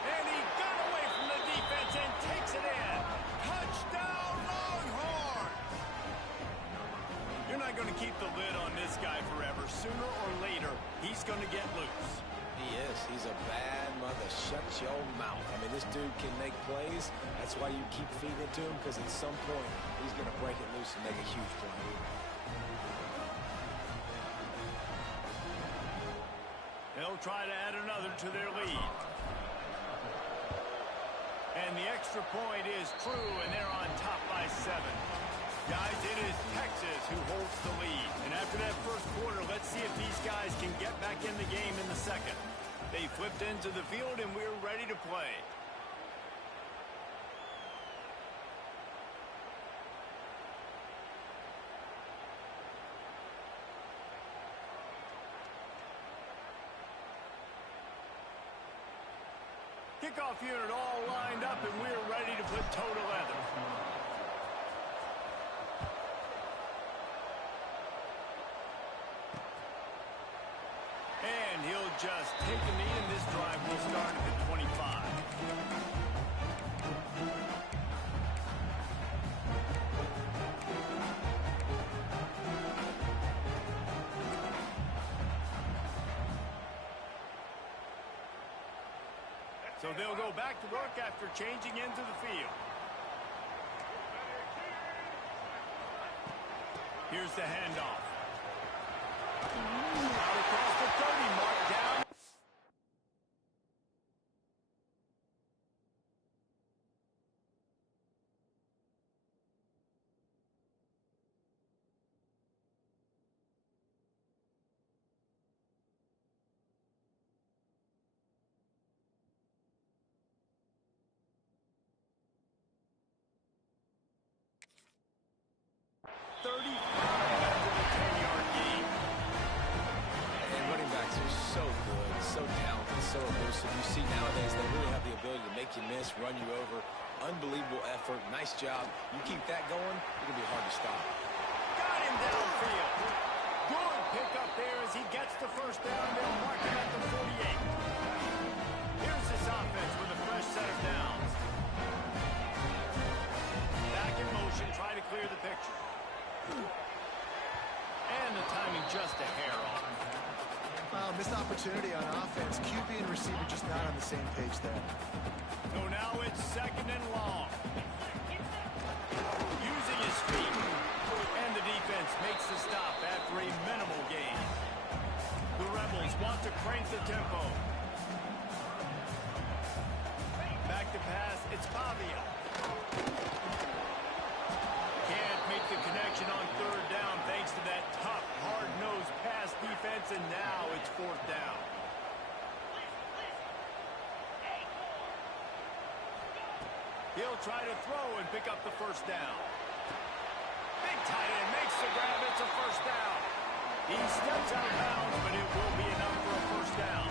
And he got away from the defense and takes it in. Touchdown, Longhorn! You're not going to keep the lid on this guy forever. Sooner or later, he's going to get loose. He is. He's a bad mother. Shut your mouth. I mean, this dude can make plays. That's why you keep feeding it to him, because at some point, he's going to break it loose and make a huge play. They'll try to add another to their lead. And the extra point is true, and they're on top by 7. Guys, it is Texas who holds the lead. And after that first quarter, let's see if these guys can get back in the game in the second. They flipped into the field, and we're ready to play. Kickoff unit all lined up, and we're ready to put toe to leather. And he'll just take a knee, and this drive will start at the 25. So they'll go back to work after changing into the field. Here's the handoff. Out across the 30, mark down. So elusive. You see nowadays they really have the ability to make you miss, run you over. Unbelievable effort. Nice job. You keep that going, it'll be hard to stop. Got him downfield. Good pickup there as he gets the first down. They'll mark him at the 48. Here's this offense with a fresh set of downs. Back in motion, try to clear the picture. And the timing just a hair off. Missed opportunity on offense. QB and receiver just not on the same page there. So now it's second and long. Using his feet. And the defense makes the stop after a minimal gain. The Rebels want to crank the tempo. Back to pass. It's Pavia. Can't make the connection on third down thanks to that tough, hard-nosed pass defense, and now it's fourth down. He'll try to throw and pick up the first down. Big tight end makes the grab. It's a first down. He steps out of bounds, but it will be enough for a first down.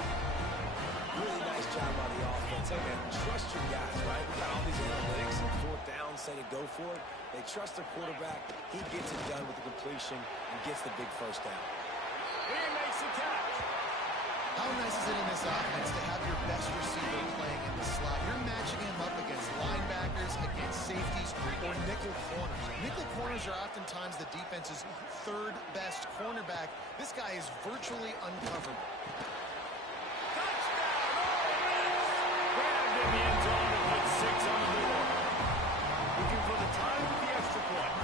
Really nice job on the offense. Hey, man, trust your guys, right? We got all these analytics and fourth down, say to go for it. They trust their quarterback. He gets it done with the completion and gets the big first down. He makes the catch. How nice is it in this offense to have your best receiver playing in the slot? You're matching him up against linebackers, against safeties, or nickel corners. Nickel corners are oftentimes the defense's third best cornerback. This guy is virtually uncoverable. Grabbed in the end zone and put 6 on the board. Looking for the time with the extra point.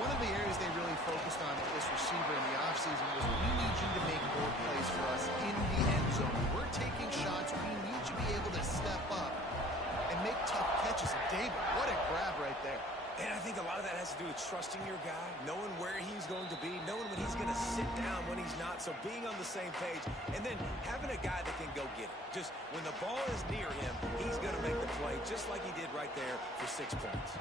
One of the areas they really focused on with this receiver in the offseason was we need you to make more plays for us in the end zone. We're taking shots. We need you to be able to step up and make tough catches. And David, what a grab right there. And I think a lot of that has to do with trusting your guy, knowing where he's going to be, knowing when he's going to sit down, when he's not. So being on the same page, and then having a guy that can go get it. Just when the ball is near him, he's going to make the play, just like he did right there for 6 points.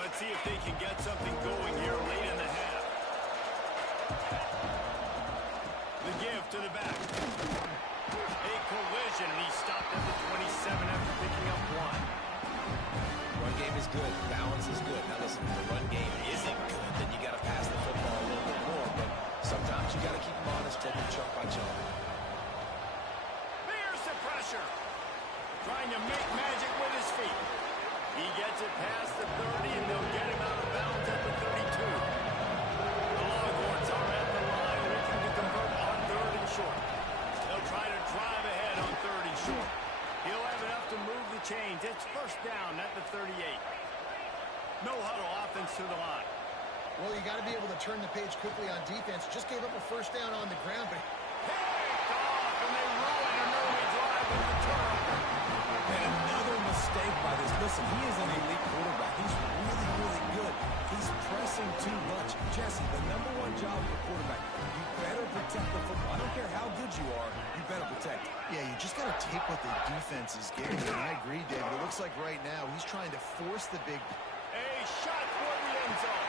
Let's see if they can get something going here late in the half. The give to the back. A collision, and he stopped at the 27 after picking up 1. Run game is good. Balance is good. Now listen, if the run game isn't good, then you got to pass the football a little bit more. But sometimes you got to keep them honest, take them chunk by chunk. There's the pressure. Trying to make magic with his feet. He gets it past the 30, and they'll get him out of bounds at the 32. The Longhorns are at the line looking to convert on third and short. They'll try to drive ahead on third and short. He'll have enough to move the chains. It's first down at the 38. No huddle offense to the line. Well, you got to be able to turn the page quickly on defense. Just gave up a first down on the ground, but Picked off, and they ruin an early drive with the turnover. And another mistake by this. Listen, he is an elite quarterback. He's really, really good. He's pressing too much. Jesse, the #1 job of a quarterback, you better protect the football. I don't care how good you are, you better protect it. yeah, you just got to take what the defense is giving you. And I agree, David. It looks like right now he's trying to force the big. A shot toward the end zone.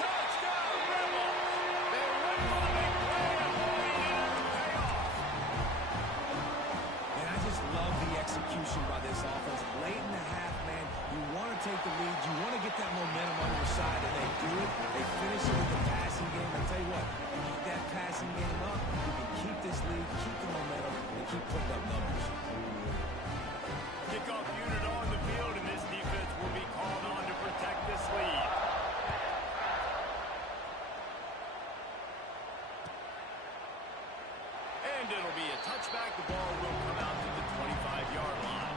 Touchdown, Rebels! They went for the big play, and boy, it'll pay off. And I just love the execution by this offense. Late in the half, man, you want to take the back, the ball will come out to the 25-yard line.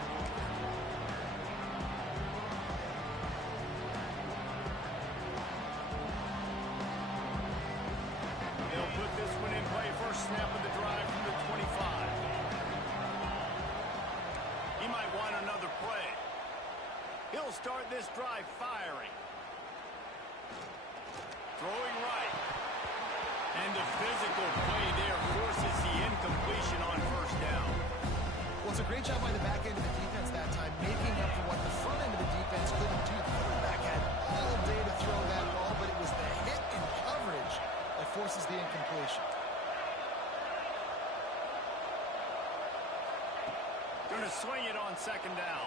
They'll put this one in play. First snap of the drive from the 25. He might want another play. He'll start this drive firing. Throwing right. And the physical play there forces the incompletion on first down. Well, it's a great job by the back end of the defense that time, making up for what the front end of the defense couldn't do. The quarterback had all day to throw that ball, but it was the hit in coverage that forces the incompletion. Going to swing it on second down.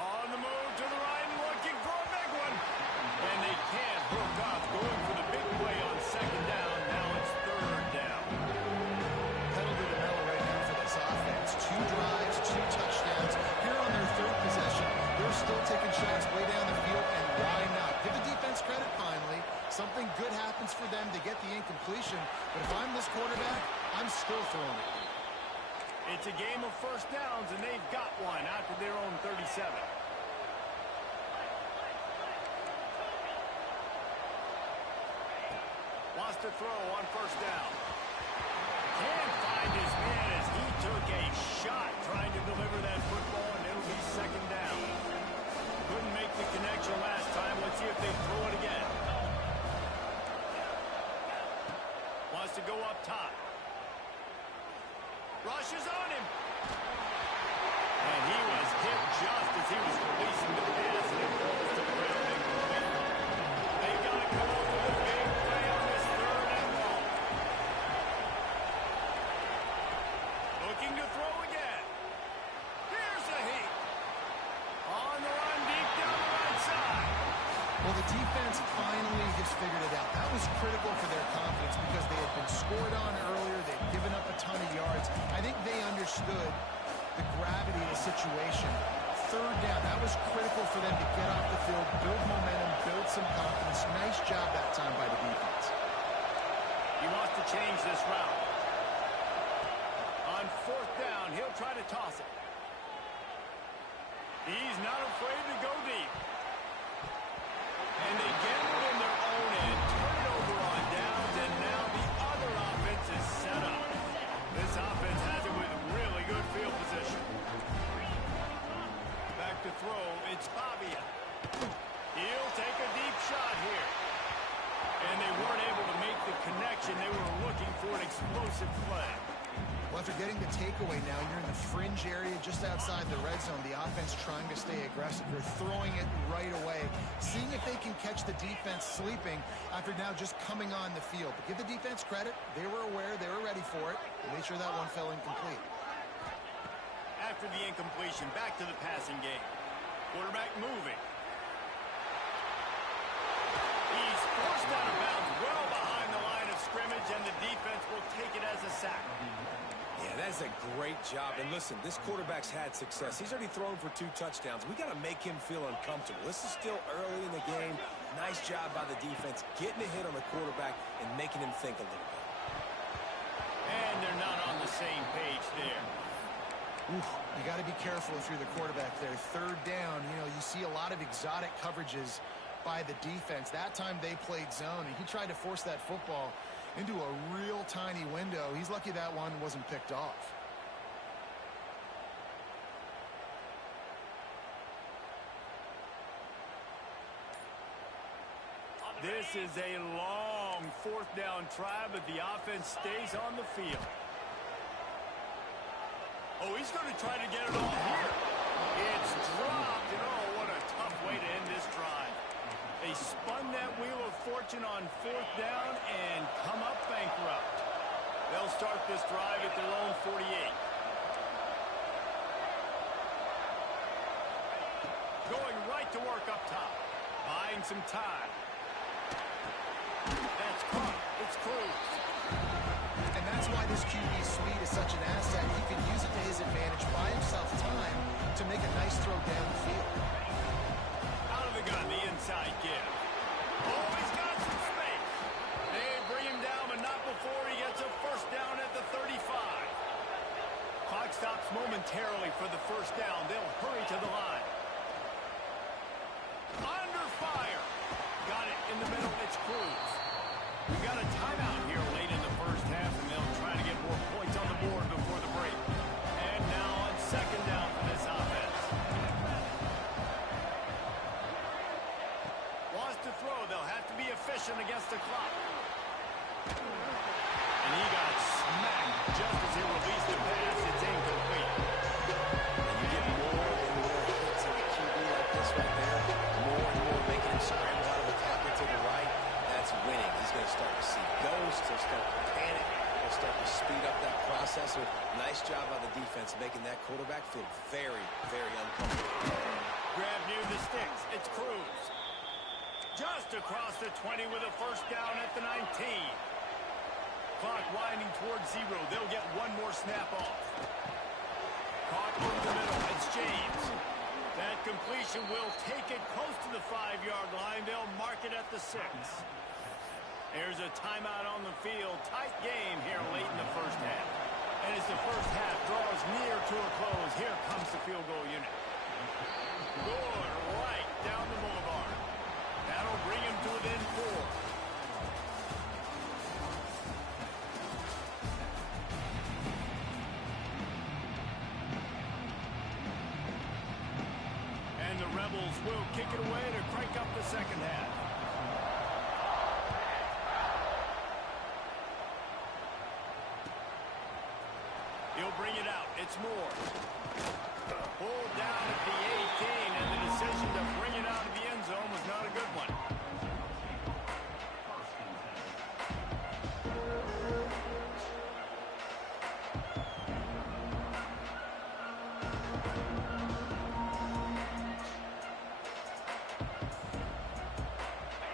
On the move to the right and looking for a big one. And they can't hook up, going for the big play on second down. Now it's third down. Pedal to the metal right now for this offense. 2 drives, 2 touchdowns. Here on their third possession, they're still taking shots way down the field, and why not? Give the defense credit finally. Something good happens for them to get the incompletion. But if I'm this quarterback, I'm still throwing it. It's a game of first downs, and they've got one out to their own 37. Wants to throw on first down. Can't find his man as he took a shot trying to deliver that football, and it'll be second down. Couldn't make the connection last time. Let's see if they throw it again. Wants to go up top. Rushes on him. And he was hit just as he was releasing the pass, and it falls to the ground incomplete. They got to come up with a big play on this third and long. Looking to throw again. Here's a heat. On the run deep down the right side. Well, the defense finally has figured it out. That was critical for their confidence because they had been scored on earlier. They'd given up a ton of yards. I think they understood the gravity of the situation. Third down, that was critical for them to get off the field, build momentum, build some confidence. Nice job that time by the defense. He wants to change this route. On fourth down, he'll try to toss it. He's not afraid to go deep. And they gambled in their own end, turn it over on downs, and now the other offense is set up. This offense has it with really good field position. Back to throw, it's Pavia. He'll take a deep shot here. And they weren't able to make the connection. They were looking for an explosive play. Well, after getting the takeaway now, you're in the fringe area just outside the red zone. The offense trying to stay aggressive. They're throwing it right away, seeing if they can catch the defense sleeping after now just coming on the field. But give the defense credit. They were aware. They were ready for it. They made sure that one fell incomplete. After the incompletion, back to the passing game. Quarterback moving. He's forced out of bounds well behind the line of scrimmage, and the defense will take it as a sack. Yeah, that's a great job. And listen, this quarterback's had success. He's already thrown for 2 touchdowns. We got to make him feel uncomfortable. This is still early in the game. Nice job by the defense, getting a hit on the quarterback and making him think a little bit. And they're not on the same page there. Oof, you got to be careful if you're the quarterback there. Third down, you see a lot of exotic coverages by the defense. That time they played zone, and he tried to force that football into a real tiny window. He's lucky that one wasn't picked off. This is a long fourth down try, but the offense stays on the field. Oh, he's going to try to get it all here. It's dropped, and oh, what a tough way to end this drive. They spun that wheel of fortune on fourth down and come up bankrupt. They'll start this drive at their own 48. Going right to work up top. Buying some time. That's caught. It's cruised. And that's why this QB sweep is such an asset. He can use it to his advantage, buy himself time to make a nice throw down the field. Out of the gun, the inside give. Oh, he's got some space. They bring him down, but not before he gets a first down at the 35. momentarily for the first down. They'll hurry to the line. Under fire. Got it in the middle. It's Cruz. We got a timeout here late in the first half, and they'll try to get more points on the board before the break. And now on second down for this offense. Wants to throw. They'll have to be efficient against the clock. And he got smacked just as he released the pass. It's incomplete. And you get more and more hits on the QB like this right there. More and more making him scramble out of the pocket to the right. That's winning. He's going to start to see ghosts. He'll start to panic. He'll start to speed up that process. So nice job by the defense making that quarterback feel very, very uncomfortable. Grab near the sticks. It's Cruz. Just across the 20 with a first down at the 19. Clock winding towards 0. They'll get one more snap off. Caught over the middle. It's James. That completion will take it close to the 5-yard line. They'll mark it at the 6. There's a timeout on the field. Tight game here late in the first half. And as the first half draws near to a close, here comes the field goal unit. Good right down the boulevard. That'll bring him to within 4. And the Rebels will kick it away to crank up the second half. He'll bring it out. It's Moore. Pulled down at the 18, and the decision to bring it out of the end zone was not a good one.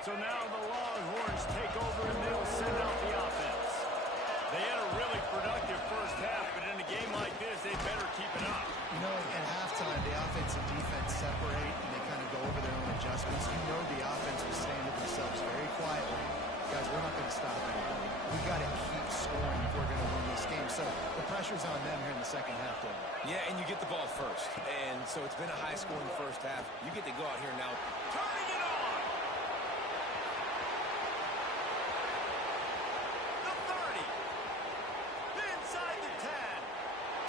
So now the Longhorns take over, and they'll send out the offense. They had a really productive first half, but in a game like this, they better keep it up. You know, at halftime, the offense and defense separate, and they kind of go over their own adjustments. You know the offense was saying to themselves very quietly, guys, we're not going to stop anybody. We've got to keep scoring if we're going to win this game. So the pressure's on them here in the second half, though. Yeah, and you get the ball first. And so it's been a high-scoring first half. You get to go out here now. Turning it on! The 30. Inside the 10.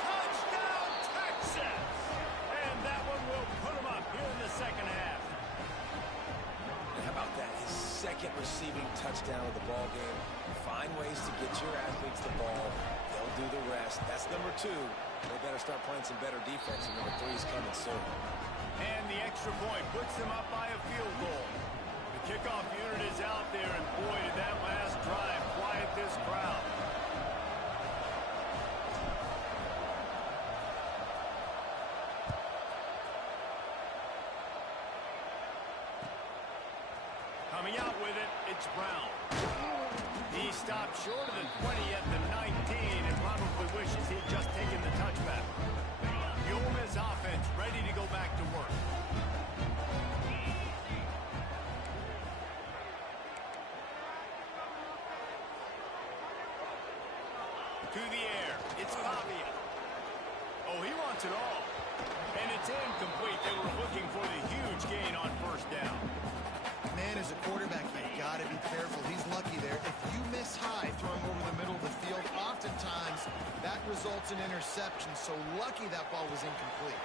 Touchdown, Texas! And that one will put them up here in the second half. And how about that? His second receiving touchdown of the ball game. Find ways to get your athletes the ball. They'll do the rest. That's number 2. They better start playing some better defense, and number 3 is coming soon. And the extra point puts them up by a field goal. The kickoff unit is out there, and boy, did that last drive quiet this crowd. Coming out with it, it's Brown. He stopped short of the 20 at the 19 and probably wishes he had just taken the touchback. The Ole Miss offense ready to go back to work. To the air. It's Pavia. Oh, he wants it all. And it's incomplete. They were looking for the huge gain on first down. Man, as a quarterback, you've got to be careful. He's lucky there. If you miss high throwing over the middle of the field, oftentimes that results in interception. So lucky that ball was incomplete.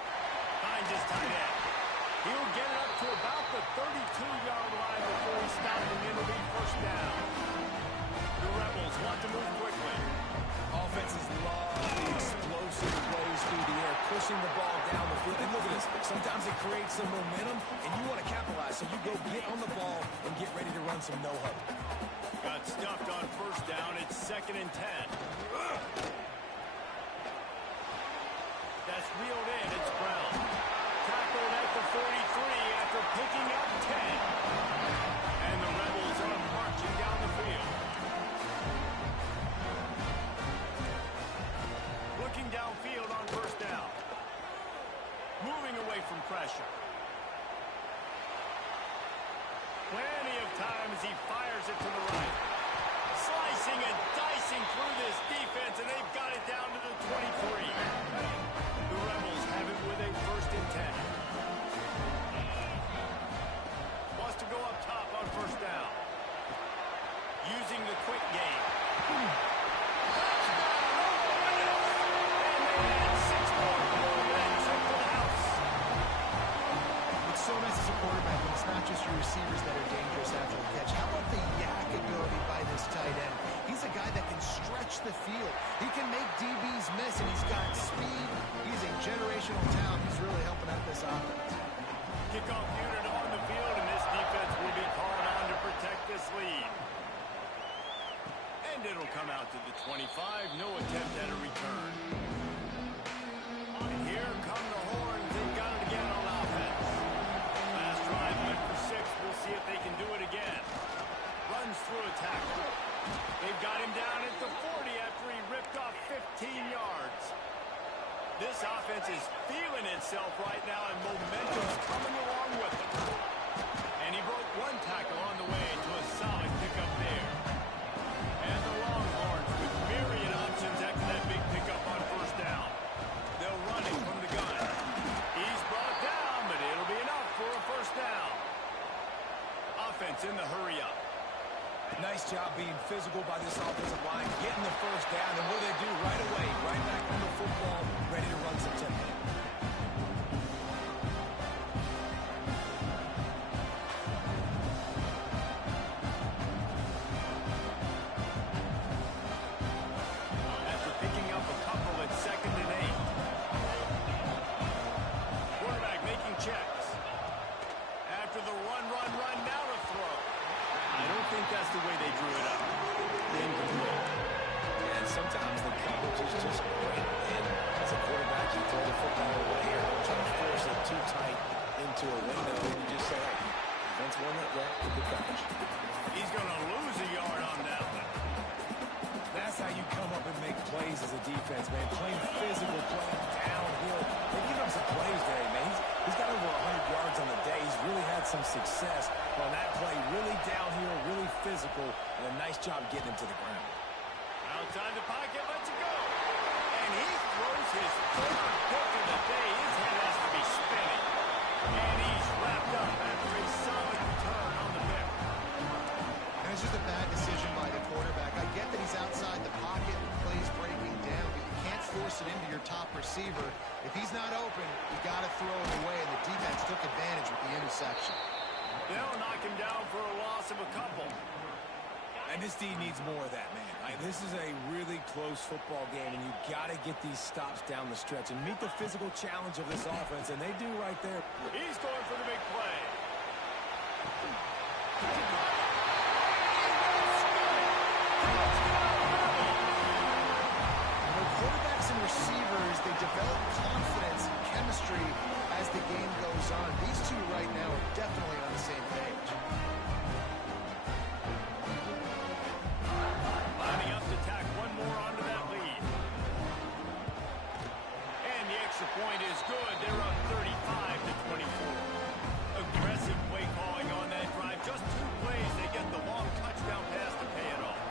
Finds his tight end. He'll get it up to about the 32-yard line before he stops him in to be first down. The Rebels want to move quickly. Offenses love the explosive plays through the air, pushing the ball down the field. And look at this. Sometimes it creates some momentum, and you want to capitalize. So you go get on the ball and get ready to run some no-huddle. Got stuffed on first down. It's 2nd and 10. That's reeled in. It's Brown. Tackled at the 43 after picking up 10. And the Rebels are marching down the field. Looking downfield on first down. Moving away from pressure. Plenty of time as he fires it to the right. Slicing and dicing through this defense, and they've got it down to the 23. The using the quick game. Touchdown! Oh, goodness! And they had 6 more minutes for the house. It's so nice as a quarterback when it's not just your receivers that are dangerous after the catch. How about the yak ability by this tight end? He's a guy that can stretch the field. He can make DBs miss, and he's got speed. He's a generational talent. He's really helping out this offense. Kickoff unit on the field, and this defense will be called on to protect this lead. And it'll come out to the 25. No attempt at a return. And here come the horns. They've got it again on offense. Last drive went for 6. We'll see if they can do it again. Runs through a tackle. They've got him down at the 40 after he ripped off 15 yards. This offense is feeling itself right now, and momentum's coming along with them. And he broke 1 tackle on the way to a solid pickup there. And the Longhorns with myriad options after that big pickup on first down. They'll run it from the gun. He's brought down, but it'll be enough for a first down. Offense in the hurry-up. Nice job being physical by this offensive line, getting the first down, and what do they do right away? Right back on the football, ready to run some tempo. After picking up a couple at 2nd and 8. Quarterback making checks. After the run, now to throw. I don't think that's the way they drew it up. Incomplete. And sometimes the coverage is just great. And as a quarterback, you throw the football away or try to force it too tight into a window, and you just say, hey, defense won that, good coverage. He's going to lose a yard on that one. That's how you come up and make plays as a defense, man. Playing physical, playing downhill. They give him some plays today, man. He's got over 100 yards on the day. He's really had some success on that play. Really downhill, really physical, and a nice job getting him to the ground. Outside the pocket, lets it go. And he throws his 3rd pick of the day. His head has to be spinning. And he's wrapped up after a solid return on the pick. And it's just a bad decision by the quarterback. I get that he's outside the pocket and plays breaking down, but you can't force it into your top receiver. If he's not open, you got to throw it away, and the defense took advantage with the interception. They'll knock him down for a loss of a couple. And this D needs more of that, man. This is a really close football game, and you got to get these stops down the stretch and meet the physical challenge of this offense, and they do right there. He's going for the big play. Quarterbacks and receivers, they develop confidence and chemistry as the game goes on. These two right now are definitely on the same page. Lining up to tack one more onto that lead. And the extra point is good. They're up 35-24. Aggressive play calling on that drive. Just 2 plays, they get the long touchdown pass to pay it off.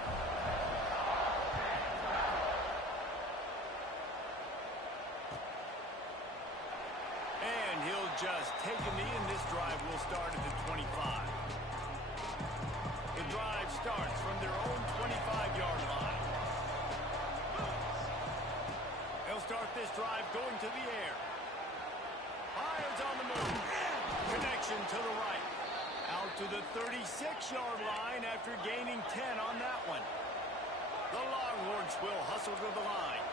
And he'll just take a knee, and this drive will start at the 25. The drive starts from their own 25-yard line. They'll start this drive going to the air. Hines on the move. Connection to the right. Out to the 36-yard line after gaining 10 on that one. The Longhorns will hustle to the line.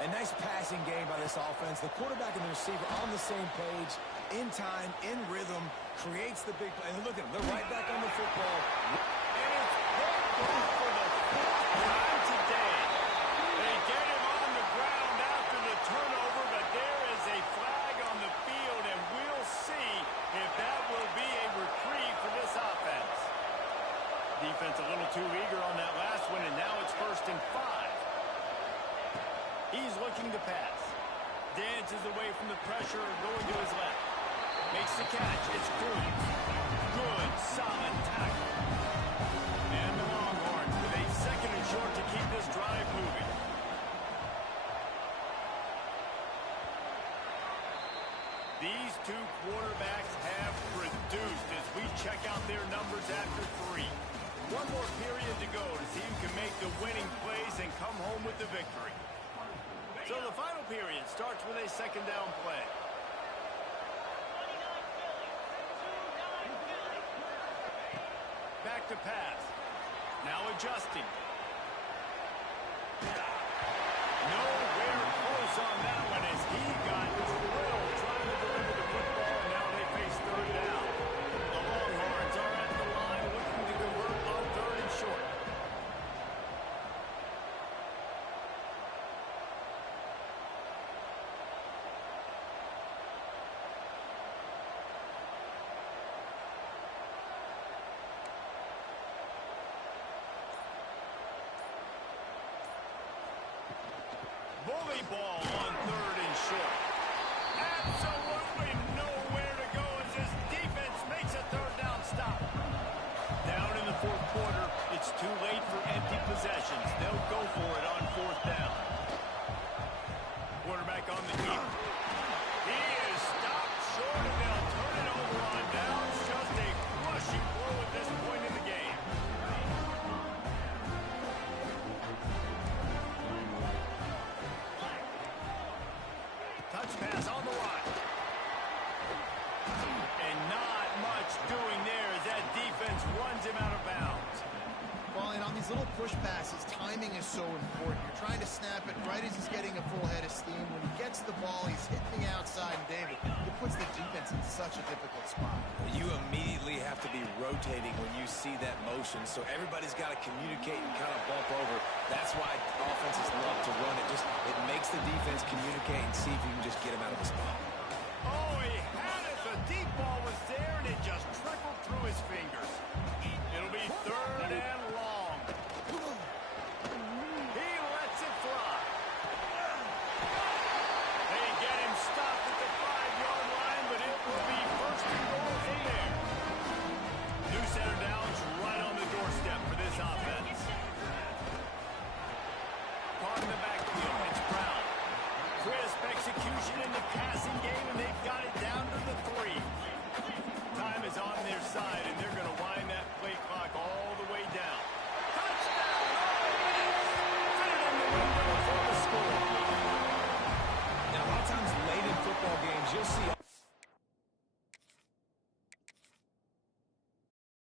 A nice passing game by this offense. The quarterback and the receiver on the same page, in time, in rhythm, creates the big play. And look at them. They're right back on the football. And it's picked off for the 4th time today. They get him on the ground after the turnover, but there is a flag on the field, and we'll see if that will be a reprieve for this offense. Defense a little too eager on that last one, and now it's 1st and 5. He's looking to pass. Dances away from the pressure, going to his left. Makes the catch. It's Cruz. Good, solid tackle. And the Longhorns with a 2nd and short to keep this drive moving. These 2 quarterbacks have produced as we check out their numbers after 3. One more period, the winning plays and come home with the victory. So the final period starts with a second down play. Back to pass. Now adjusting. Nowhere close on that one as he got drilled trying to deliver the football, and now they face third down. The Longhorns are at the line looking to convert on third and short. Bully ball on third and short. Absolutely nowhere to go as this defense makes a third down stop. Down in the fourth quarter, it's too late for empty possessions. They'll go for it on fourth down. Quarterback on the keep. He is stopped short, and they'll turn it over on downs. Just a crushing blow at this point in the game. Touch pass on the line. And not much doing there as that defense runs him out of bounds. Well, and on these little push passes, timing is so important. You're trying to snap it right as he's getting a full head of steam. When he gets the ball, he's hitting the outside, and David, it puts the defense in such a difficult spot. You immediately have to be rotating when you see that motion, so everybody's got to communicate and kind of bump over. That's why offenses love to run it. It makes the defense communicate and see if you can just get him out of the spot. Oh, he had it. The deep ball was there, and it just trickled through his fingers. It'll be third and long. He lets it fly. They get him stopped at the 5-yard line, but it will be first and goal from there. New center downs right on the doorstep for this offense. Caught in the backfield, it's Brown. Crisp execution in the passing game, and they've got it down to the 3. Time is on their side, and they're going to wind that play clock all the way down. Touchdown! Oh, yes! Put it in the window for the score. Now, a lot of times late in football games, you'll see